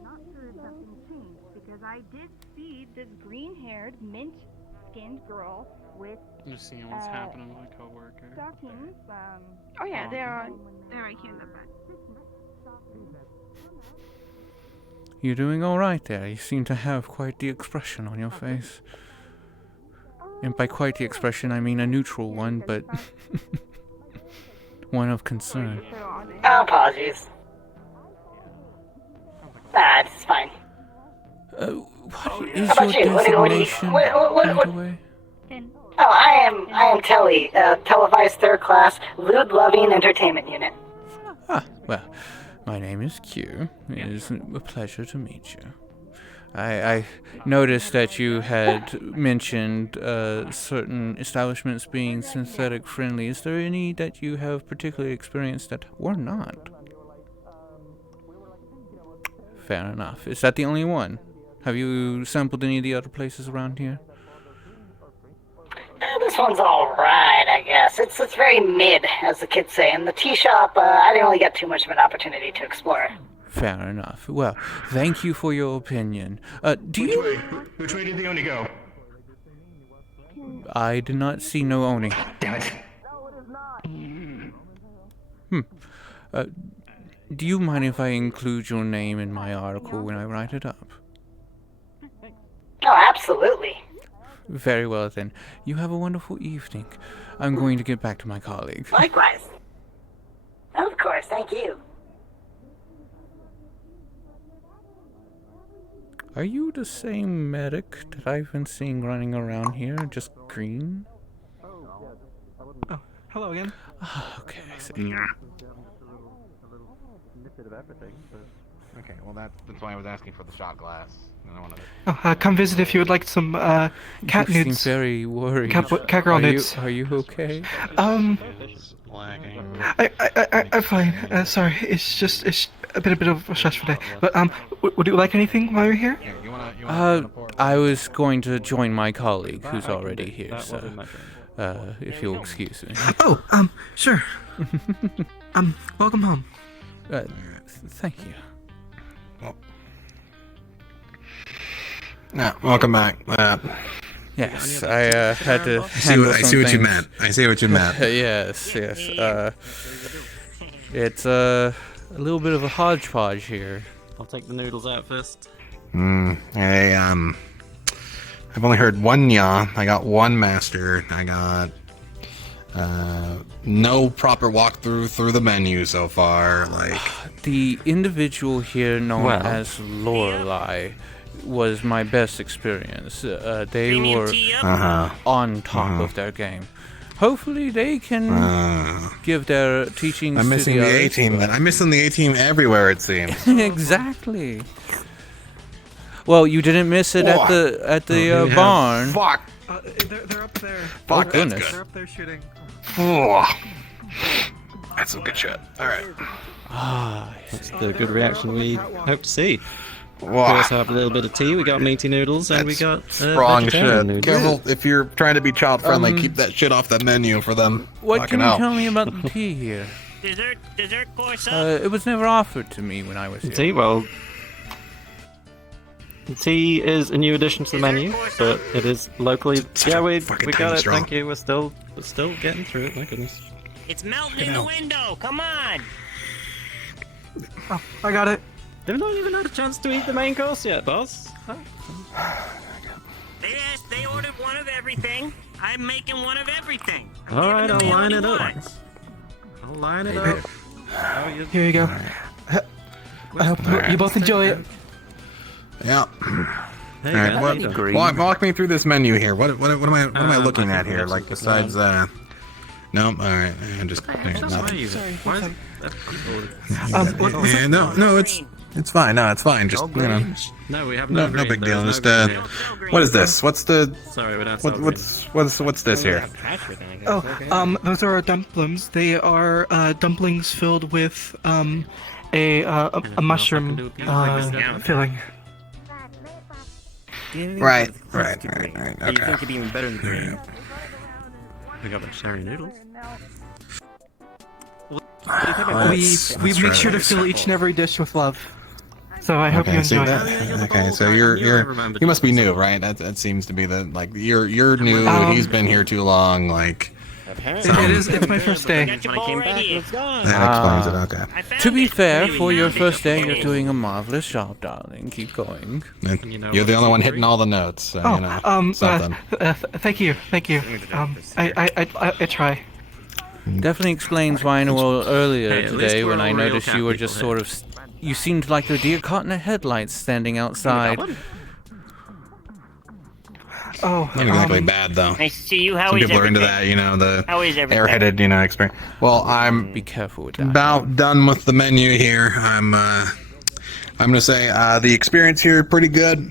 Not sure if something changed because I did see this green-haired, mint-skinned girl with Just seeing what's happening with a coworker. stockings. Oh yeah, they're right here in the back. You're doing all right there. You seem to have quite the expression on your face. And by quite the expression, I mean a neutral one, but one of concern. Apologies. It's fine. What is How about your you? What do you- designation, what- by the way? Oh, I am Telly, televised third class, lewd loving entertainment unit. Ah, well, my name is Kyou. It is a pleasure to meet you. I noticed that you had mentioned certain establishments being synthetic friendly. Is there any that you have particularly experienced that were not? Fair enough. Is that the only one? Have you sampled any of the other places around here? This one's alright, I guess. It's very mid, as the kids say. In the tea shop, I didn't really get too much of an opportunity to explore. Fair enough. Well, thank you for your opinion. Do you... Which way did the Oni go? I did not see no Oni. Damn it. Do you mind if I include your name in my article when I write it up? Oh, absolutely. Very well then. You have a wonderful evening. I'm going to get back to my colleague. Likewise. Of course, thank you. Are you the same medic that I've been seeing running around here, just green? Oh, hello again. Okay, I see. Okay, well that's why I was asking for the shot glass. I don't want to. Oh, come visit if you would like some cat You nudes. seem very worried. Cat girl nudes. Are you okay? I'm fine. Sorry, it's a bit of a stressful day. But would you like anything while you're here? I was going to join my colleague who's already here, so if you'll excuse me. Oh, sure. Welcome home. Thank you. Yeah, welcome back. Yes, I had to. I see what you meant. I see what you meant. Yes. It's a little bit of a hodgepodge here. I'll take the noodles out first. Hey, I've only heard one Nyan. I got one master. I got no proper walkthrough through the menu so far. Like the individual here known as Lorelei was my best experience. They were on top of their game. Hopefully they can give their teachings I'm missing to the A team. I'm missing the A team everywhere, it seems. Exactly. Well, you didn't miss it at the barn. Fuck. They're up there. Fuck, oh, goodness. that's good. They're up there shooting. That's some good shit. All right. That's the good reaction we hope to see. Wow. We also have a little bit of tea. We got meaty noodles and we got strong vegetarian shit. noodles. Careful, if you're trying to be child friendly, keep that shit off the menu for them. What Fucking can you hell. tell me about the tea here? Dessert course It was never offered to me when I was here. Tea, well, tea is a new addition to the menu, but it is locally. Yeah, we got it. straw. Thank you. We're still getting through it. My goodness. It's melting in the window. Come on. Oh, I got it. They've not even had a chance to eat the main course yet, boss. They ordered one of everything. I'm making one of everything. All right, I'll line it up. Wants. I'll line it up. Here you go. I hope you both enjoy it. Yeah. Hey, all right. Walk me through this menu here. What am I looking at here? Like besides no. All right. I'm just. Nothing. Sorry. No. It's fine. No, it's fine. Just No, we have no green. big deal. There's Just no green. what is this? What's the? Sorry, we don't What's this here? Oh, those are our dumplings. They are dumplings filled with a mushroom filling. Right. You Okay. think it'd be even better than green? We got vegetarian noodles. We make sure to fill each and every dish with love. So I hope you enjoy it. Okay, so you must be new, right? That seems to be the you're new. He's been here too long. Like it's my first day. that explains it. Okay. To be fair, for your first day, you're doing a marvelous job, darling. Keep going. You're the only one hitting all the notes. So, something. Thank you. I try. Definitely explains why I know earlier today when I noticed you were just sort of. You seemed like a deer caught in the headlights standing outside. Oh, not exactly bad though. Nice to see you. How Some is people are into everything? that, the How is everything? airheaded, experience. Well, I'm be careful with that. About done with the menu here. I'm gonna say the experience here pretty good.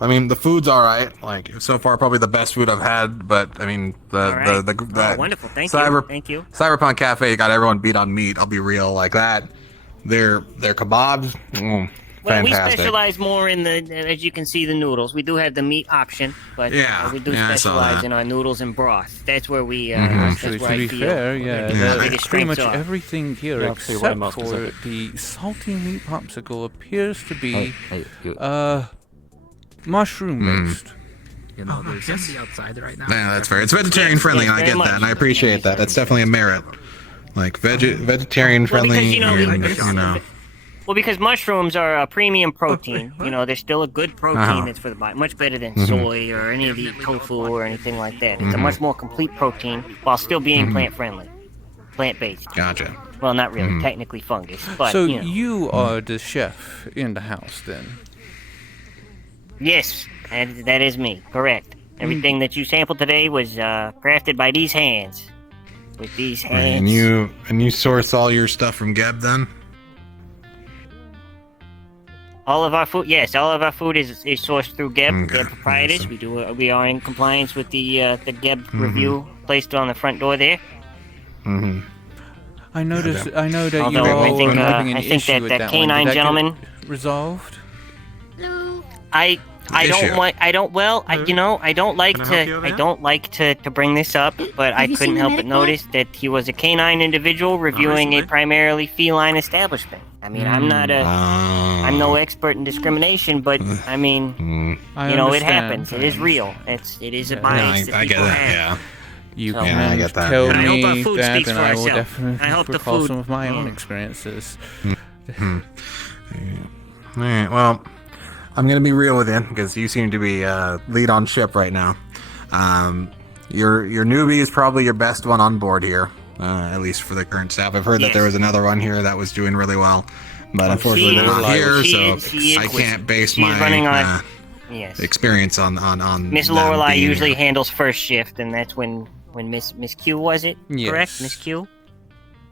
I mean, the food's all right. Like so far, probably the best food I've had. But I mean, the wonderful. Thank you. Cyberpunk Cafe got everyone beat on meat. I'll be real, like that. Their kebabs, Well, fantastic. we specialize more in as you can see, the noodles. We do have the meat option, but we do specialize in our noodles and broth. That's where we. Actually, to be fair, the biggest pretty much strengths are. everything here except for the salty meat popsicle appears to be mushroom based. There's somebody outside right now. Yeah, that's fair. It's vegetarian friendly, and I get that, and I appreciate that. That's definitely a merit. Like vegetarian friendly, Well, because mushrooms are a premium protein. They're still a good protein. It's for the body, much better than soy or any of the tofu or anything like that. It's a much more complete protein while still being plant-friendly, plant-based. Gotcha. Well, not really. Technically fungus, but so you are the chef in the house, then? Yes, that is me. Correct. Everything that you sampled today was crafted by these hands. With these hands. And you source all your stuff from Geb then? All of our food, yes, all of our food is sourced through Geb. Geb proprietors. We are in compliance with the Geb review placed on the front door there. Mm-hmm. I noticed. I know that Although you all I think, were having an I think issue with that that canine one. Did that gentleman get resolved? I don't want. I don't. Well, you know, I don't like Can I help you to. over I here? don't like to bring this up, but I Have you couldn't seen the help but medic boy? notice that he was a canine individual reviewing a recently. primarily feline establishment. I mean, I'm not a. I'm no expert in discrimination, but I mean, I you know, it understand. happens. It is real. It is a Yeah, bias that I get people that. have. Yeah. You So- can Yeah, I get that. tell And I hope our me food that, speaks and for I will itself. definitely I hope the recall food- some of my own yeah. experiences. All right. Well, I'm gonna be real with you because you seem to be lead on ship right now. Your newbie is probably your best one on board here, at least for the current staff. I've heard that there was another one here that was doing really well, but unfortunately they're not here, so I can't base my Yes. experience on Miss them Lorelai being usually here. handles first shift, and that's when Miss Kyou was it? Yes. Correct, Miss Kyou.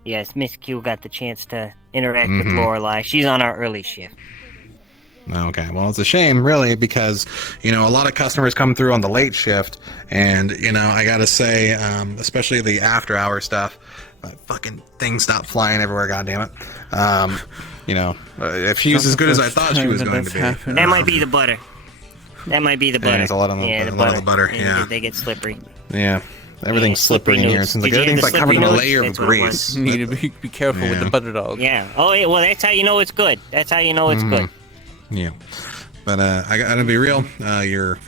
Yes, Miss Kyou got the chance to interact with Mhm. Lorelai. She's on our early shift. Okay, well, it's a shame, really, because, you know, a lot of customers come through on the late shift, and, you know, I gotta say, especially the after-hour stuff, fucking things stop flying everywhere, goddammit. You know, if she's as good as I thought she was going to be. That might be the butter. That might be the Yeah, butter. there's a lot of the- yeah, a lot of the butter, yeah. They get slippery. Yeah, everything's slippery in here. It seems like everything's like covered in a layer of grease. You need to be careful with the butter dog. Yeah. Oh, yeah. Well, that's how you know it's good. That's how you know it's good. Yeah, but I gotta be real. Your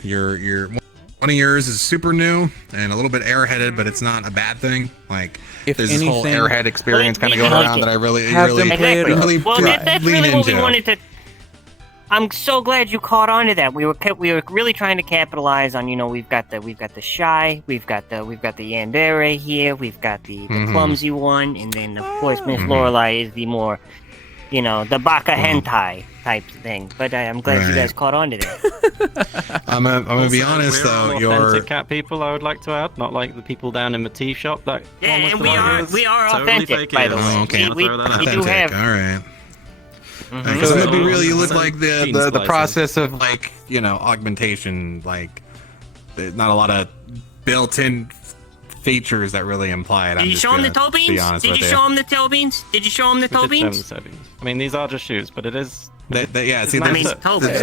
one of yours is super new and a little bit airheaded, but it's not a bad thing. Like If there's this whole anything- airhead experience kind of we going like around it. that I really Exactly. Well, that's lean really what we into. wanted to. I'm so glad you caught on to that. We were really trying to capitalize on. You know, we've got the shy, we've got the yandere here, we've got the Mhm. clumsy one, and then of course Miss Mhm. Lorelai is the more, you know, the baka hentai type thing. But I'm glad you Right. guys caught on to that. I'm gonna be honest We're though. all Your authentic cat people, I would like to add, not like the people down in the tea shop. That Yeah, one was and the we are totally authentic, fake by the ears. way. Oh, okay. We do Authentic. have. All right. Mhm. Because I'm gonna be real, you look Some like gene the splices. process of like, you know, augmentation, like there's not a lot of built-in features that really imply it. Did you show him the toe beans? Did you show him the toe beans? Did you show him the toe beans? I mean, these are just shoes, but it is. Yeah, see, I mean, that's- toe beans.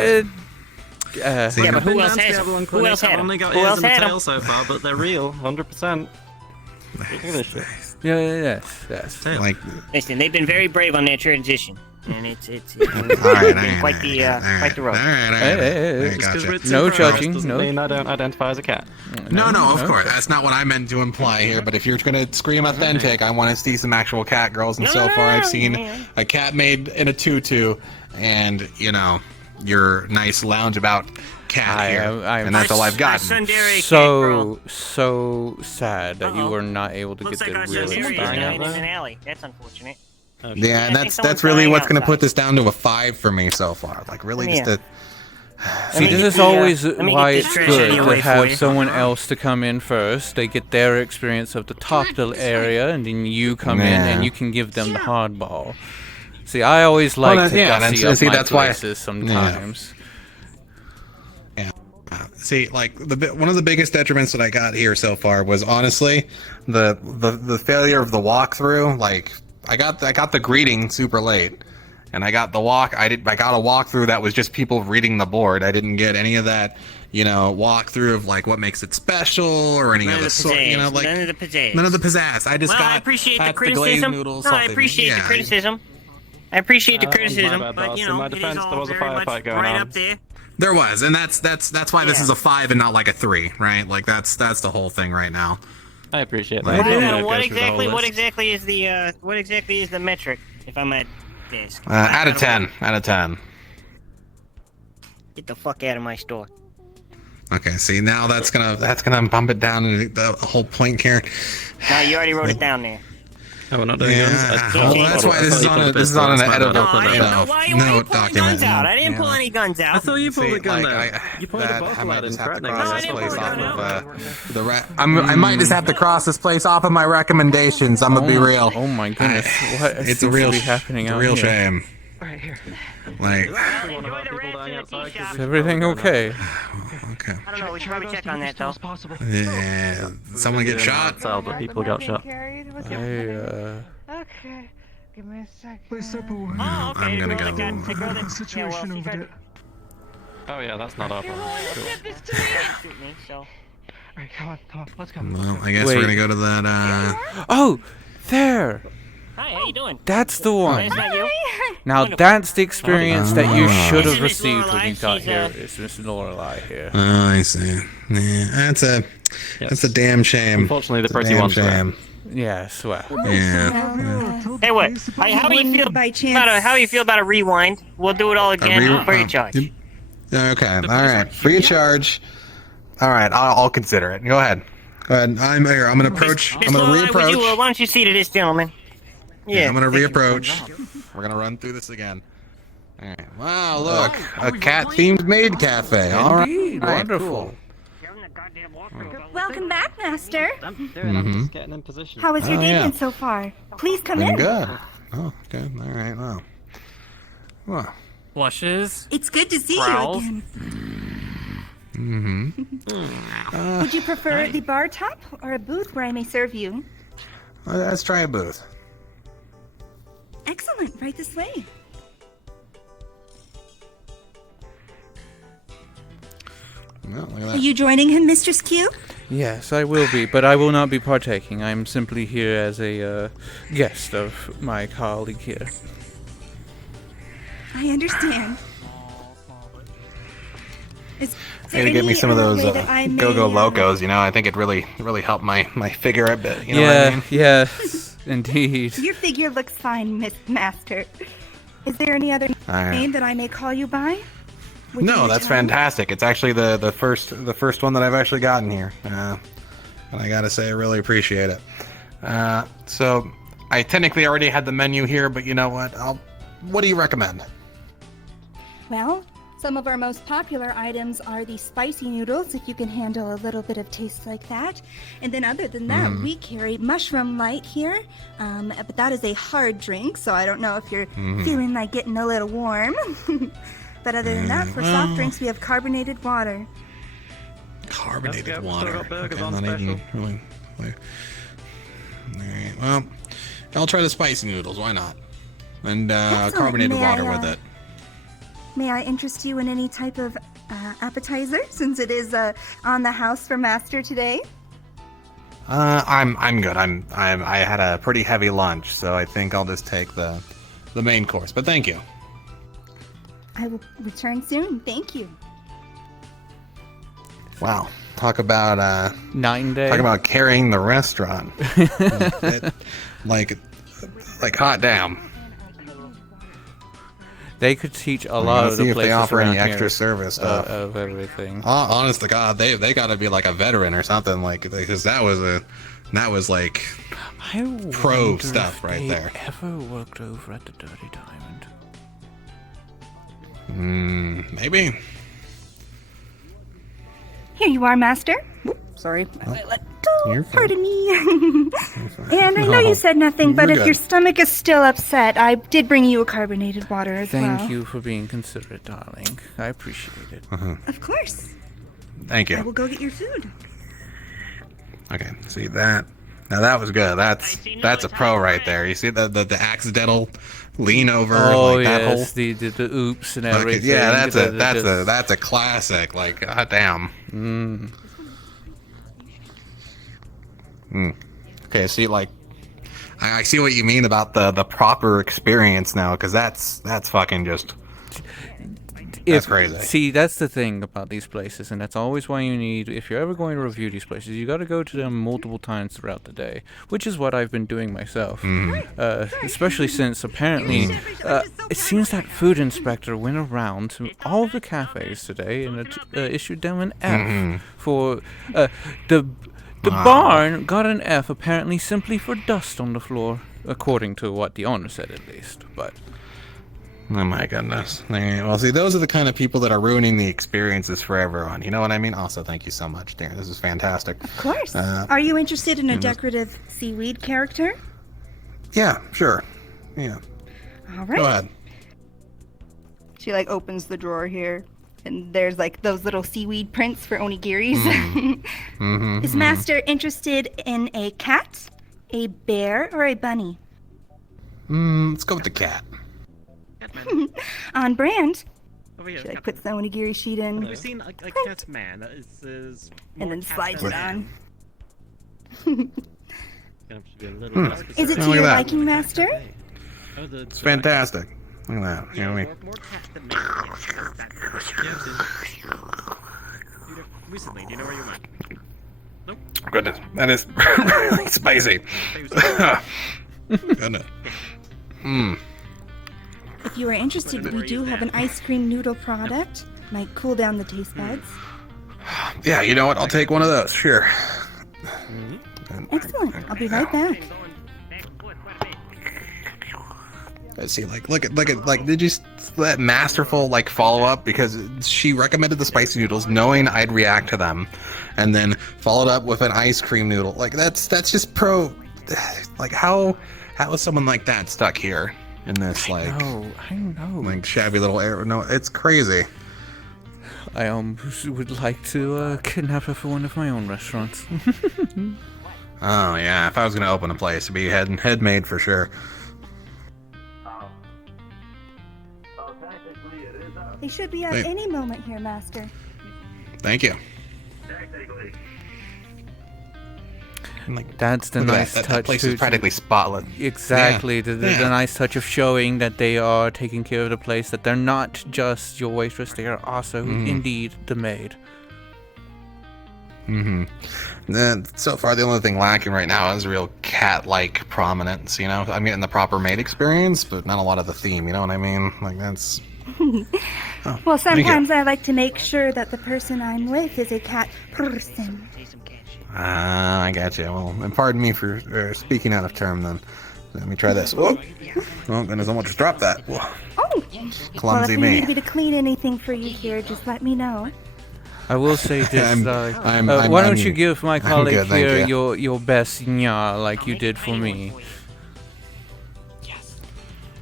See, Yeah, but who I've else been has down to them? Diablo Who else Clinic, had I've only them? got Who ears else and a had tail them? so far, but they're real, 100%. Look at this shit. Yes. Like, Listen, they've been very brave on their transition, and it's right, been quite the road. Hey, Just 'cause gotcha. Ritzy No Cross judging, doesn't no. mean I don't identify as a cat. No, of course. That's not what I meant to imply here. But if you're going to scream authentic, I want to see some actual cat girls. And so far, I've seen a cat made in a tutu, and you know, your nice loungeabout cat here, and that's all I've gotten. So sad that you were not able to Looks get like the our real Sundari is experience. dying in an alley. That's unfortunate. Yeah, and I think that's someone's really dying what's going to outside. put this down to a 5 for me so far. Like really, just Yeah. a. See, me this get is the, always let me get why this it's trash good out of your way to for have you. someone else to come in first. They get their experience of the top area, and then you come in Yeah. and you can give them the hardball. See, I always like to gussy up my that's why. places sometimes. Yeah. See, like one of the biggest detriments that I got here so far was honestly the failure of the walkthrough. Like I got the greeting super late, and I got the walk. I got a walkthrough that was just people reading the board. I didn't get any of that, you know, walkthrough of like what makes it special or any None of the sort. You know, like none of the pizzazz. none of the pizzazz. I just well, got I appreciate the that's glazed criticism. noodles, No, I something. appreciate the Yeah. criticism. I appreciate the My criticism, bad, but boss. you In know, my it is defense, there all was a very much firefight going right on. up there. There was, and that's why this is a 5 and not like a 3, right? Like that's the whole thing right now. I appreciate Like- that. I don't know What if it goes through the whole exactly list. what exactly is the metric? If I'm at this, Out of 10. Out of 10. Get the fuck out of my store. Okay, see now that's gonna bump it down to the whole point, Karen. No, you already wrote it down there. Oh, we're not doing guns? Well, that's why this is on an editable, note document. Out. I didn't pull any guns out. I thought you pulled a gun out. You pointed a bottle at him, threatening him. I might just have to cross this place off of my recommendations. I'm gonna be real. Oh my goodness! What It's a real happening out real here? shame. Like, is everything okay? Okay. I don't know. We should probably check on that though. Yeah. Someone get shot. But people got shot. Okay. Give me a sec. Please step away. Oh, okay. I'm gonna go. Situation over there. Oh yeah, that's not our problem. Alright, come on, let's go. Well, I guess we're gonna go to that. Oh, there. Hi, how you doing? That's the one. Is that you? Now that's the experience that you should have This is Miss received when you Lorelei. got She's, here. It's Miss Lorelei here. Oh, I see. Yeah, that's a damn shame. Unfortunately, the It's a pretty damn one's shame. Yes, well. Yeah. Hey, what? How do you feel how do you feel about a rewind? We'll do it all again for your charge. Okay. All right. Free of charge. All right. I'll consider it. Go ahead. Go ahead. I'm here. I'm gonna approach. Miss I'm gonna Lorelei, would you, reapproach. why don't you see to this gentleman? Yeah, I'm gonna reapproach. We're gonna run through this again. All right. Wow, look, a cat-themed maid cafe. All right, wonderful. Welcome back, Master. I'm just getting in position. How was your day been so far? Please come in. Good. Oh, good. All right. Wow. Wow. Flushes. It's good to see Growls. you again. Mm-hmm. Would you prefer the bar top or a booth where I may serve you? Let's try a booth. Excellent. Right this way. Well, look at Are that. you joining him, Mistress Kyou? Yes, I will be, but I will not be partaking. I am simply here as a guest of my colleague here. I understand. Is Maybe get me some of those Go-Go Locos. You know, I think it really helped my figure a bit. You know what I mean? Yes, indeed. Your figure looks fine, Miss Master. Is there any other name that I may call you by? No, that's fantastic. It's actually the first one that I've actually gotten here, and I gotta say I really appreciate it. So I technically already had the menu here, but you know what? What do you recommend? Well, some of our most popular items are the spicy noodles, if you can handle a little bit of taste like that. And then other than that, we carry mushroom light here, but that is a hard drink, so I don't know if you're feeling like getting a little warm. But other than that, for soft drinks, we have carbonated water. Carbonated water. Okay, I'm not even really. Alright, well, I'll try the spicy noodles. Why not? And carbonated water with it. May I interest you in any type of appetizer, since it is on the house for Master today? I'm good. I had a pretty heavy lunch, so I think I'll just take the main course. But thank you. I will return soon. Thank you. Wow. Talk about 9 days. Talk about carrying the restaurant. like hot damn. They could teach a lot of the see if places they offer any around extra here, service stuff of everything. Honest to God, they got to be like a veteran or something, like, because that was like pro stuff right there. Ever worked over at the Dirty Diamond? Maybe. Here you are, Master. Sorry. Pardon me. And I know you said nothing, but You're if good. your stomach is still upset, I did bring you a carbonated water as well. Thank you for being considerate, darling. I appreciate it. Of course. Thank I you. will go get your food. Okay, see that? Now that was good. That's a pro right there. You see the accidental lean over, Oh like that whole. yes, the oops and Okay, everything. yeah, The- that's a classic. Like, goddamn. Okay, see, like, I see what you mean about the proper experience now, because that's fucking just. That's crazy. See, that's the thing about these places, and that's always why you need, if you're ever going to review these places, you got to go to them multiple times throughout the day, which is what I've been doing myself. Especially since apparently it seems that food inspector went around to all the cafes today and issued them an F for the barn got an F apparently simply for dust on the floor. according to what the owner said at least. But oh my goodness. Well, see, those are the kind of people that are ruining the experiences for everyone. You know what I mean? Also, thank you so much, Darren. This is fantastic. Of course. Are you interested in a decorative seaweed character? Yeah, sure. Yeah. All right. Go ahead. She like opens the drawer here, and there's like those little seaweed prints for onigiris. Is Master interested in a cat, a bear, or a bunny? Let's go with the cat. On brand. Over here, She like puts the onigiri sheet in. Have you seen a cat man? That is and then slides it on. Gonna have to be a little more Is it specific. to your liking, Master? It's fantastic. Look at that. You know what I mean? More cats than men. Recently, do you know where you went? Nope. Goodness, that is really spicy. Goodness. If you are interested, we do have an ice cream noodle product. Might cool down the taste buds. Yeah, you know what? I'll take one of those. Sure. Excellent. I'll be right back. Let's see, look at, did you that masterful follow up, because she recommended the spicy noodles, knowing I'd react to them, and then followed up with an ice cream noodle. That's just pro. How is someone like that stuck here in this I know. Shabby little area? No, it's crazy. I would like to kidnap her for one of my own restaurants. Oh yeah, if I was gonna open a place, it'd be head made for sure. They should be out any moment here, Master. Thank you. That's the nice touch. That place is practically spotless. Exactly. The nice touch of showing that they are taking care of the place, that they're not just your waitress, they are also indeed the maid. So far, the only thing lacking right now is real cat-like prominence, you know? I'm getting the proper maid experience, but not a lot of the theme, you know what I mean? That's... Well, sometimes I like to make sure that the person I'm with is a cat person. I got you. Well, and pardon me for speaking out of term then. Let me try this. Whoa! Oh, goodness, I almost just dropped that. Whoa. Oh! Clumsy well, if you me. need me to clean anything for you here, just let me know. I will say this, why don't you give my colleague here your best nya like you did for me?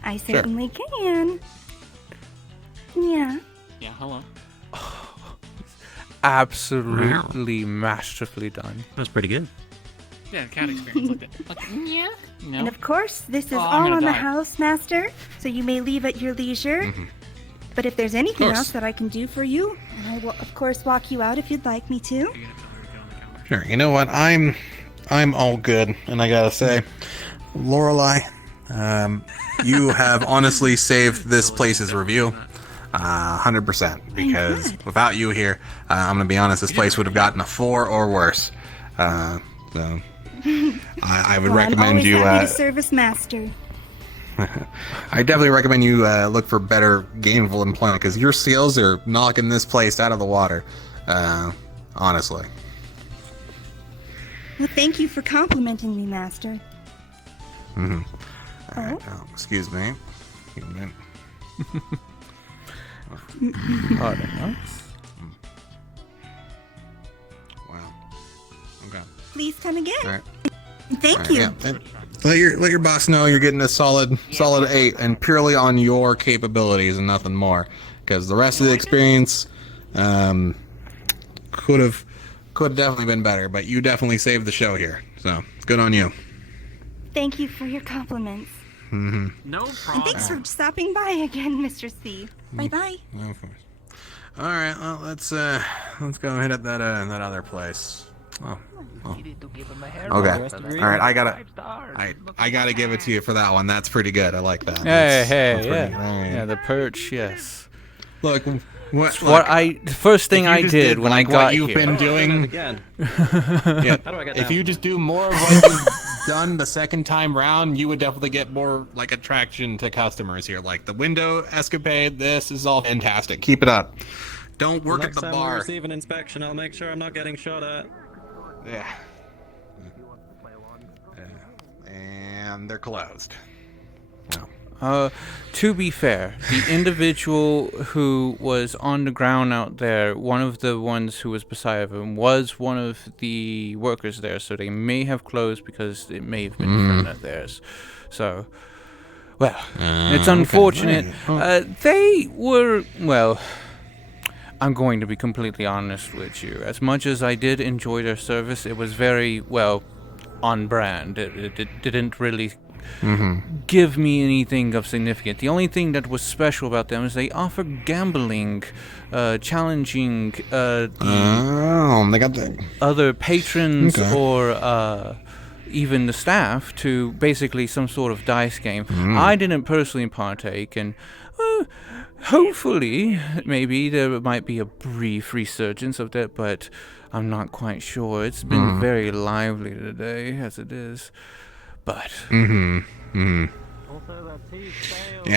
I certainly can. Yeah. Yeah, hello. Absolutely masterfully done. That's pretty good. Yeah, cat experience like that. Yeah. No. And of course, this is I'm all gonna on the die. house, Master, so you may leave at your leisure. But if there's anything else that I can do for you, I will of course walk you out if you'd like me to. Sure. You know what? I'm all good, and I gotta say, Lorelei, you have honestly saved this place's review. 100%, because without you here, I'm gonna be honest, this place would have gotten a 4 or worse. So I would recommend you. I'm always happy to serve as Master. I definitely recommend you look for better gainful employment, because your skills are knocking this place out of the water. Honestly. Well, thank you for complimenting me, Master. All right, excuse me. Pardon us. Wow. Okay. Please come again. All right. Thank you. Yeah. Let your boss know you're getting a solid 8, and purely on your capabilities and nothing more. Because the rest of the experience could have definitely been better, but you definitely saved the show here. So good on you. Thank you for your compliments. No problem. And thanks for stopping by again, Mr. C. Bye-bye. Of course. All right, well, let's go and hit up that other place. Oh. Okay. All right, I gotta give it to you for that one. That's pretty good. I like that. Hey, yeah, the perch, yes. Look, the first thing I did when I got here. What you've been doing. Again. Yeah. How do I get If that you one? just do more of what you've done the second time round, you would definitely get more attraction to customers here. Like the window escapade, this is all fantastic. Keep it up. Don't work at the Next time we bar. receive an inspection, I'll make sure I'm not getting shot at. Yeah. and they're closed. To be fair, the individual who was on the ground out there, one of the ones who was beside him, was one of the workers there, so they may have closed because it may have been a friend of theirs. So, well, it's unfortunate. Okay. They were, well, I'm going to be completely honest with you. As much as I did enjoy their service, it was very, well, on brand. It didn't really give me anything of significance. The only thing that was special about them is they offer gambling, challenging they got the other patrons or even the staff to basically some sort of dice game. I didn't personally partake, and hopefully maybe there might be a brief resurgence of that, but I'm not quite sure. It's been very lively today as it is. But yeah,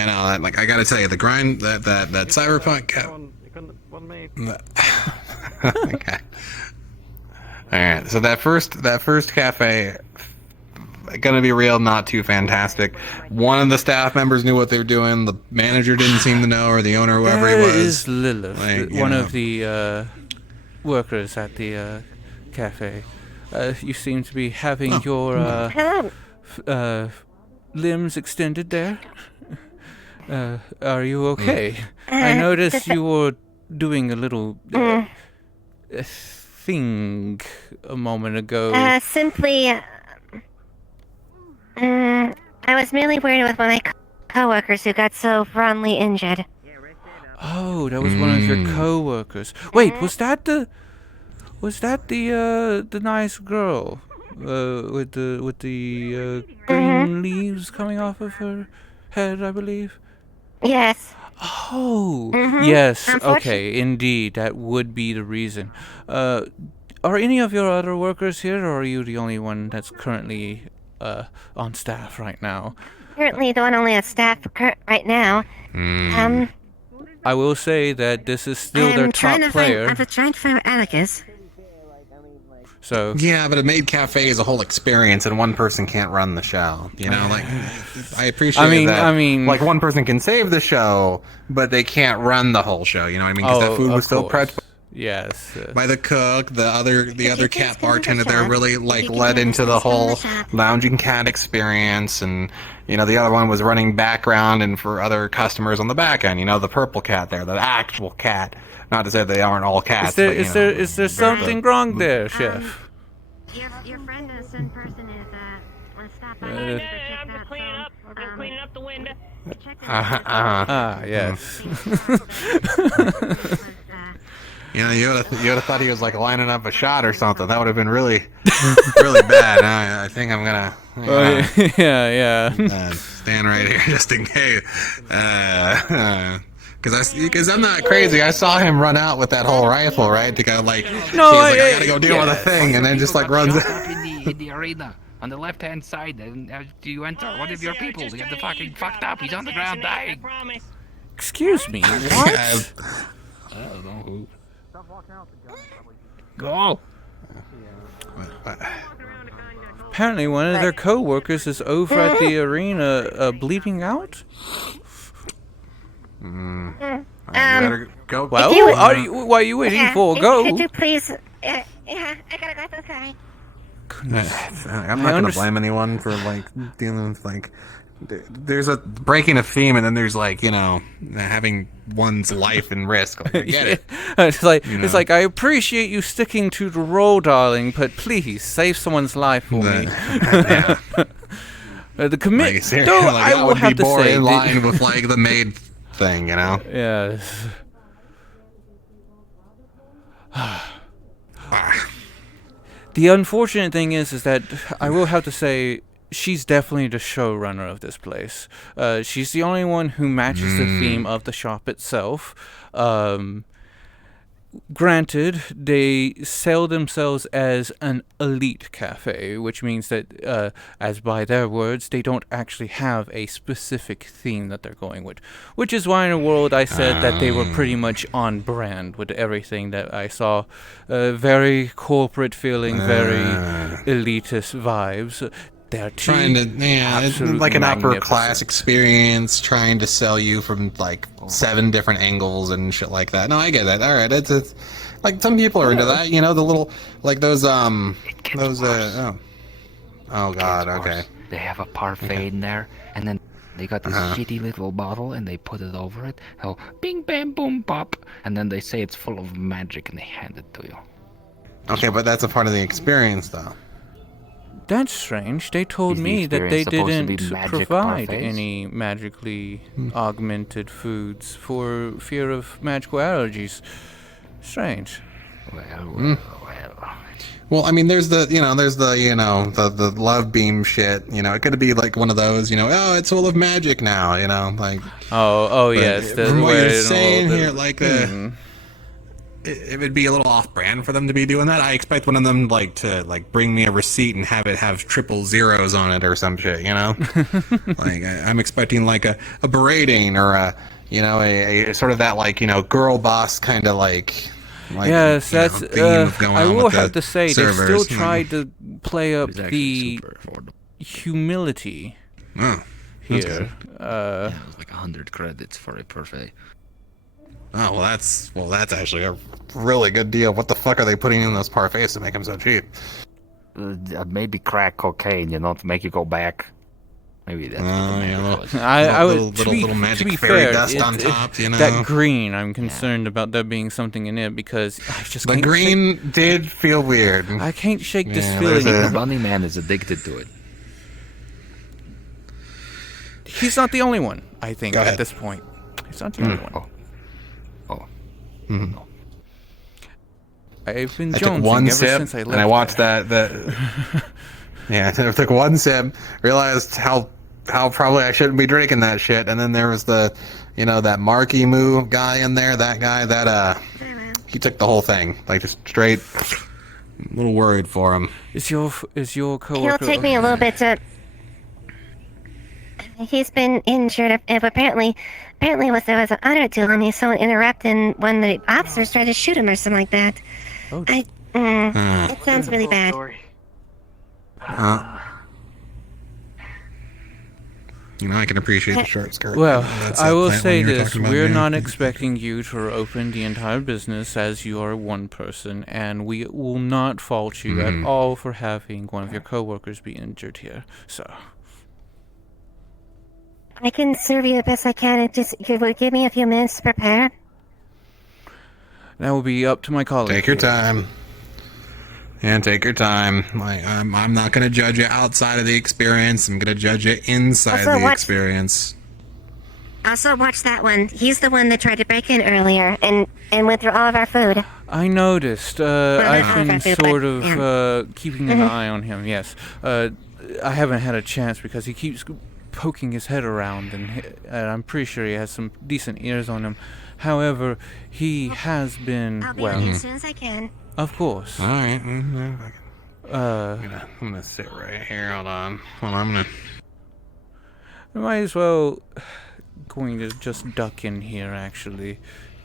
no, like I gotta tell you, the grind that cyberpunk okay. Alright, so that first cafe, gonna be real, not too fantastic. One of the staff members knew what they were doing, the manager didn't seem to know, or the owner, whoever he was. Is Lilith, one of the workers at the cafe. You seem to be having your limbs extended there. Are you okay? I noticed you were doing a little thing a moment ago. Simply, I was merely worried with my co-workers who got so wrongly injured. Oh, that was one of your co-workers. Wait, was that the nice girl with the green leaves coming off of her head, I believe? Yes. Oh, yes. Okay, indeed, that would be the reason. Are any of your other workers here, or are you the only one that's currently on staff right now? Currently, the one only on staff right now. I will say that this is still their top player. I'm trying to find Atticus. So yeah, but a maid cafe is a whole experience, and one person can't run the show. You know, like I appreciate that. I mean, like one person can save the show, but they can't run the whole show. You know what I mean? Because that food was still prepped. Yes. By the cook, the other cat bartender there really like led into the whole lounging cat experience, and you know the other one was running background and for other customers on the back end. You know the purple cat there, the actual cat. Not to say they aren't all cats. Is there something wrong there, Chef? Your friend and son person is stopped by. I'm just cleaning up the window. Yes. You know, you would have thought he was like lining up a shot or something. That would have been really, really bad. I think I'm gonna. Stand right here just in case. Because I'm not crazy. I saw him run out with that whole rifle, right? To go like, I gotta go deal with a thing, and then just like runs. in the arena on the left-hand side, and you enter one of your people. You have the fucking fucked up. He's on the ground dying. Excuse me. What? I don't know who. Go. Apparently, one of their co-workers is over at the arena, bleeding out. Better go. Well, what are you waiting for? Go. Could you please? Yeah, I gotta go. Sorry. I'm not gonna blame anyone for like dealing with like. There's a breaking a theme, and then there's like having one's life in risk. Like, I get it. It's like I appreciate you sticking to the role, darling, but please save someone's life for me. The commit. Like, though like, I will have to say, in line with like the maid thing, you know. Yes. The unfortunate thing is that I will have to say she's definitely the showrunner of this place. She's the only one who matches the theme of the shop itself. Granted, they sell themselves as an elite cafe, which means that, as by their words, they don't actually have a specific theme that they're going with. Which is why in a world I said that they were pretty much on brand with everything that I saw. Very corporate feeling, very elitist vibes. They're trying to, it's like an upper magnificent. class experience, trying to sell you from like 7 different angles and shit like that. No, I get that. All right, it's like some people are into that, you know, the little like those oh god, okay. They have a parfait in there, and then they got this shitty little bottle, and they put it over it. Oh, bing, bam, boom, pop, and then they say it's full of magic, and they hand it to you. Okay, but that's a part of the experience, though. That's strange. They told Is the me that they experience supposed to be didn't magic provide parfaits? any magically augmented foods for fear of magical allergies. Strange. Well, I mean, there's the the love beam shit. You know, it could be like one of those. You know, oh, it's full of magic now. You know, like. Oh yes. From what you're saying here, like it would be a little off-brand for them to be doing that. I expect one of them to bring me a receipt and have it have 000 on it or some shit. You know, like I'm expecting like a berating or a sort of that girl boss kind of like. Yes, that's. I will have to say they still tried tried to play up the humility here. Yeah, it was like 100 credits for a parfait. Oh well, that's actually a really good deal. What the fuck are they putting in those parfaits to make them so cheap? Maybe crack cocaine, to make you go back. Maybe that's what the I would little magic to be fairy fair, dust on top, you know. That green, I'm concerned about there being something in it because I just the can't green did feel weird. I can't shake this feeling. feeling. The bunny man is addicted to it. He's not the only one. I think Go at ahead. this point, he's not the only one. Mm-hmm. I've been I took jonesing one ever sip since I left. and I watched that. Yeah, I took one sip, realized how probably I shouldn't be drinking that shit, and then there was that Marky Moo guy in there. That guy he took the whole thing, like just straight. A little worried for him. Is your coworker? It'll take me a little bit to. He's been injured. Apparently, there was an auto duel and he's so interrupting when the officers tried to shoot him or something like that. Oh. It sounds really bad. I can appreciate the short skirt. Well, That's I that will plant say one you were this: talking about, we're yeah. not expecting you to open the entire business as you are one person, and we will not fault you at all for having one of your coworkers be injured here. So. I can serve you the best I can. You would give me a few minutes to prepare. That will be up to my colleague. Take your here. time. Yeah, take your time. Like I'm not gonna judge you outside of the experience. I'm gonna judge you inside Also, the experience. Also, watch that one. He's the one that tried to break in earlier and went through all of our food. I noticed. I've been sort of keeping an eye on him. Yes. I haven't had a chance because he keeps poking his head around, and I'm pretty sure he has some decent ears on him. However, he has been I'll be there as soon as I can. Of course. All right. I'm gonna sit right here. Hold on. I'm gonna. I might as well going to just duck in here actually,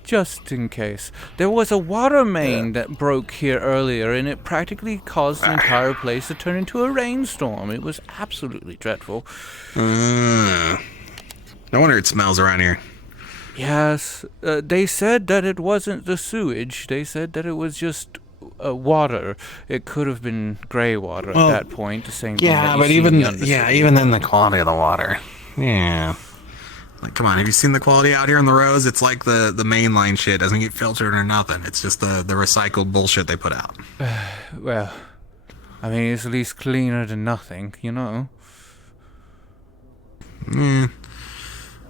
just in case. There was a water main that broke here earlier, and it practically caused the entire place to turn into a rainstorm. It was absolutely dreadful. No wonder it smells around here. Yes, they said that it wasn't the sewage. They said that it was just water. It could have been gray water at that point. The same thing. Yeah, that but you see in even the undercity. even then, the quality of the water. Yeah. Like, come on, have you seen the quality out here on the roads? It's like the mainline shit doesn't get filtered or nothing. It's just the recycled bullshit they put out. Well, I mean, it's at least cleaner than nothing, you know.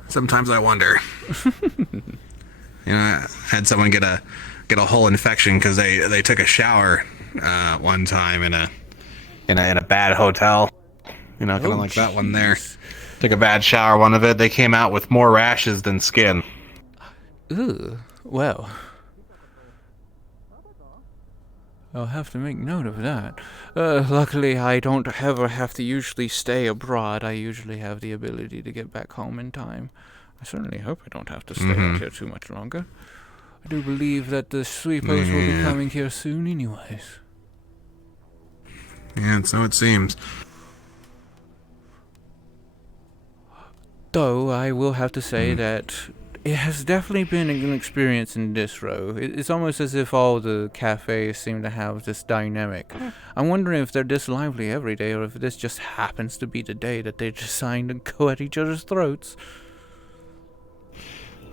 Sometimes I wonder. I had someone get a whole infection because they took a shower one time in a bad hotel. Kind of like that one there. Took a bad shower, one of it. They came out with more rashes than skin. Ooh, well. I'll have to make note of that. Luckily, I don't ever have to usually stay abroad. I usually have the ability to get back home in time. I certainly hope I don't have to stay out here too much longer. I do believe that the sweepers will be coming here soon anyways. Yeah, so it seems. Though I will have to say that it has definitely been an experience in distro. It's almost as if all the cafes seem to have this dynamic. I'm wondering if they're this lively every day, or if this just happens to be the day that they decide to go at each other's throats.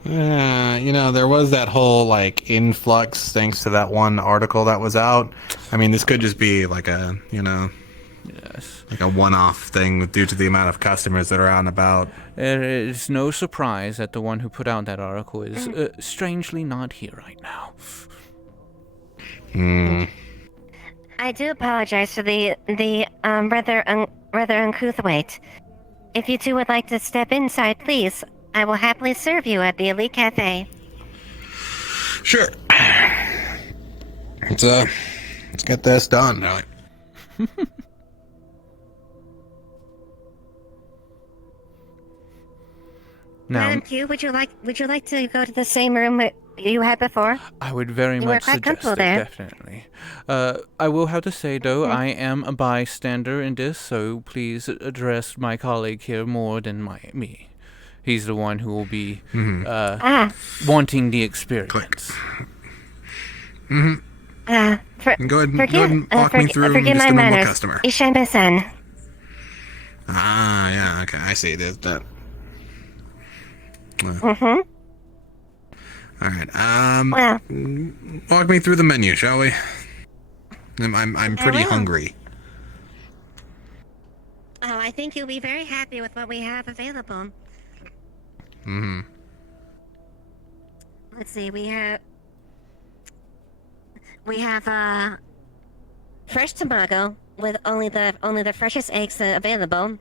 There was that whole like influx thanks to that one article that was out. I mean, this could just be like a, like a one-off thing due to the amount of customers that are out and about. It is no surprise that the one who put out that article is strangely not here right now. I do apologize for the rather uncouth wait. If you two would like to step inside, please, I will happily serve you at the Elite Cafe. Sure. Let's get this done. Now, Madam Kyou, would you like to go to the same room you had before? I would very You much were quite suggest comfortable it, there. definitely. I will have to say, though, I am a bystander in this, so please address my colleague here more than me. He's the one who will be wanting the experience. Go ahead and walk me through forgive just my a normal manners. customer. Ishambe-san. Yeah, okay, I see. There's that. Mm-hmm. All right. Walk me through the menu, shall we? I'm pretty hungry. Oh, I think you'll be very happy with what we have available. Let's see. We have fresh tamago with only the freshest eggs available.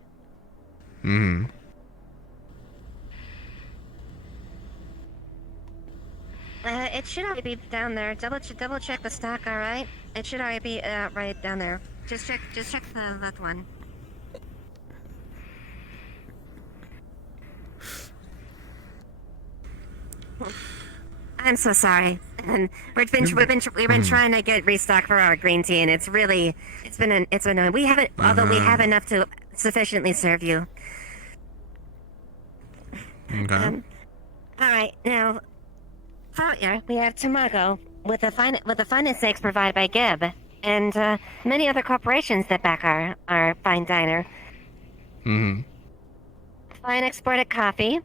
It should already be down there. Double check the stock. All right. It should already be right down there. Just check that one. I'm so sorry. And we've been trying to get restock for our green tea, and it's annoying. We haven't, although we have enough to sufficiently serve you. Okay. All right, now, here we have tamago with the finest eggs provided by Geb, and many other corporations that back our fine diner. Fine exported coffee.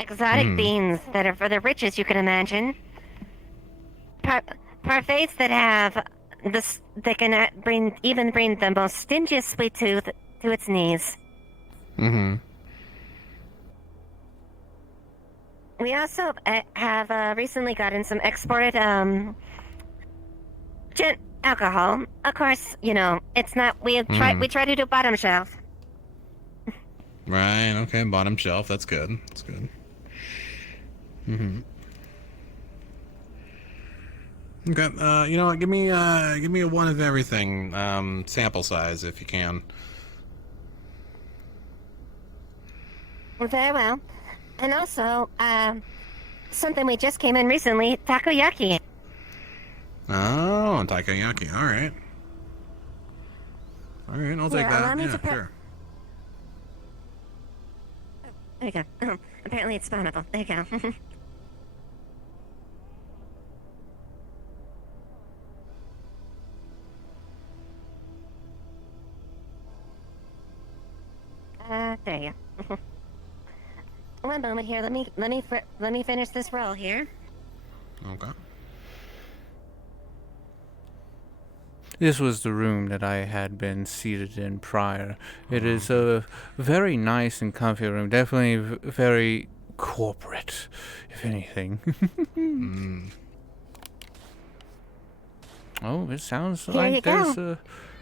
Exotic beans that are for the richest you can imagine. Parfaits that have that can bring the most stingiest sweet tooth to its knees. We also have recently gotten some exported alcohol. Of course, it's not. We try to do bottom shelf. Right. Okay. Bottom shelf. That's good. That's good. Okay. You know what? Give me a one of everything. Sample size, if you can. Very well. And also, something we just came in recently, takoyaki. Oh, takoyaki. All right. All right. I'll take that. Yeah, sure. There you go. Oh, apparently it's spawnable. There you go. There you go. One moment here. Let me finish this roll here. Okay. This was the room that I had been seated in prior. It is a very nice and comfy room. Definitely very corporate, if anything. Oh, it sounds like there's a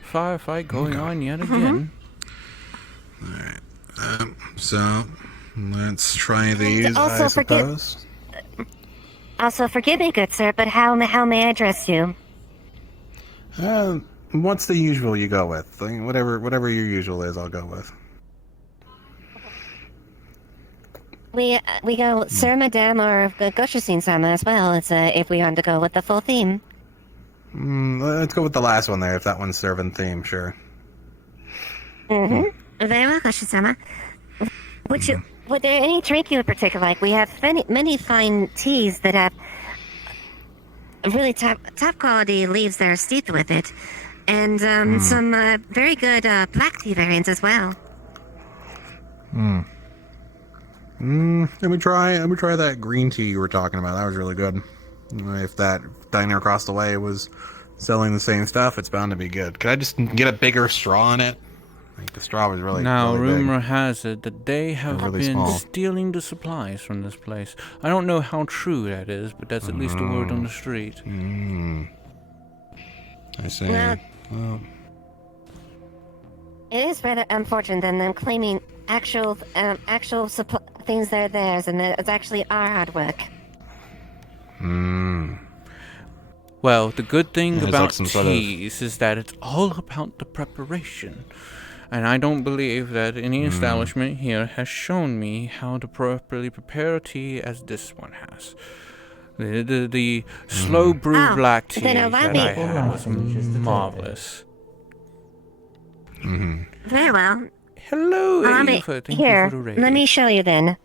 firefight going on yet again. Alright. So, let's try these, I suppose. Also, forgive me, good sir, but how may I address you? What's the usual you go with? Whatever your usual is, I'll go with. We go Sir, Madame, or Goshusin-sama as well, as if we want to go with the full theme. Let's go with the last one there, if that one's serving theme, sure. Very well, Goshu-sama. Would there any drink you would particularly like? We have many fine teas that have really top quality leaves that are steeped with it, and some very good black tea variants as well. Let me try that green tea you were talking about. That was really good. If that diner across the way was selling the same stuff, it's bound to be good. Could I just get a bigger straw in it? Like the straw was really Now, really big. rumor has it that they have Really been small. stealing the supplies from this place. I don't know how true that is, but that's at least a word on the street. I see. Well, Well, it is rather unfortunate than them claiming actual things that are theirs, and that it's actually our hard work. Well, the good thing Yeah, it's about like some sort of- teas is that it's all about the preparation. And I don't believe that any establishment here has shown me how to properly prepare a tea as this one has. The slow brew black tea then allow that me- I had was marvelous. Very well. Hello, Ava, Ava. Thank you here, for the raid. let me show you then.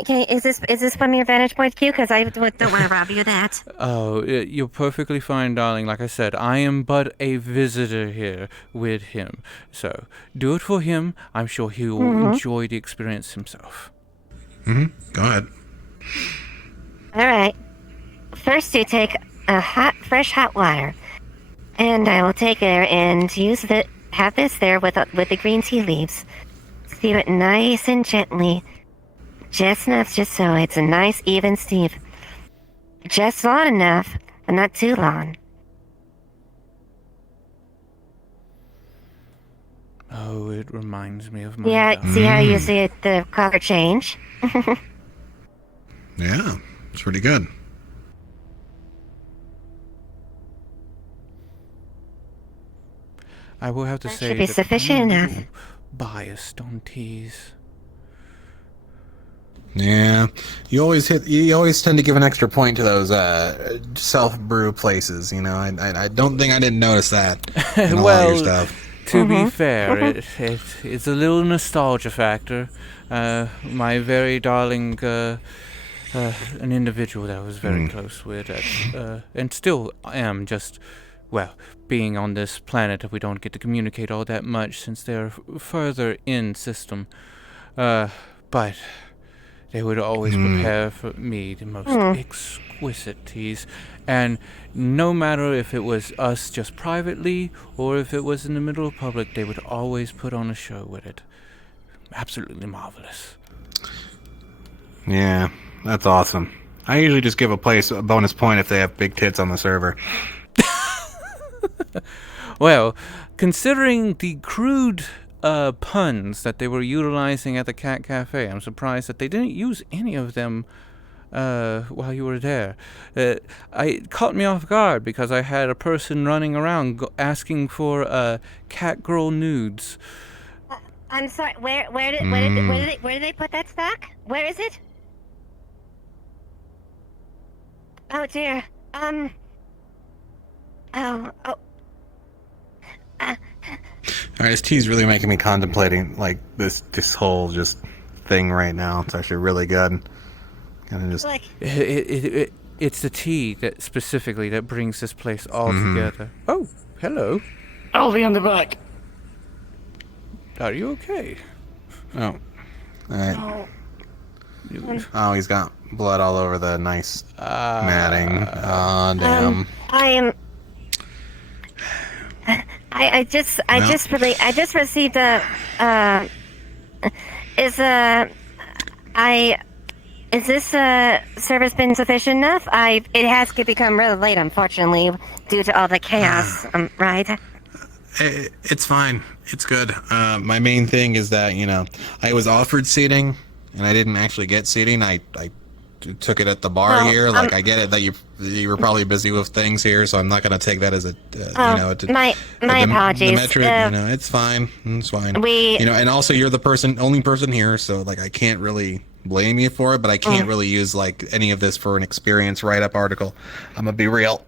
Okay, is this from your vantage point, Kyou? Because I don't want to rob you of that. Oh, you're perfectly fine, darling. Like I said, I am but a visitor here with him. So, do it for him. I'm sure he will enjoy the experience himself. Go ahead. All right. First, you take a fresh hot water, and I will take there and have this there with the green tea leaves. Steep it nice and gently. Just enough, just so it's a nice even steep. Just long enough, but not too long. Oh, it reminds me of my Yeah, see how you see it, the color change? Yeah, it's pretty good. I will have to That say should be that sufficient I'm a enough. little biased on teas. Yeah, you always tend to give an extra point to those self-brew places. You know, I don't think I didn't notice that. In all Well, your stuff. to be fair, it's a little nostalgia factor. My very darling, an individual that I was very close with, and still am, just, well, being on this planet, we don't get to communicate all that much since they're further in system. But they would always prepare for me the most exquisite teas, and no matter if it was us just privately or if it was in the middle of public, they would always put on a show with it. Absolutely marvelous. Yeah, that's awesome. I usually just give a place a bonus point if they have big tits on the server. Well, considering the crude puns that they were utilizing at the Cat Cafe, I'm surprised that they didn't use any of them while you were there. It caught me off guard because I had a person running around asking for cat girl nudes. I'm sorry. Where did they put that stock? Where is it? Oh dear. Alright, this tea's really making me contemplating like this whole just thing right now. It's actually really good. Kind of just It's the tea that specifically that brings this place all together. Oh, hello. I'll be on the back. Are you okay? Oh. Alright. Oh, he's got blood all over the nice matting. Oh, damn. I just received a is this service been sufficient enough? It has become really late, unfortunately, due to all the chaos. Right? It's fine. It's good. My main thing is that, you know, I was offered seating and I didn't actually get seating. I took it at the bar here. Like, I get it that you were probably busy with things here, so I'm not going to take that as a, my apologies. The metric, you know, it's fine. It's fine. You know, and also you're the only person here, so, like, I can't really blame you for it, but I can't really use, like, any of this for an experience write-up article. I'm going to be real.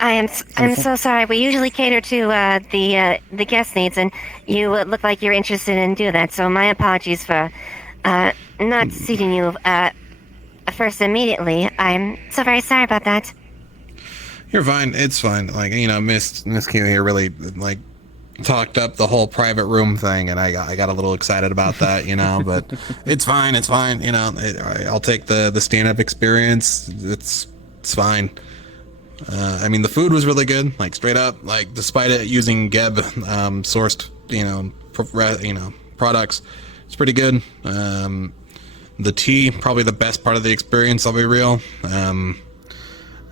I'm so sorry. We usually cater to the guest needs, and you look like you're interested in doing that. So my apologies for not seating you first immediately. I'm so very sorry about that. You're fine. It's fine. Like, you know, Miss Kyou here really like talked up the whole private room thing, and I got a little excited about that, you know. But it's fine. It's fine. You know, I'll take the stand-up experience. It's fine. I mean, the food was really good. Like straight up, like despite it using Geb sourced, products, it's pretty good. The tea, probably the best part of the experience. I'll be real.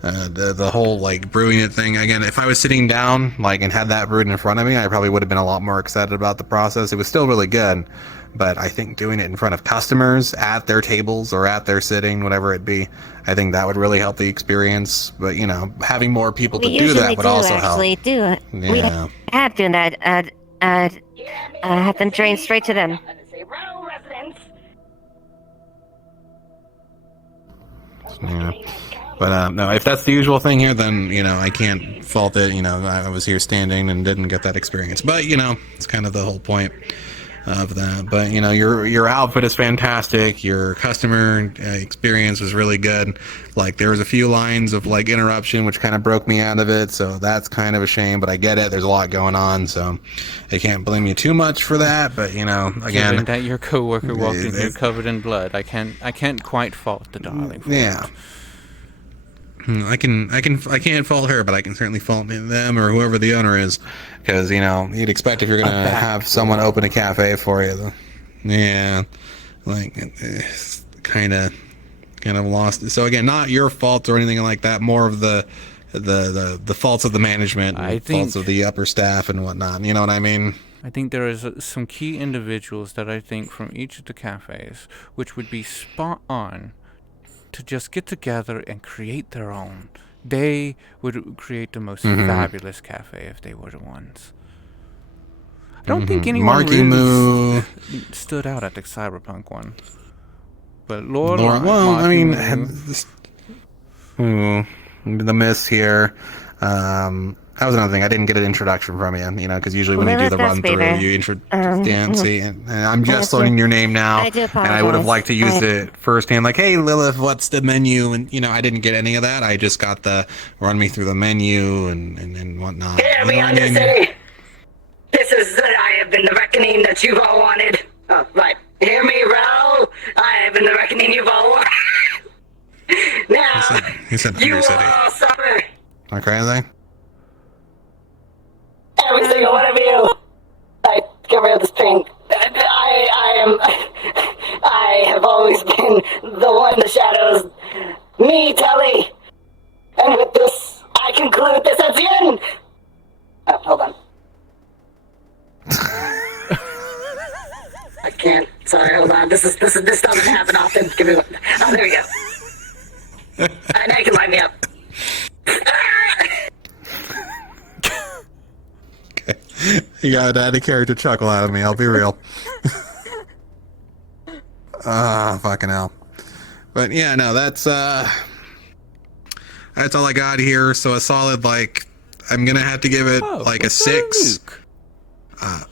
The whole like brewing it thing again, if I was sitting down like and had that brewed in front of me, I probably would have been a lot more excited about the process. It was still really good, but I think doing it in front of customers at their tables or at their sitting, whatever it be, I think that would really help the experience. But you know, having more people to do that would also help. We have done that. Have them drain straight to them. Yeah. But no, if that's the usual thing here, then, you know, I can't fault it. You know, I was here standing and didn't get that experience. But, you know, it's kind of the whole point of that. But, you know, your outfit is fantastic. Your customer experience was really good. Like, there was a few lines of, like, interruption, which kind of broke me out of it. So that's kind of a shame. But I get it. There's a lot going on. So I can't blame you too much for that. But, you know, again... Given that your coworker walked in here covered in blood, I can't quite fault the darling for yeah. it. I can't fault her, but I can certainly fault them or whoever the owner is, because you know you'd expect if you're gonna have someone open a cafe for you. Yeah, like it's kind of lost. So again, not your fault or anything like that. More of the faults of the management, faults of the upper staff and whatnot. You know what I mean? I think there is some key individuals that I think from each of the cafes, which would be spot on to just get together and create their own. They would create the most fabulous cafe if they were the ones. I don't think anyone really stood out at the Cyberpunk one. But Laura, well, I mean, the miss here. That was another thing. I didn't get an introduction from you, you know, because usually when you do the run through, you introduce. See, and I'm just learning your name now, and I would have liked to use it firsthand, like, "Hey, Lilith, what's the menu?" And you know, I didn't get any of that. I just got the run me through the menu and whatnot. Hear me, Undercity. This is I have been the reckoning that you've all wanted. Oh, right. Hear me, Raoul. I have been the reckoning you've all wanted. Now, he said you Undercity. all suffer. Am I crazy? Every single one of you! I get rid of this pain. I have always been the one in the shadows. Me, Telly! And with this, I conclude this as the end! Oh, hold on. I can't. Sorry, hold on. This doesn't happen often. Give me one. Oh, there we go. Now you can line me up. You got a character chuckle out of me, I'll be real. Fucking hell. But yeah, no, that's all I got here. So a solid, like, I'm gonna have to give it like a 6. I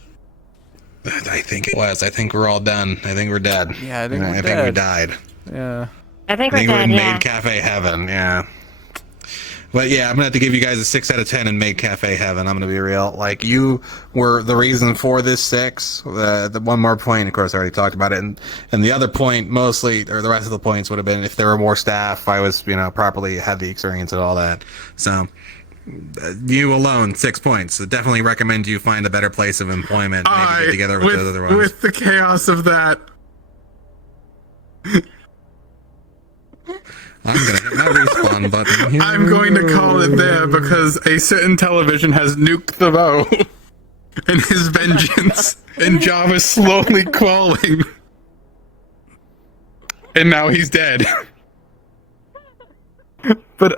think it was. I think we're all done. I think we're dead. Yeah, I think I we're think we dead. died. Yeah. I think we're in dead, Maid Cafe Heaven, yeah. But yeah, I'm gonna have to give you guys a 6 out of 10 in Maid Cafe Heaven. I'm gonna be real. Like, you were the reason for this 6. The one more point, of course, I already talked about it, and the other point, mostly, or the rest of the points would have been if there were more staff, if I was, you know, properly had the experience and all that. So, you alone, 6 points. So definitely recommend you find a better place of employment. Maybe get together with the other ones. With the chaos of that. I'm gonna hit my respawn button here. I'm going to call it there because a certain television has nuked the bow. And his vengeance. And Java's slowly crawling. And now he's dead. But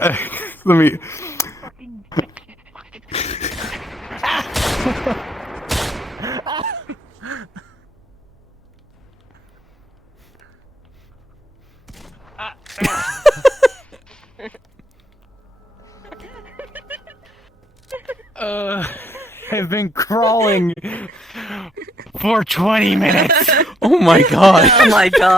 let me... I've been crawling for 20 minutes. Oh my god. Oh my god.